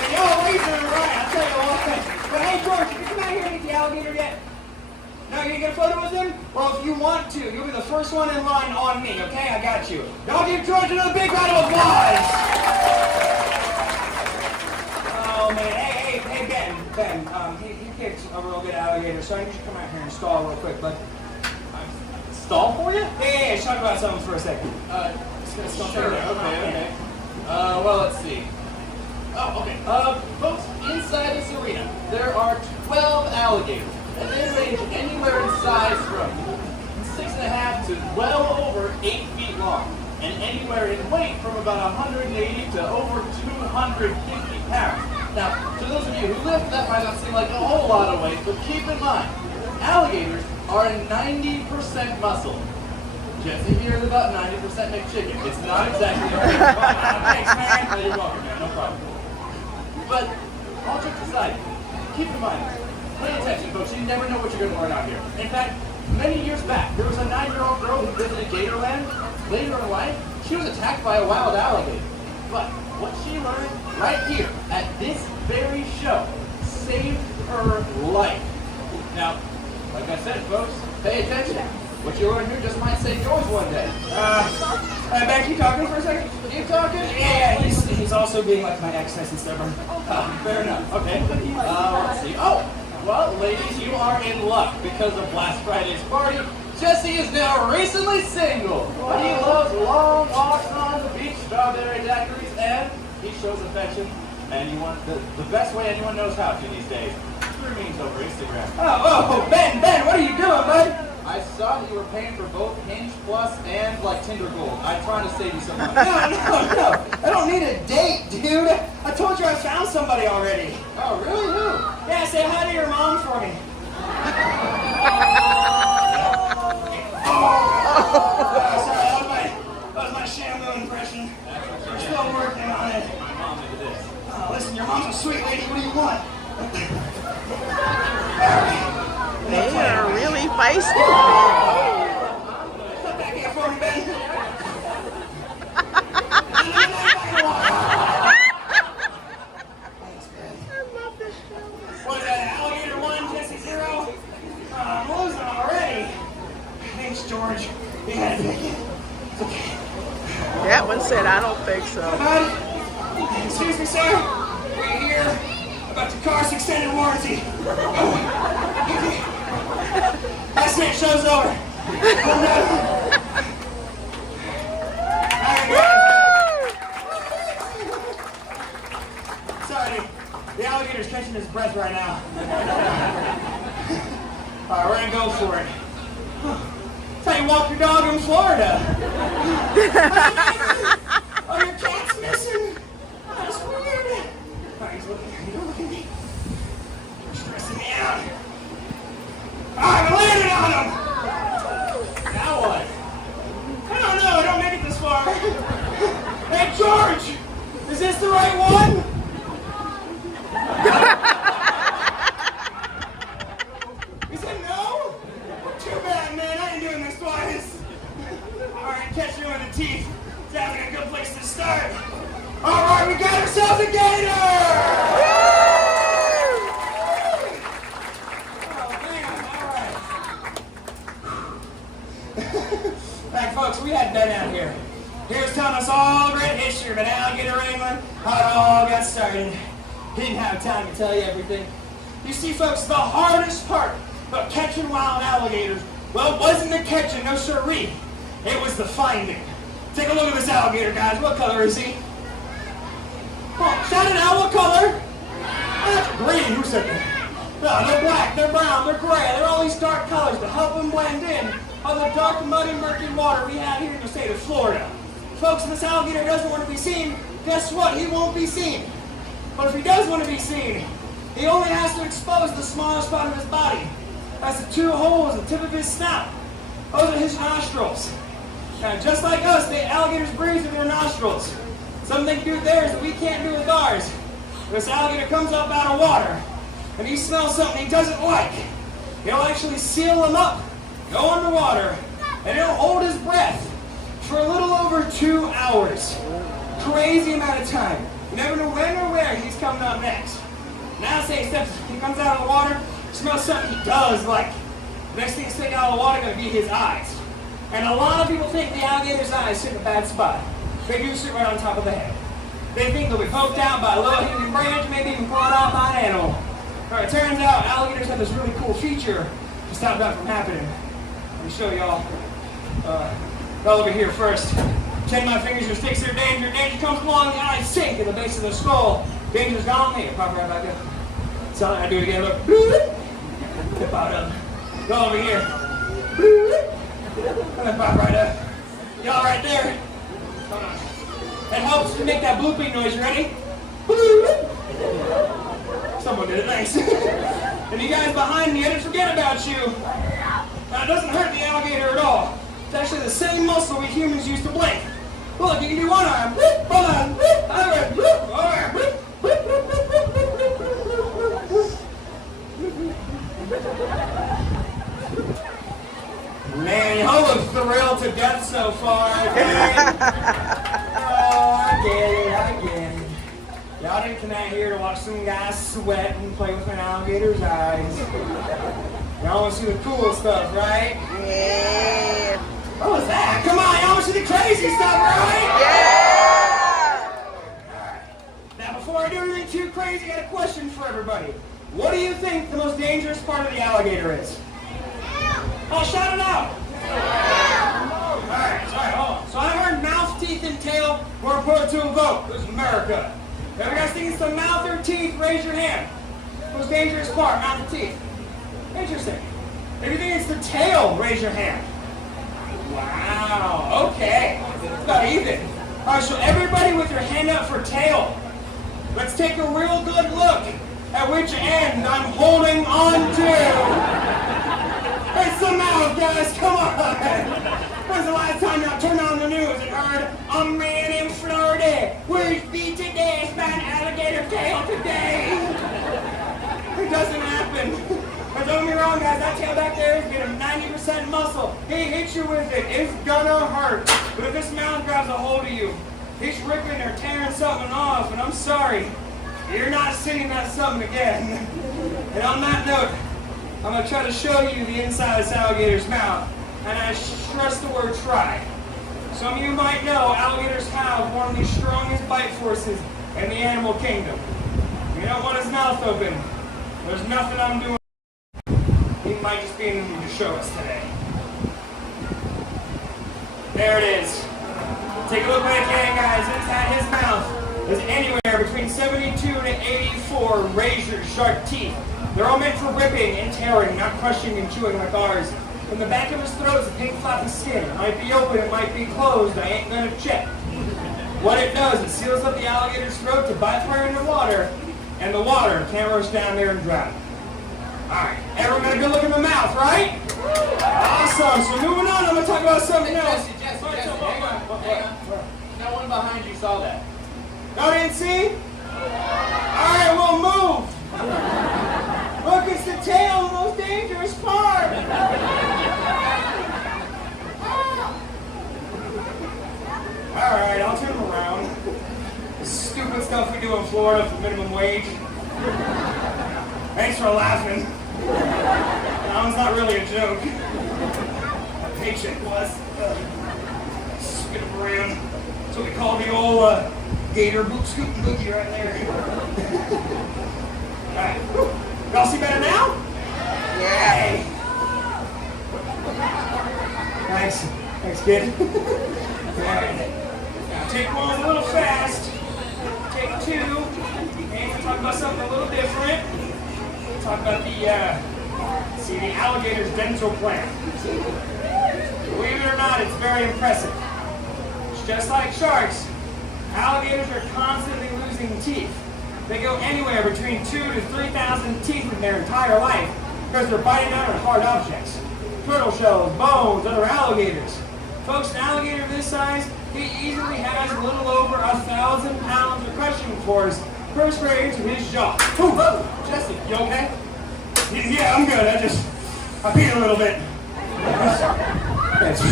And y'all raising him right, I'll tell you what. But hey, George, did you come out here and meet the alligator yet? No, you gonna get a photo with him? Well, if you want to, you'll be the first one in line on me, okay? I got you. Y'all give George another big round of applause! Oh, man. Hey, Ben, he picked a real good alligator, so I need you to come out here and stall real quick, bud. Stall for you? Yeah, let's talk about something for a second. Sure, okay. Well, let's see. Oh, okay. Folks, inside this arena, there are 12 alligators, and they range anywhere in size from 6.5 to well over 8 feet long, and anywhere in weight from about 180 to over 250 pounds. Now, to those of you who lift, that might not seem like a whole lot of weight, but keep in mind, alligators are 90% muscle. Jesse here is about 90% McChicken. It's not exactly a thanks, man. You're welcome, man. No problem. But, all jokes aside, keep in mind, pay attention, folks. You never know what you're going to learn out here. In fact, many years back, there was a 9-year-old girl who visited Gatorland. Later in life, she was attacked by a wild alligator. But what she learned right here at this very show saved her life. Now, like I said, folks, pay attention. What you learn here just might save yours one day. Ben, keep talking for a second? Keep talking? Yeah, he's also being like my ex, nice and stubborn. Fair enough. Okay. Let's see. Oh, well, ladies, you are in luck because of last Friday's party. Jesse is now recently single. He loves long walks on the beach, strawberry daiquiris, and he shows affection. And you want the best way anyone knows how to these days. Through memes over Instagram. Oh, Ben, what are you doing, bud? I saw that you were paying for both Hinge Plus and like Tinder Gold. I'm trying to save you some money. No. I don't need a date, dude. I told you I found somebody already. Oh, really? Who? Yeah, say hi to your mom for me. Sorry, that was my Shamu impression. We're still working on it. Mom, look at this. Oh, listen, your mom's a sweet lady. What do you want? They are really feisty. Come back here for me, Ben. Thanks, Ben. I love this show. What is that, alligator 1, Jesse 0? this, George. You had to take it. It's okay. That one said, I don't think so. Excuse me, sir. We're here about your car's extended warranty. Okay. Accident show's over. Sorry, the alligator's catching his breath right now. All right, we're gonna go for it. That's how you walk your dog in Florida. Oh, your cat's missing? Oh, that's weird. All right, he's looking at me. Don't look at me. You're stressing me out. All right, I landed on him. Now what? I don't know. I don't make it this far. Hey, George, is this the right one? He said no? Too bad, man. I ain't doing this twice. All right, catch you in the teeth. Sounds like a good place to start. All right, we got ourselves a gator! Oh, man, all right. Alright, folks, we had Ben out here. He was telling us all the great history of an alligator wrangling, how it all got started. He didn't have time to tell you everything. You see, folks, the hardest part of catching wild alligators, well, it wasn't the catching, no siree. It was the finding. Take a look at this alligator, guys. What color is he? Oh, shout it out. What color? Oh, that's green. Who said that? No, they're black, they're brown, they're gray. They're all these dark colors to help them blend in of the dark, muddy, murky water we have here in the state of Florida. Folks, if this alligator doesn't want to be seen, guess what? He won't be seen. But if he does want to be seen, he only has to expose the smallest part of his body. That's the two holes at the tip of his snout. Those are his nostrils. Now, just like us, the alligators breathe through their nostrils. Something they can do with theirs that we can't do with ours. This alligator comes up out of water, and he smells something he doesn't like. He'll actually seal him up, go underwater, and he'll hold his breath for a little over 2 hours. Crazy amount of time. You never know when or where he's coming up next. Now say he comes out of the water, smells something he does like. The next thing to stick out of the water is going to be his eyes. And a lot of people think the alligator's eyes sit in a bad spot. They do sit right on top of the head. They think they'll be poked out by a low-hanging branch, maybe even clawed out by an animal. All right, it turns out alligators have this really cool feature to stop that from happening. Let me show y'all. Over here first. 10 my fingers, your sticks are danger. Danger comes along, the eyes sink in the base of the skull. Danger's gone. Hey, pop right back up. So I do it again. Look. Tip out up. Go over here. And then pop right up. Y'all right there. Hold on. That helps to make that blooping noise. You ready? Someone did it. Thanks. And you guys behind me, I didn't forget about you. Now, it doesn't hurt the alligator at all. It's actually the same muscle we humans use to blink. Look, you can do one arm. Hold on. Man, y'all look thrilled to death so far. Okay? Oh, I get it. Y'all didn't come out here to watch some guy sweat and play with an alligator's eyes. Y'all want to see the cool stuff, right? Yeah. What was that? Come on, y'all want to see the crazy stuff, right? Yeah! Alright. Now, before I do anything too crazy, I got a question for everybody. What do you think the most dangerous part of the alligator is? Oh, shout it out! Alright, hold on. So I heard mouth, teeth, and tail were put to a vote. This is America. If you guys think it's the mouth or teeth, raise your hand. Most dangerous part, mouth or teeth. Interesting. If you think it's the tail, raise your hand. Wow, okay. It's about even. All right, so everybody with your hand up for tail. Let's take a real good look at which end I'm holding on to. It's the mouth, guys, come on. When's the last time y'all turned on the news and heard a man in Florida was beat to death by an alligator tail today? It doesn't happen. But don't get me wrong, guys, that tail back there is getting 90% muscle. He hits you with it, it's gonna hurt. But if this mountain grabs a hold of you, he's ripping or tearing something off, and I'm sorry, you're not seeing that something again. And on that note, I'm gonna try to show you the inside of this alligator's mouth. and I stress the word try. Some of you might know alligators have one of the strongest bite forces in the animal kingdom. You don't want his mouth open. There's nothing I'm doing. He might just be in the mood to show us today. There it is. Take a look right here, guys. Inside his mouth is anywhere between 72 to 84 razor-sharp teeth. They're all meant for ripping and tearing, not crushing and chewing like ours. From the back of his throat is a pink floppy skin. It might be open, it might be closed. I ain't gonna check. What it does, it seals up the alligator's throat to bite fire in the water, and the water can't rush down there and drown. Alright, everyone got a good look in the mouth, right? Awesome, so moving on, I'm gonna talk about something else. Jesse, hang on. No one behind you saw that. No, didn't see? Alright, well move. Look, it's the tail, the most dangerous part. Alright, I'll turn him around. The stupid stuff we do in Florida for minimum wage. Thanks for laughing. That one's not really a joke. My paycheck was. Spin him around. That's what we call the old gator boot scooting boogie right there. Alright. Y'all see better now? Yeah. Thanks. Thanks, kid. Alright. Now take one a little fast. Take two. And we'll talk about something a little different. We'll talk about the alligator's dental plan. Believe it or not, it's very impressive. It's just like sharks. Alligators are constantly losing teeth. They go anywhere between 2,000 to 3,000 teeth in their entire life because they're biting down on hard objects. Turtle shells, bones, other alligators. Folks, an alligator of this size, he easily has a little over 1,000 pounds of crushing force per square inch of his jaw. Ooh, whoa, Jesse, you okay? Yeah, I'm good. I peed a little bit. It's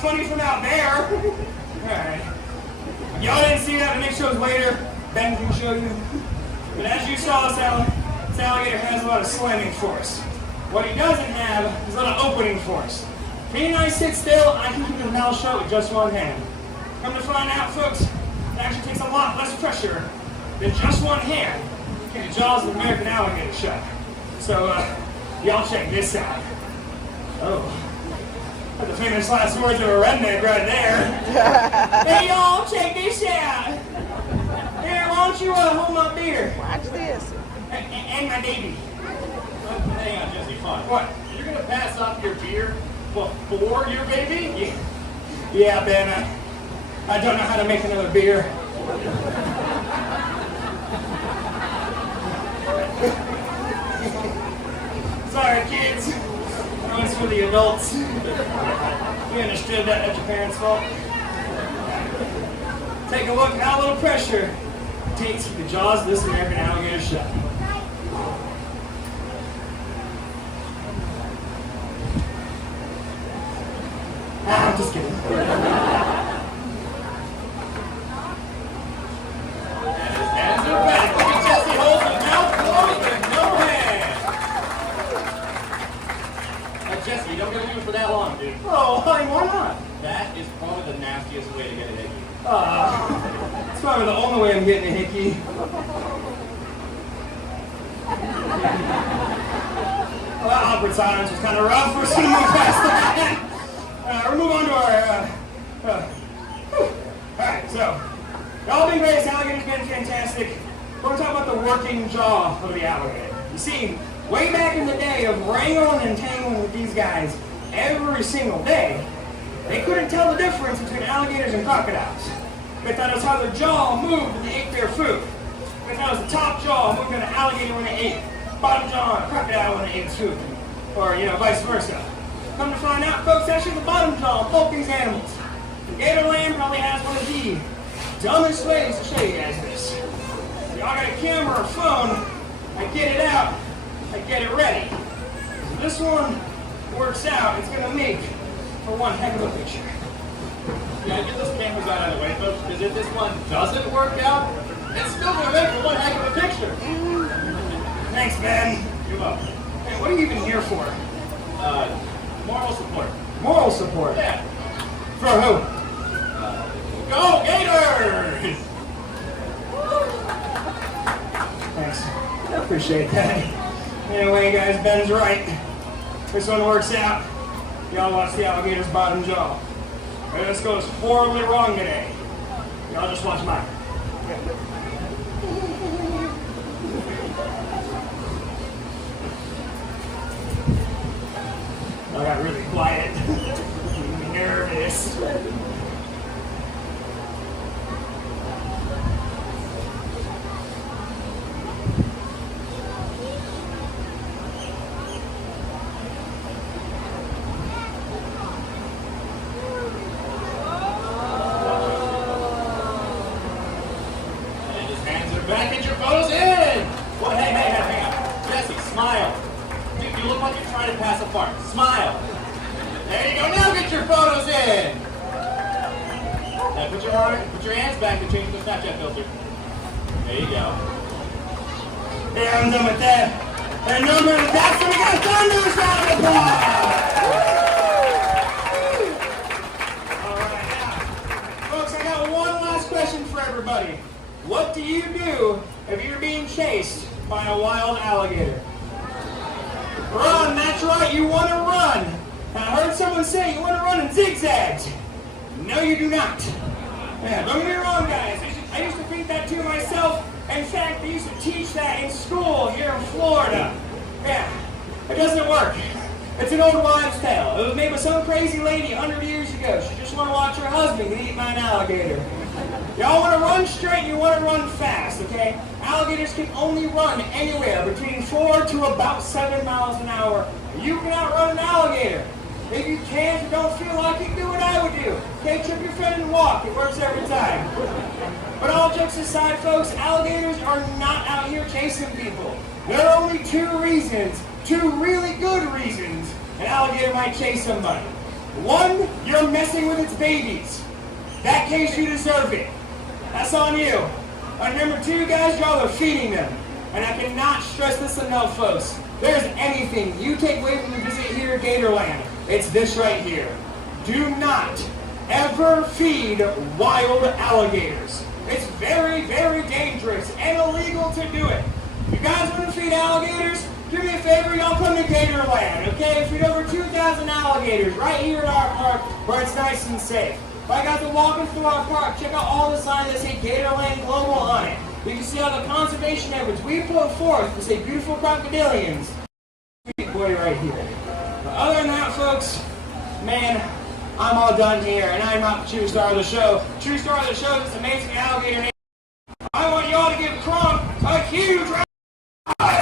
funny from out there. Alright. Y'all didn't see that in the next shows later. Ben can show you. But as you saw, this alligator has a lot of slamming force. What he doesn't have is a lot of opening force. If he and I sit still, I can keep his mouth shut with just one hand. Come to find out, folks, it actually takes a lot less pressure than just one hand to keep the jaws of the American alligator shut. So, y'all check this out. Oh. The famous last words of a redneck right there. Hey, y'all, check this out. Here, why don't you hold my beer? Watch this. And my baby. Hang on, Jesse, fine. What? You're gonna pass off your beer before your baby? Yeah, Ben, I don't know how to make another beer. Sorry, kids. That one's for the adults. You understood that at your parents' fault. Take a look at how little pressure it takes to keep the jaws of this American alligator shut. I'm just kidding. Hands are back. Look at Jesse holds his mouth closed and no hands. Jesse, you don't get to do it for that long, dude. Oh, honey, why not? That is probably the nastiest way to get a hickey. It's probably the only way I'm getting a hickey. Well, that awkward silence was kind of rough. We're just going to move past that. We'll move on to our... Alright, so, y'all been great. This alligator's been fantastic. We're going to talk about the working jaw of the alligator. You see, way back in the day of wrangling and tangling with these guys every single day, they couldn't tell the difference between alligators and crocodiles. They thought it was how their jaw moved when they ate their food. They thought it was the top jaw moving on an alligator when they ate, bottom jaw on a crocodile when they ate its food. Or, vice versa. Come to find out, folks, actually the bottom jaw of both these animals. Gatorland probably has one of the dumbest ways to show you guys this. Y'all got a camera or phone, I get it out, I get it ready. If this one works out, it's going to make for one heck of a picture. Yeah, get those cameras out of the way, folks, because if this one doesn't work out, it's still going to make for one heck of a picture. Thanks, man. You're welcome. Hey, what are you even here for? Moral support. Moral support. Yeah. For who? Go Gators! Thanks. I appreciate that. Anyway, guys, Ben's right. This one works out. Y'all watch the alligator's bottom jaw. And this goes horribly wrong today. Y'all just watch mine. I got really quiet. Nervous. Back, get your photos in! Well, hey, hang on. Jesse, smile. Dude, you look like you're trying to pass a fart. Smile. There you go, now get your photos in! Now put your hands back to change the Snapchat filter. There you go. Yeah, I'm done with that. And number of that's when we got Thunder's round of applause! Alright, now. Folks, I got one last question for everybody. What do you do if you're being chased by a wild alligator? Run, that's right, you want to run. I heard someone say you want to run in zigzags. No, you do not. Yeah, don't get me wrong, guys. I used to think that to myself. In fact, they used to teach that in school here in Florida. Yeah, it doesn't work. It's an old wives' tale. It was made by some crazy lady 100 years ago. She just wanted to watch her husband get eaten by an alligator. Y'all want to run straight, you want to run fast, okay? Alligators can only run anywhere between 4 to about 7 miles an hour. You can outrun an alligator. If you can't, don't feel like it, do what I would do. Okay, trip your friend and walk. It works every time. But all jokes aside, folks, alligators are not out here chasing people. There are only two reasons, two really good reasons, an alligator might chase somebody. One, you're messing with its babies. That case, you deserve it. That's on you. And number two, guys, y'all are feeding them. And I cannot stress this enough, folks. There's anything you take away from the visit here at Gatorland, it's this right here. Do not ever feed wild alligators. It's very, very dangerous and illegal to do it. You guys want to feed alligators? Do me a favor, y'all come to Gatorland, okay? Feed over 2,000 alligators right here at our park where it's nice and safe. Right, guys, are walking through our park. Check out all the signs that say Gatorland Global on it. You can see all the conservation efforts we put forth to say beautiful crocodilians. Sweet boy right here. But other than that, folks, man, I'm all done here, and I'm not the true star of the show. True star of the show is this amazing alligator named. I want y'all to give Kronk a huge round of applause.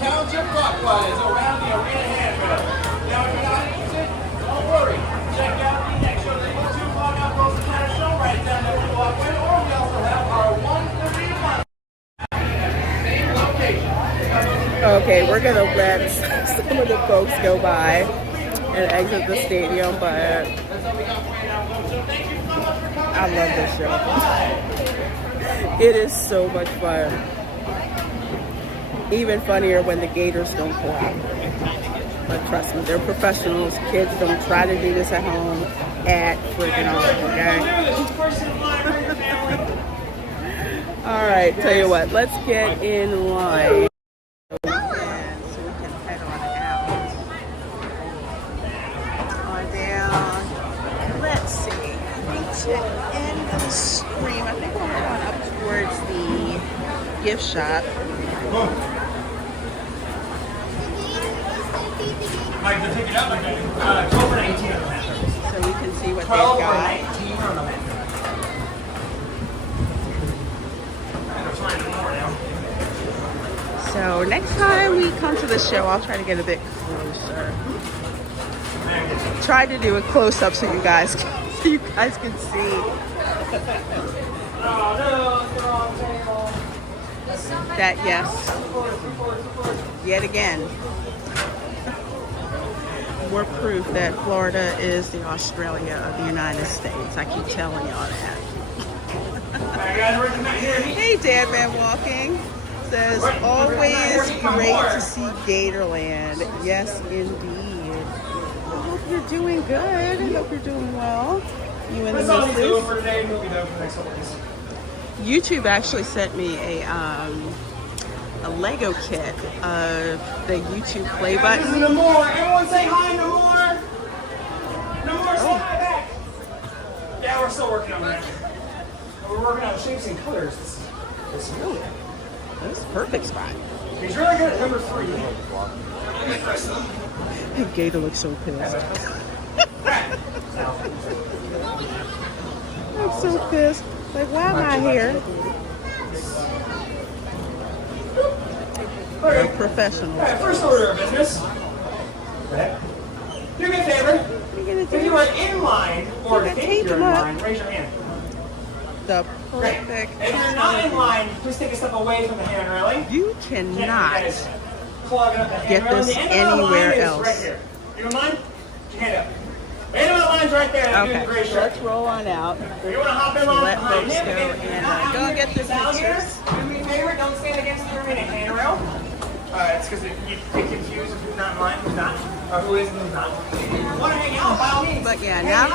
Count your clockwise around the arena handrail. Now, if you're not interested, don't worry. Check out the next show. They go 2 o'clock out close to kind of show right down there the walkway. Or we also have our 1:31 same location. Okay, we're gonna let some of the folks go by and exit the stadium, but I love this show. It is so much fun. Even funnier when the Gators don't cooperate. But trust me, they're professionals. Kids don't try to do this at home at freaking all, okay? All right, tell you what, let's get in line. So we can head on out. On down. Let's see. To end the stream, I think we'll head on up towards the gift shop. Mike, they're picking up again. 12 or 18 on the map. So we can see what 12 they've or got. 19 on the map. And they're flying more now. So next time we come to the show, I'll try to get a bit closer. Try to do a close up so you guys can see. Oh no, it's the wrong table. that yes, yet again, more proof that Florida is the Australia of the United States. I keep telling y'all that. Hey, Dad Man Walking says, always great to see Gatorland. Yes, indeed. I hope you're doing good. I hope you're doing well. You and the missus. YouTube actually sent me a Lego kit of the YouTube play button. No more. Everyone say hi, no more. No more slide back. Yeah, we're still working on that. We're working on shapes and colors. It's really, That's a perfect spot. he's really good at number 3. Hey, Gator looks so pissed. I'm so pissed. Like, why am I here? We're professionals. First order of business. Do me a favor. If you are in line or think you're in line, raise your hand. The perfect. If you're not in line, please take a step away from the hand railing. You cannot Clogging up the hand get railing. this The end of the line anywhere is else. right here. You don't mind? Put your hand up. The end of the line's right there. Doing the gray Okay, shirt. let's roll on out. You want to hop in line Let behind folks him. go If you're and not go and get having the out here, pictures. do me a favor, don't stand against the remaining handrail. It's because you get confused if who's not in line, who's not, or who is and who's not. If you want to hang out, by all means. But yeah, now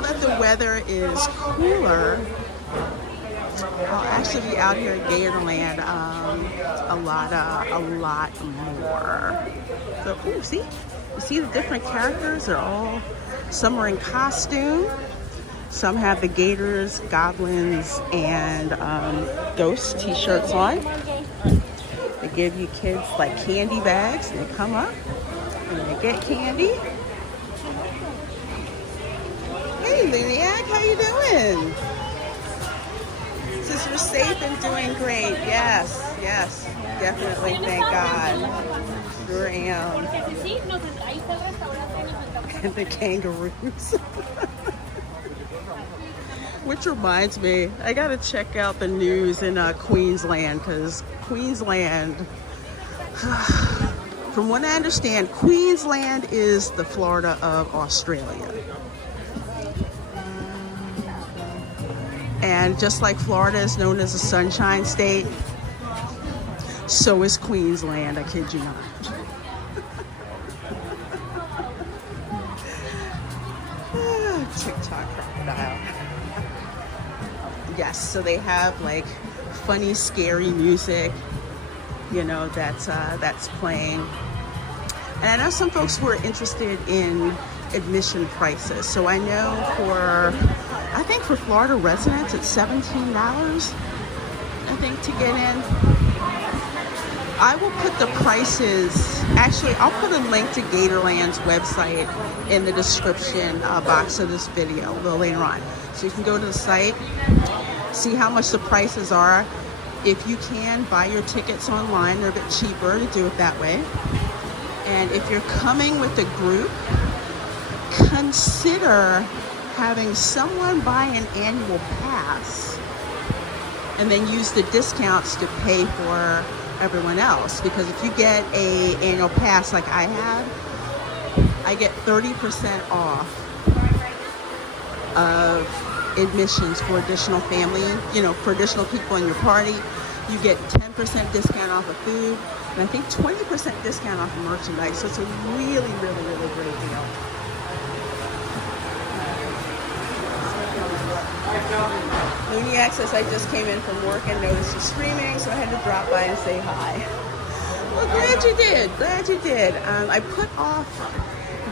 that the weather is cooler, I'll actually be out here at Gatorland a lot more. So, ooh, see? You see the different characters? They're all, some are in costume. Some have the Gators, Goblins, and Ghost t-shirts on. They give you kids like candy bags. They come up and they get candy. Hey, Luniac, how you doing? Says you're safe and doing great. Yes, definitely. Thank God. Sure am. And the kangaroos. Which reminds me, I gotta check out the news in Queensland, because Queensland, from what I understand, Queensland is the Florida of Australia. And just like Florida is known as the Sunshine State, so is Queensland, I kid you not. TikTok crocodile. Yes, so they have like funny, scary music, you know, that's playing. And I know some folks who are interested in admission prices. So I know I think for Florida residents, it's $17, I think, to get in. I will put the prices, actually, I'll put a link to Gatorland's website in the description box of this video a little later on. So you can go to the site, see how much the prices are. If you can, buy your tickets online. They're a bit cheaper to do it that way. And if you're coming with a group, consider having someone buy an annual pass and then use the discounts to pay for everyone else. Because if you get a annual pass like I have, I get 30% off of admissions for additional family, you know, for additional people in your party. You get 10% discount off of food, and I think 20% discount off of merchandise. So it's a really, really, really great deal. Luniac says, I just came in from work and noticed you streaming, so I had to drop by and say hi. Well, glad you did. Glad you did. I put off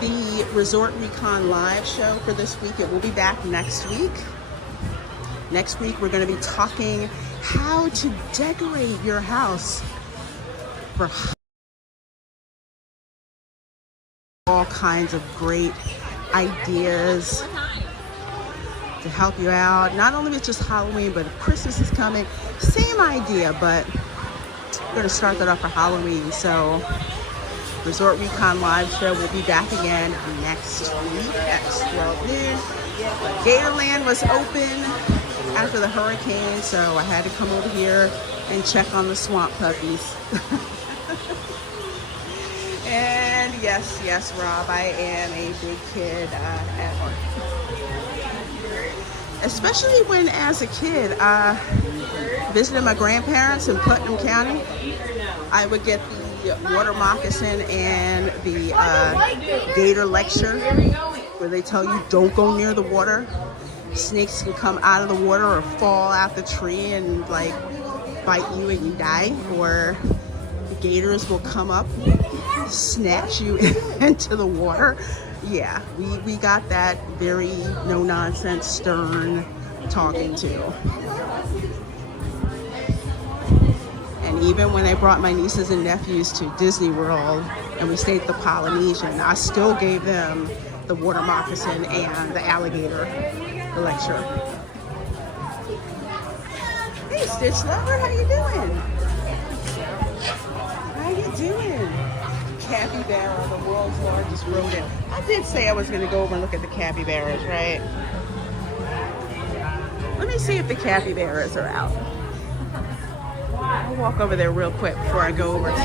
the Resort Recon live show for this week. It will be back next week. Next week, we're going to be talking how to decorate your house for all kinds of great ideas to help you out. Not only with just Halloween, but if Christmas is coming, same idea, but we're going to start that off for Halloween. So Resort Recon live show will be back again next week at 12 noon. Gatorland was open after the hurricane, so I had to come over here and check on the swamp puppies. And yes, Rob, I am a big kid at heart. Especially when, as a kid, I visited my grandparents in Putnam County. I would get the water moccasin and the gator lecture, where they tell you don't go near the water. Snakes can come out of the water or fall out the tree and like bite you and you die, or the gators will come up, snatch you into the water. Yeah, we got that very no nonsense, stern talking to. And even when I brought my nieces and nephews to Disney World and we stayed at the Polynesian, I still gave them the water moccasin and the alligator lecture. Hey, Stitch Lover, how you doing? How you doing? Capybara, the world's largest rodent. I did say I was going to go over and look at the capybaras, right? Let me see if the capybaras are out. I'll walk over there real quick before I go over to...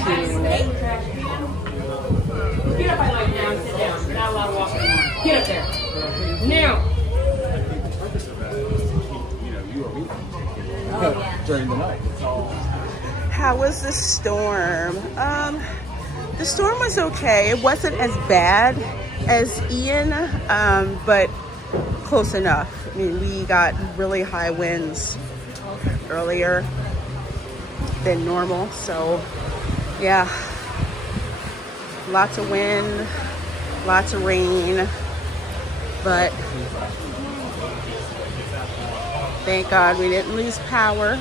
Get up, I like down, sit down. You're not allowed to walk anymore. Get up there. Now. During the night. How was the storm? The storm was okay. It wasn't as bad as Ian, but close enough. I mean, we got really high winds earlier than normal, so yeah, lots of wind, lots of rain, but thank God we didn't lose power.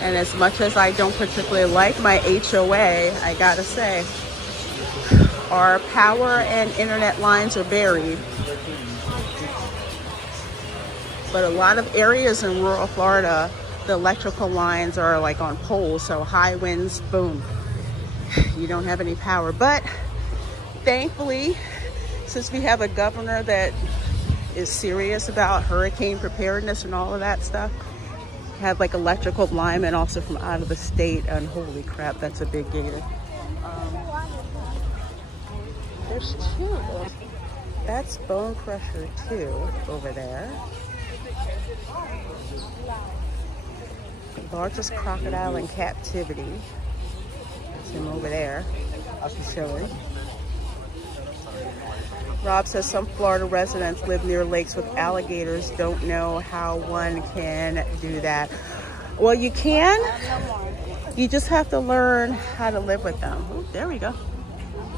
And as much as I don't particularly like my HOA, I gotta say, our power and internet lines are buried. But a lot of areas in rural Florida, the electrical lines are like on poles, so high winds, boom, you don't have any power. But thankfully, since we have a governor that is serious about hurricane preparedness and all of that stuff, have like electrical linemen also from out of the state, and holy crap, that's a big gator. There's two of them. That's Bone Crusher 2 over there. Largest crocodile in captivity. That's him over there. I'll show him. Rob says some Florida residents live near lakes with alligators. Don't know how one can do that. Well, you can. You just have to learn how to live with them. Oh, there we go.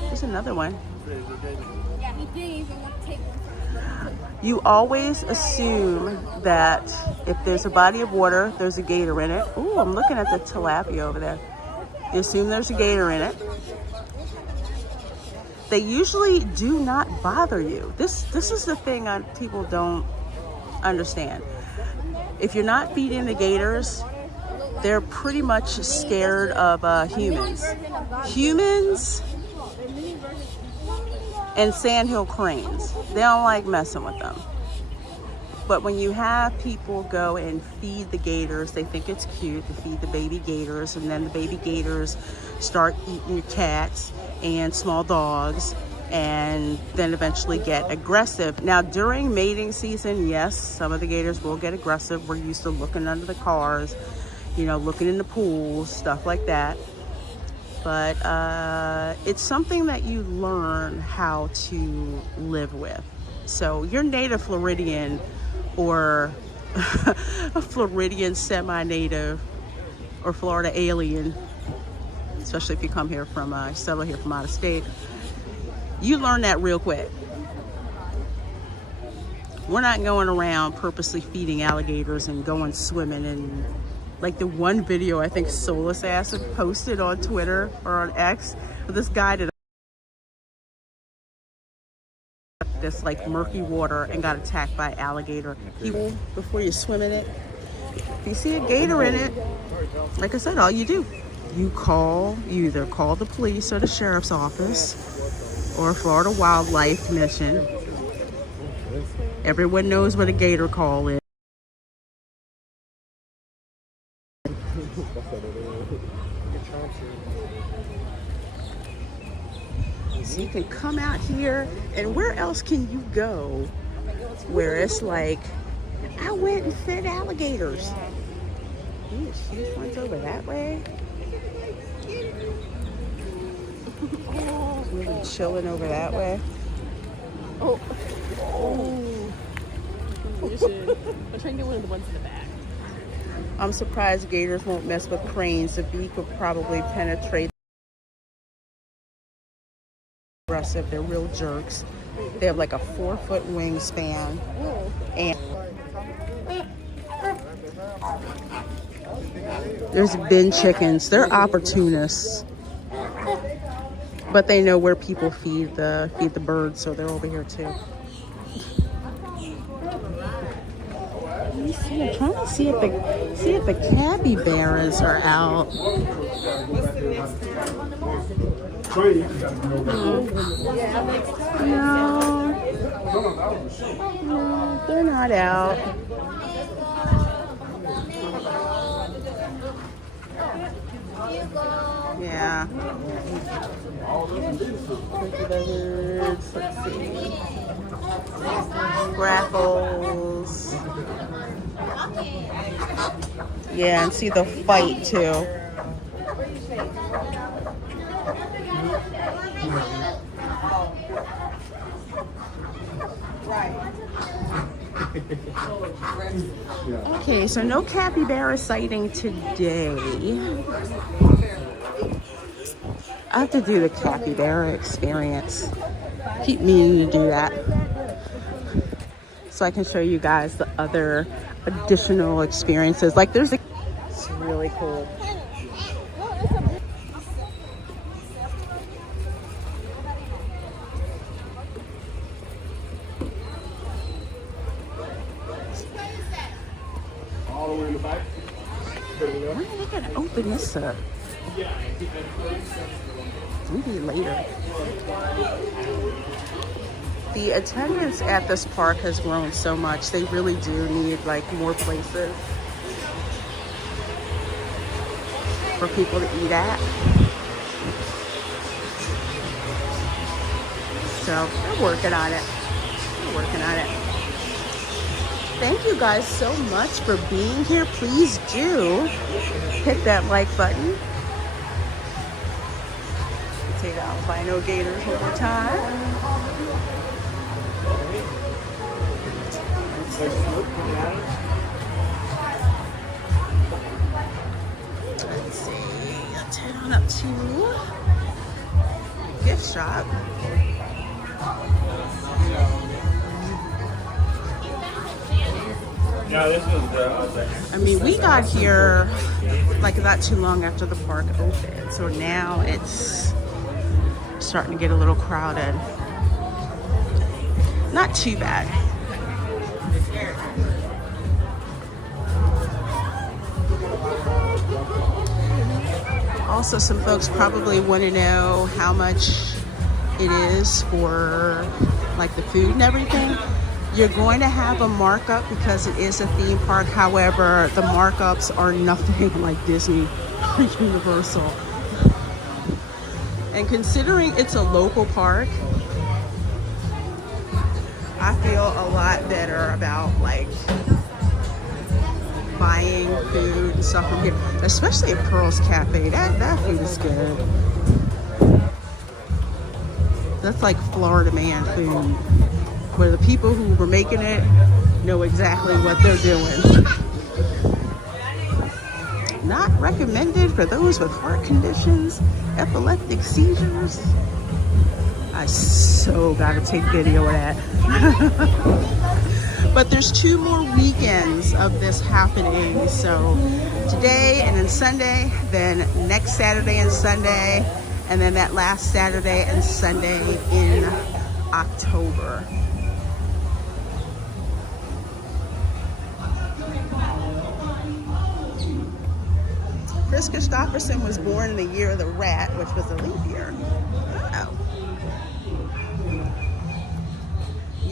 There's another one. You always assume that if there's a body of water, there's a gator in it. Ooh, I'm looking at the tilapia over there. You assume there's a gator in it. They usually do not bother you. This is the thing people don't understand. If you're not feeding the gators, they're pretty much scared of humans. Humans and sandhill cranes. They don't like messing with them. But when you have people go and feed the gators, they think it's cute to feed the baby gators, and then the baby gators start eating your cats and small dogs, and then eventually get aggressive. Now, during mating season, yes, some of the gators will get aggressive. We're used to looking under the cars, you know, looking in the pools, stuff like that. But it's something that you learn how to live with. So your native Floridian, or a Floridian semi-native, or Florida alien, especially if you come here from, settle here from out of state, you learn that real quick. We're not going around purposely feeding alligators and going swimming. And like the one video I think Solus Acid posted on Twitter or on X, with this guy that this like murky water and got attacked by an alligator. Before you swim in it, if you see a gator in it, like I said, all you do, you either call the police or the sheriff's office or Florida Wildlife Commission. Everyone knows what a gator call is. So you can come out here, and where else can you go where it's like, I went and fed alligators. Ooh, huge ones over that way. Really chilling over that way. Oh. You should. I'm trying to get one of the ones in the back. I'm surprised gators won't mess with cranes. The beak will probably penetrate. Aggressive, they're real jerks. They have like a 4-foot wingspan. And there's bin chickens. They're opportunists, but they know where people feed the birds, so they're over here too. I'm trying to see if the capybaras are out. No, they're not out. Yeah. Let's see. Grackles. Yeah, and see the fight too. Okay, so no capybara sighting today. I have to do the capybara experience. Keep meaning to do that, so I can show you guys the other additional experiences. Like it's really cool. When are they gonna open this up? Maybe later. The attendance at this park has grown so much. They really do need like more places for people to eat at. So they're working on it. They're working on it. Thank you guys so much for being here. Please do hit that like button. Say the albino gators one more time. Let's see, let's head on up to gift shop. No, this was I mean, we got here like not too long after the park opened, so now it's starting to get a little crowded. Not too bad. Also, some folks probably want to know how much it is for like the food and everything. You're going to have a markup because it is a theme park. However, the markups are nothing like Disney or Universal. And considering it's a local park, I feel a lot better about like buying food and stuff from here, especially at Pearl's Cafe. That food is good. That's like Florida man food, where the people who were making it know exactly what they're doing. Not recommended for those with heart conditions, epileptic seizures. I so gotta take video of that. But there's 2 more weekends of this happening. So today and then Sunday, then next Saturday and Sunday, and then that last Saturday and Sunday in October. Chris Christopherson was born in the year of the rat, which was a leap year. Oh.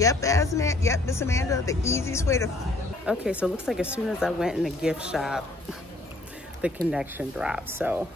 Yep, yep, Miss Amanda, the easiest way to... Okay, so it looks like as soon as I went in the gift shop, the connection dropped. So